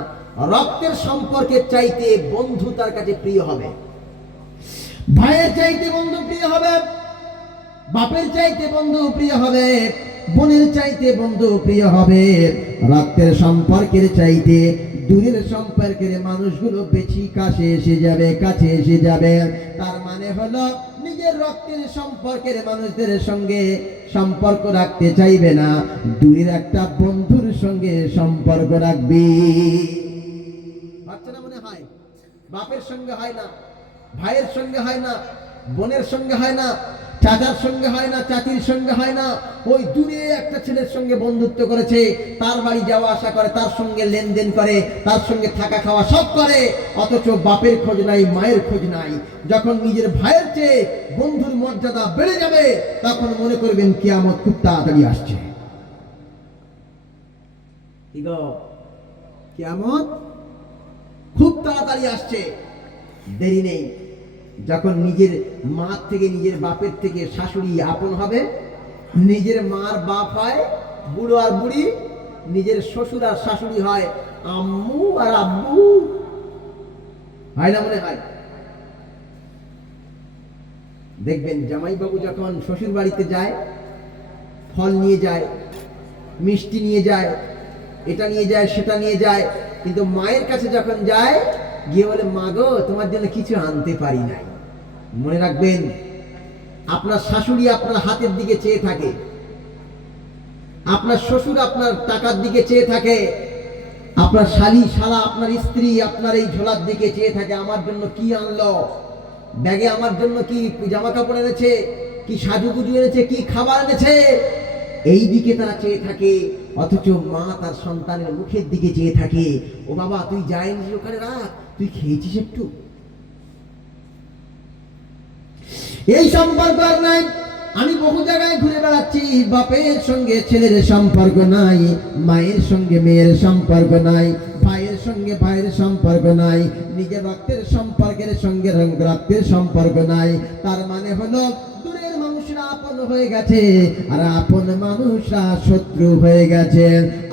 রক্তের সম্পর্কের চাইতে বন্ধু তার কাছে প্রিয় হবে, ভাইয়ের চাইতে বন্ধু প্রিয় হবে, বাপের চাইতে বন্ধু প্রিয় হবে, বোনের চাইতে বন্ধু প্রিয় হবে। রক্তের সম্পর্কের চাইতে দূরের সম্পর্কের মানুষগুলো বেশি কাছে এসে যাবে, কাছে এসে যাবে। তার মানে হলো, নিজের রক্তের সম্পর্কের মানুষদের সঙ্গে সম্পর্ক রাখতে চাইবে না, দূরের একটা বন্ধুর সঙ্গে সম্পর্ক রাখবে। হচ্ছে না? মনে হয় বাপের সঙ্গে হয় না, ভাইয়ের সঙ্গে হয় না, বোনের সঙ্গে হয় না, চাচার সঙ্গে হয় না, চাচির সঙ্গে হয় না, ওই দূরে একটা ছেলের সঙ্গে বন্ধুত্ব করেছে, তার বাড়ি যাওয়া আসা করে, তার সঙ্গে লেনদেন করে, তার সঙ্গে থাকা খাওয়া সব করে, অথচ বাপের খোঁজ নাই, মায়ের খোঁজ নাই। যখন নিজের ভাইয়ের চেয়ে বন্ধুর মর্যাদা বেড়ে যাবে, তখন মনে করবেন কিয়ামত খুব তাড়াতাড়ি আসছে। কিয়ামত খুব তাড়াতাড়ি আসছে, দেরি নেই। যখন নিজের মা থেকে, নিজের বাপের থেকে শাশুড়ি আপন হবে, নিজের মার বাপ হয় বুড়ো আর বুড়ি, নিজের শ্বশুর আর শাশুড়ি হয় আম্মু আর আব্বু। হয় না? মনে হয়। দেখবেন জামাইবাবু যখন শ্বশুর বাড়িতে যায়, ফল নিয়ে যায়, মিষ্টি নিয়ে যায়, এটা নিয়ে যায়, সেটা নিয়ে যায়, কিন্তু মায়ের কাছে যখন যায়, গিয়ে বলে, মা গো, তোমার জন্য কিছু আনতে পারি নাই। মনে রাখবেন, আপনার শাশুড়ি আপনার হাতের দিকে চেয়ে থাকে, আপনার শ্বশুর আপনার টাকার দিকে চেয়ে থাকে, আপনার শালি শালা, আপনার স্ত্রী আপনার এই ঝোলার দিকে চেয়ে থাকে, আমার জন্য কি আনলো, ব্যাগে আমার জন্য কি জামা কাপড় এনেছে, কি সাজুগুজু এনেছে, কি খাবার এনেছে, এই দিকে তারা চেয়ে থাকে। অথচ মা তার সন্তানের মুখের দিকে চেয়ে থাকে, ও বাবা, তুই যাইনি ওখানে রাখ, তুই খেয়েছিস একটু। এই সম্পর্ক আর নাই। আমি বহু জায়গায় ঘুরে বেড়াচ্ছি, বাপের সঙ্গে ছেলের সম্পর্ক নাই, মায়ের সঙ্গে মেয়ের সম্পর্ক নাই, ভাইয়ের সঙ্গে ভাইয়ের সম্পর্ক নাই, নিজের রক্তের সম্পর্কের সঙ্গে রক্তের সম্পর্ক নাই। তার মানে হলো, দূরের মানুষরা আপন হয়ে গেছে আর আপন মানুষরা শত্রু হয়ে গেছে।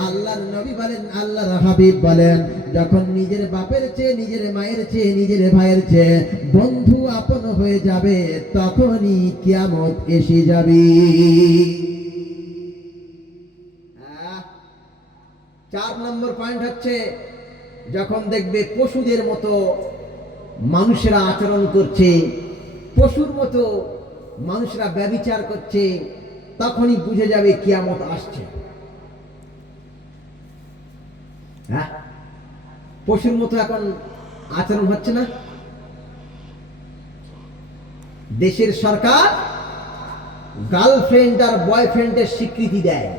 আল্লাহর নবী বলেন, আল্লাহর হাবিব বলেন, যখন নিজের বাপের চেয়ে, নিজের মায়ের চেয়ে, নিজের ভাইয়ের চেয়ে বন্ধু আপন হয়ে যাবে, তখনই কিয়ামত এসে যাবে। 4 নম্বর পয়েন্ট হচ্ছে, যখন দেখবে পশুদের মতো মানুষেরা আচরণ করছে, পশুর মতো মানুষরা ব্যভিচার করছে, তখনই বুঝে যাবে কিয়ামত আসছে। হ্যাঁ, পশুর মতো এখন আচরণ হচ্ছে না। দেশের সরকার গার্লফ্রেন্ড আর বয়ফ্রেন্ডের স্বীকৃতি দেয়।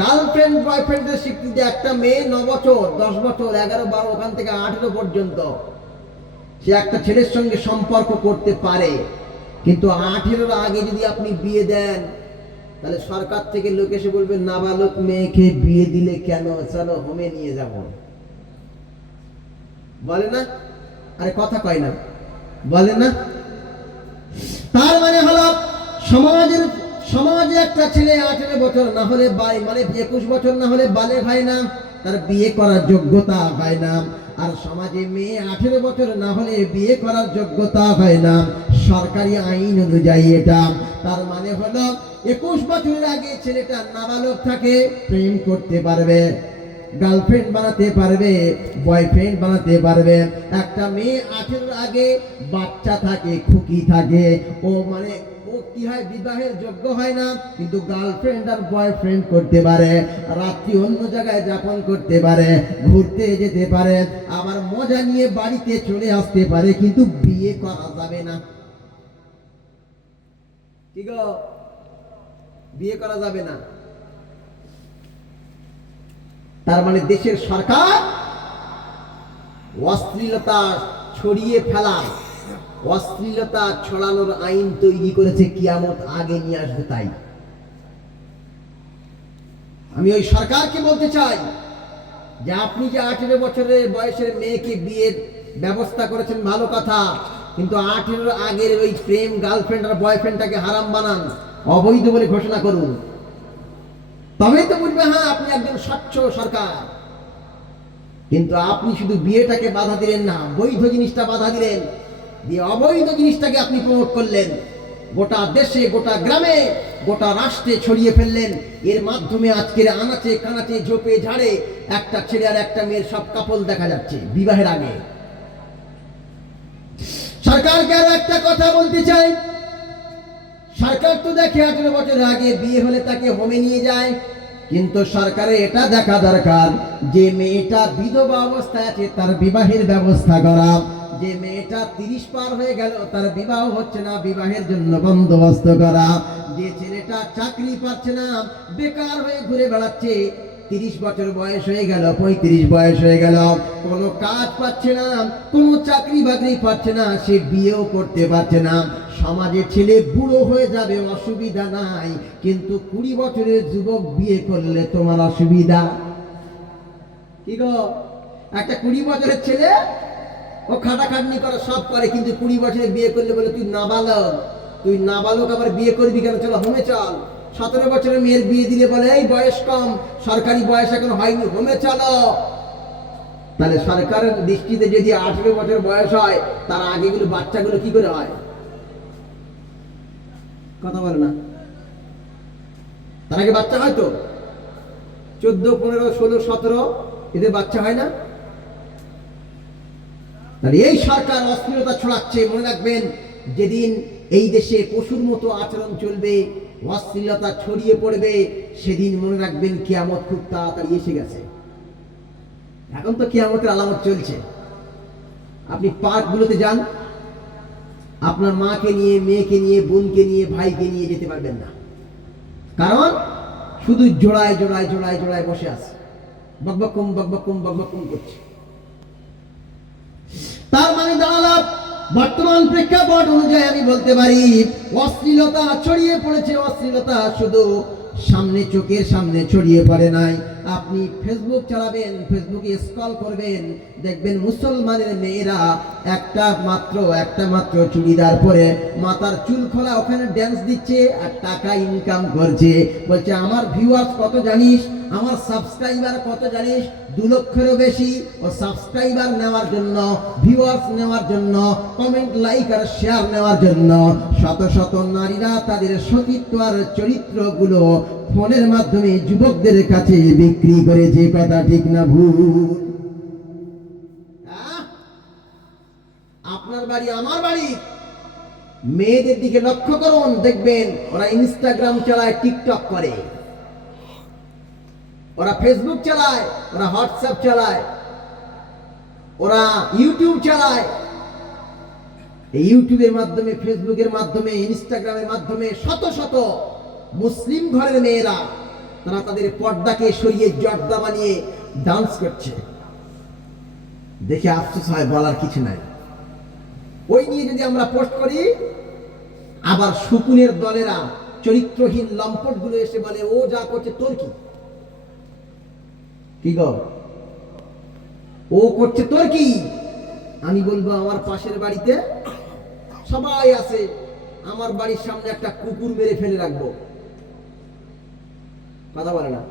গার্লফ্রেন্ড বয়ফ্রেন্ডের স্বীকৃতি। একটা মেয়ে 9 বছর, 10 বছর, 11, 12, ওখান থেকে 18 পর্যন্ত সে একটা ছেলের সঙ্গে সম্পর্ক করতে পারে, কিন্তু 18-র আগে যদি আপনি বিয়ে দেন, তাহলে সরকার থেকে লোক এসে বলবে নাবালক মেয়েকে বিয়ে দিলে কেন, চলো হোমে নিয়ে যাব। বলে না? আরে কথা কয় না, বলে না? তার মানে হলো সমাজে একটা ছেলে 18 বছর না হলে মানে 21 বছর না হলে বালেগ হয় না, তার বিয়ে করার যোগ্যতা হয় না। আর সমাজে মেয়ে 18 বছর না হলে বিয়ে করার যোগ্যতা হয় না, সরকারি আইন অনুযায়ী এটা। তার মানে হলো 21 বছরের আগে ছেলেটা নাবালক থাকে, প্রেম করতে পারবে, গার্লফ্রেন্ড বানাতে পারবে, বয়ফ্রেন্ড বানাতে পারবে। একটা মেয়ে 18-র আগে বাচ্চা থাকে, খুকি থাকে, ও মানে ও কি হয়, বিবাহের যোগ্য হয় না, কিন্তু গার্লফ্রেন্ড আর বয়ফ্রেন্ড করতে পারে, রাত্রি অন্য জায়গায় যাপন করতে পারে, ঘুরতে যেতে পারে, আবার মজা নিয়ে বাড়িতে চলে আসতে পারে, কিন্তু বিয়ে করা যাবে না। কি গো, বিয়ে করা যাবে না। তার মানে দেশের সরকার অশ্লীলতা ছড়িয়ে ফেলার, অশ্লীলতা ছড়ানোর আইন তৈরি করেছে, কিয়ামত আগে নিয়ে আসবে। তাই আমি ওই সরকারকে বলতে চাই যে আপনি যে 18 বছরের বয়সের মেয়েকে বিয়ের ব্যবস্থা করেছেন ভালো কথা, কিন্তু 18-র আগের ওই প্রেম গার্লফ্রেন্ড আর বয়ফ্রেন্ডটাকে হারাম বানান, অবৈধ বলে ঘোষণা করুন, তবেই তো বুঝবে হ্যাঁ আপনি একজন স্বচ্ছ সরকার। কিন্তু আপনি শুধু বিয়েটাকে বাধা দিলেন না, বৈধ জিনিসটা বাধা দিলেন, দিয়ে অবৈধ জিনিসটাকে আপনি প্রমোট করলেন, গোটা দেশে, গোটা গ্রামে, গোটা রাষ্ট্রে ছড়িয়ে ফেললেন। এর মাধ্যমে আজকের আনাচে কানাচে ঝোপে ঝাড়ে একটা ছেলে আর একটা মেয়ের সব কাপল দেখা যাচ্ছে বিবাহের আগে। সরকারকে আরো একটা কথা বলতে চাই, সরকার তো দেখে 18 বছরের আগে বিয়ে হলে তাকে হোমে নিয়ে যায়, কিন্তু সরকারের এটা দেখা দরকার যে মেয়েটা বিধবা অবস্থায় আছে তার বিবাহের ব্যবস্থা করা, যে মেয়েটা 30 পার হয়ে গেল তার বিবাহ হচ্ছে না, বিবাহের জন্য বন্দোবস্ত করা, যে ছেলেটা চাকরি পাচ্ছে না, বেকার হয়ে ঘুরে বেড়াচ্ছে, 30 বছর বয়স হয়ে গেল, 35 বয়স হয়ে গেল, কোনো কাজ পাচ্ছে না, কোনো চাকরি বাকরি পাচ্ছে না, সে বিয়েও করতে পারছে না। সমাজের ছেলে বুড়ো হয়ে যাবে, অসুবিধা নাই, কিন্তু 20 বছরের যুবক বিয়ে করলে তোমার অসুবিধা কি গো? একটা 20 বছরের ছেলে ও খাটাখাটনি করে সব করে, কিন্তু 20 বছরে বিয়ে করলে বলে তুই নাবালক, তুই নাবালক আবার বিয়ে করবি কেন, চলো হোমে চল। 17 বছরের মেয়ের বিয়ে দিলে বলে এই বয়স কম, সরকারি বয়স এখন হয়নি, হোমে চলো। তাহলে সরকারের দৃষ্টিতে যদি 18 বছর বয়স হয়, তার আগেগুলো বাচ্চাগুলো কি করে হয়? কথা বলে না, তার আগে বাচ্চা হয় তো 14, 15, 16, 17, এদের বাচ্চা হয় না। তাহলে এই সরকার অশ্লীলতা ছড়াচ্ছে। মনে রাখবেন, যেদিন এই দেশে পশুর মতো আচরণ চলবে, অশ্লীলতা ছড়িয়ে পড়বে, সেদিন মনে রাখবেন কিয়ামত খুব তাড়াতাড়ি এসে গেছে। এখন তো কিয়ামতের আলামত চলছে। আপনি পার্কগুলোতে যান, আপনার মাকে নিয়ে, মেয়েকে নিয়ে, বোনকে নিয়ে, ভাইকে নিয়ে যেতে পারবেন না, কারণ শুধু জোড়ায় জোড়ায় জোড়ায় জোড়ায় বসে আছে, বকবকুম বকবকুম বকবকুম করছে। তার মানে দাঁড়ালো, বর্তমান প্রেক্ষাপট অনুযায়ী আমি বলতে পারি অশ্লীলতা ছড়িয়ে পড়েছে। অশ্লীলতা শুধু সামনে, চোখের সামনে ছড়িয়ে পড়ে নাই। আপনি ফেসবুক চালাবেন, ফেসবুকে স্ক্রল করবেন, দেখবেন মুসলমানের মেয়েরা একটা মাত্র চুড়িদার পরে, মাথার চুল খোলা, ওখানে ড্যান্স দিচ্ছে আর টাকা ইনকাম করছে। বলছে আমার ভিউয়ার্স কত জানিস, আমার সাবস্ক্রাইবার কত জানিস, 2 লক্ষেরও বেশি। ও সাবস্ক্রাইবার নেওয়ার জন্য, ভিউয়ার্স নেওয়ার জন্য, কমেন্ট, লাইক আর শেয়ার নেওয়ার জন্য শত শত নারীরা তাদের সতীত্ব আর চরিত্রগুলো ফোনের মাধ্যমে যুবকদের কাছে বিক্রি করে, যে কথা ঠিক না ভুল? আপনার বাড়ি আমার বাড়ি, মেয়েদের দিকে লক্ষ্য করুন, দেখবেন ওরা ইনস্টাগ্রাম চালায়, টিকটক করে, ওরা ফেসবুক চালায়, ওরা হোয়াটসঅ্যাপ চালায়, ওরা ইউটিউব চালায়। এই ইউটিউবের মাধ্যমে, ফেসবুকের মাধ্যমে, ইনস্টাগ্রামের মাধ্যমে শত শত মুসলিম ঘরের মেয়েরা তারা তাদের পর্দাকে সরিয়ে জর্দা বানিয়ে ডান্স করছে। দেখে আফসোস হয়, বলার কিছু নাই। ওই নিয়ে যদি আমরা পোস্ট করি, আবার শকুনের দলেরা, চরিত্রহীন লম্পট গুলো এসে বলে, ও যা করছে তোর কি? কি গো, ও করছে তোর কি? আমি বলবো, আমার পাশের বাড়িতে সবাই আছে, আমার বাড়ির সামনে একটা কুকুর মেরে ফেলে রাখবো। কথা বলে না?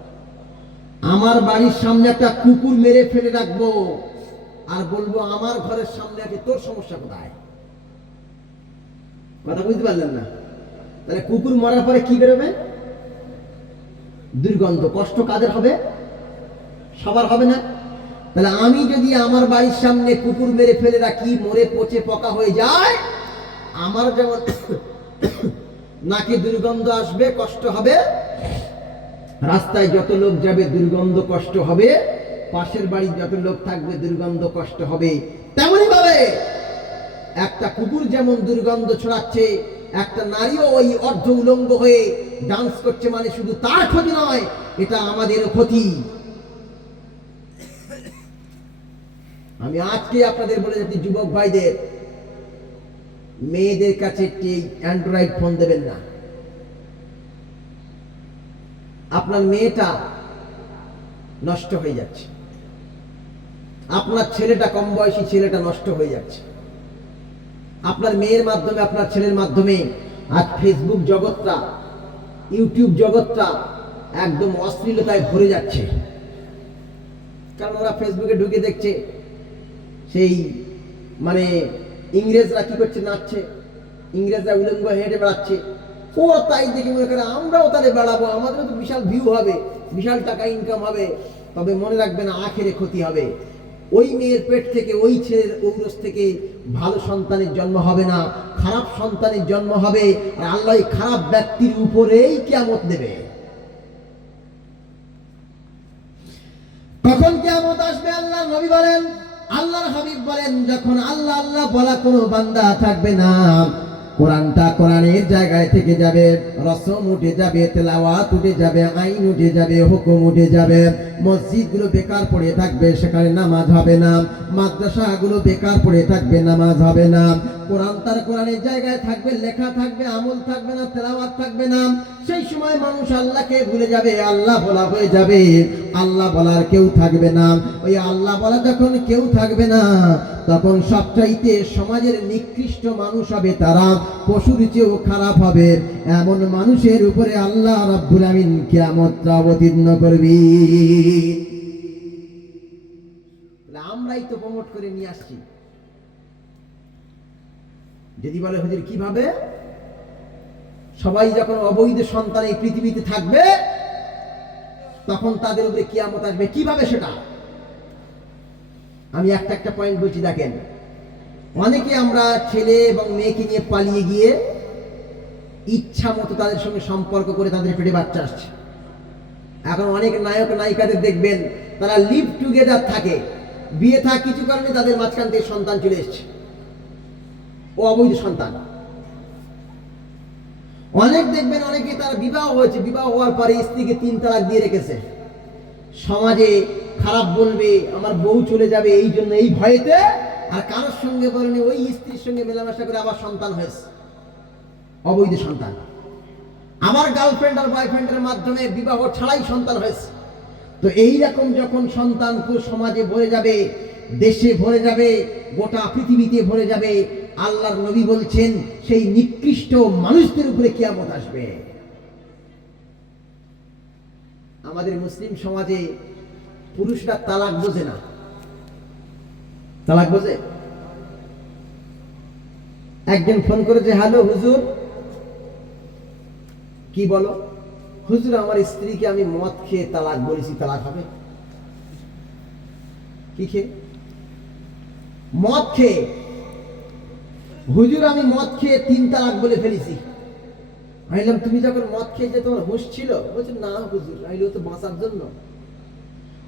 আমার বাড়ির সামনে একটা কুকুর মেরে ফেলে রাখবো, আর বলবো আমার ঘরের সামনে আছে, তোর সমস্যা কোথায়? কথা বুঝতে পারলেন না? তাহলে কুকুর মরার পরে কি বেরোবে? দুর্গন্ধ। কষ্ট কাদের হবে? সবার হবে না? তাহলে আমি যদি আমার বাড়ির সামনে কুকুর মেরে ফেলে রাখি, মরে পচে পোকা হয়ে যায়, আমার যেমন নাকি দুর্গন্ধ আসবে, কষ্ট হবে, রাস্তায় যত লোক যাবে দুর্গন্ধ কষ্ট হবে, পাশের বাড়ির যত লোক থাকবে দুর্গন্ধ কষ্ট হবে। তেমনি ভাবে একটা কুকুর যেমন দুর্গন্ধ ছড়াচ্ছে, একটা নারীও ওই অর্ধ উলঙ্গ হয়ে ডান্স করছে, মানে শুধু তার ক্ষতি নয়, এটা আমাদেরও ক্ষতি। আমি আজকে আপনাদের বলে যাচ্ছি, যুবক ভাইদের, মেয়েদের কাছে একটি অ্যান্ড্রয়েড ফোন দেবেন না। আপনার মেয়েটা নষ্ট হয়ে যাচ্ছে, আপনার ছেলেটা, কম বয়সী ছেলেটা নষ্ট হয়ে যাচ্ছে। আপনার মেয়ের মাধ্যমে, আপনার ছেলের মাধ্যমে আজ ফেসবুক জগৎটা, ইউটিউব জগৎটা একদম অশ্লীলতায় ভরে যাচ্ছে। কারণ ওরা ফেসবুকে ঢুকে দেখছে সেই মানে ইংরেজরা কি করছে, নাচছে, ইংরেজরা উলঙ্গ হেঁটে বেড়াচ্ছে, ও তাই দেখে মনে করে আমরাও তাহলে বেড়াবো, আমাদেরও তো বিশাল ভিউ হবে, বিশাল টাকা ইনকাম হবে। তবে মনে রাখবেন, আখেরে ক্ষতি হবে। ওই মেয়ের পেট থেকে, ওই ছেলের ঔরস থেকে ভালো সন্তানের জন্ম হবে না, খারাপ সন্তানের জন্ম হবে। আর আল্লাহ খারাপ ব্যক্তির উপরেই কিয়ামত দেবে। কখন কিয়ামত আসবে? আল্লাহ নবী বলেন, আল্লাহর হাবিব বলেন, যখন আল্লাহ আল্লাহ বলা কোনো বান্দা থাকবে না, কোরআনটা কোরআনের জায়গায় থেকে যাবে, রসম উঠে যাবে, তেলাওয়াত উঠে যাবে, আইন উঠে যাবে, হুকুম উঠে যাবে, মসজিদগুলো বেকার পড়ে থাকবে, সেখানে নামাজ হবে না, মাদ্রাসাগুলো বেকার পড়ে থাকবে, নামাজ হবে না, কোরআন তার কোরআনের জায়গায় থাকবে, লেখা থাকবে, আমল থাকবে না, তেলাওয়াত থাকবে না। সেই সময় মানুষ আল্লাহকে ভুলে যাবে, আল্লাহ বলা হয়ে যাবে, আল্লাহ বলার কেউ থাকবে না। ওই আল্লাহ বলা যখন কেউ থাকবে না, তখন সবচাইতে সমাজের নিকৃষ্ট মানুষ হবে তারা, পশুর চেয়েও খারাপ হবে। এমন মানুষের উপরে আল্লাহ রাব্বুল আমিন কিয়ামতটা অবতীর্ণ করবে। আমরাই তো প্রমোট করে নিয়ে আসছি। যদি বলে হুজুর কিভাবে? সবাই যখন অবৈধ সন্তান এই পৃথিবীতে থাকবে, তখন তাদের উপরে কিয়ামত আসবে। কিভাবে সেটা আমি একটা একটা পয়েন্ট বলছি, দেখেন। অনেকে আমরা ছেলে এবং মেয়েকে নিয়ে পালিয়ে গিয়ে ইচ্ছা মতো তাদের সঙ্গে সম্পর্ক করে তাদের পেটে বাচ্চা আসছে। এখন অনেক নায়ক নায়িকাদের দেখবেন, তারা লিভ টুগেদার থাকে, বিয়ে থাক কিছু কারণে তাদের মাঝখান থেকে সন্তান চলে এসছে, ও অবৈধ সন্তান। অনেক দেখবেন, অনেকে তার বিবাহ হয়েছে, বিবাহ হওয়ার পরে স্ত্রীকে 3 তালাক দিয়ে রেখেছে। সমাজে খারাপ বলবে, আমার বউ চলে যাবে, এই জন্য, এই ভয়েতে, আর কারোর সঙ্গে বলেনি, ওই স্ত্রীর সঙ্গে মেলামেশা করে আবার সন্তান হয়েছে, অবৈধ সন্তান। আমার গার্লফ্রেন্ড আর বয়ফ্রেন্ডের মাধ্যমে বিবাহ ছাড়াই সন্তান হয়েছে। তো এইরকম যখন সন্তান সমাজে ভরে যাবে, দেশে ভরে যাবে, গোটা পৃথিবীতে ভরে যাবে, আল্লাহর নবী বলছেন সেই নিকৃষ্ট মানুষদের উপরে কিয়ামত আসবে। আমাদের মুসলিম সমাজে পুরুষরা তালাক বোঝে না। তালাক বোঝে? একজন ফোন করেছে, হ্যালো হুজুর, কি বলো? হুজুর আমার স্ত্রীকে আমি মদ খেয়ে তালাক বলেছি, তালাক হবে? কি খেয়ে? মদ খেয়ে। হুজুর আমি মদ খেয়ে 3 তালাক বলে ফেলেছি। আমি বললাম তুমি যখন মদ খেয়েছে তোমার হুঁশ ছিল? বলছে না হুজুর। আমি বললাম, ও তো বাঁচার জন্য,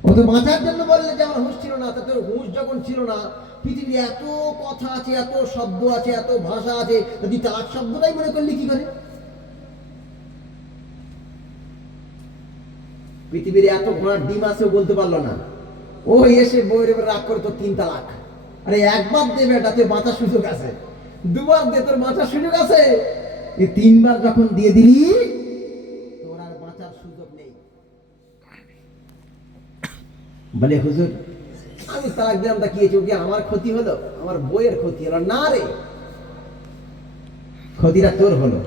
ও তো বাঁচার জন্য বললে যে আমার হুঁশ ছিল না। তা তোর হুঁশ যখন ছিল না, পৃথিবীর এত কথা আছে, এত শব্দ আছে, এত ভাষা আছে, তুই তালাক শব্দটাই মনে করলি কি করে? পৃথিবীর এত ঘোড়ার ডিম আছে বলতে পারলো না। ও এসে বইয়ের উপর রাগ করে তোর 3 তালাক। আরে একবার দেবে এটা তোর বাঁচার সুযোগ আছে, দুবার দে তোর বাঁচার সুযোগ আছে, এই 3বার যখন দিয়ে দিলি তোর আর বাঁচার সুযোগ নেই। বলে হুজুর আমি তালাক দিলাম, তা কি হয়েছে? কি আমার ক্ষতি হলো? আমার বইয়ের ক্ষতি হলো না রে, ক্ষতিটা তোর হলো,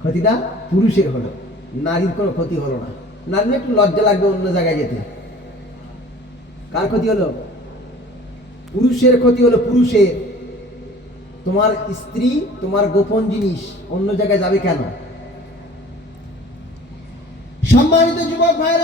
ক্ষতিটা পুরুষের হলো, নারীর কোনো ক্ষতি হলো না। নারীর একটু লজ্জা লাগবে অন্য জায়গায় যেতে। কার ক্ষতি হলো? পুরুষের ক্ষতি হলো, পুরুষের। তোমার স্ত্রী তোমার গোপন জিনিস, অন্য জায়গায় যাবে কেন? সম্মানিত যুবক ভাইরা।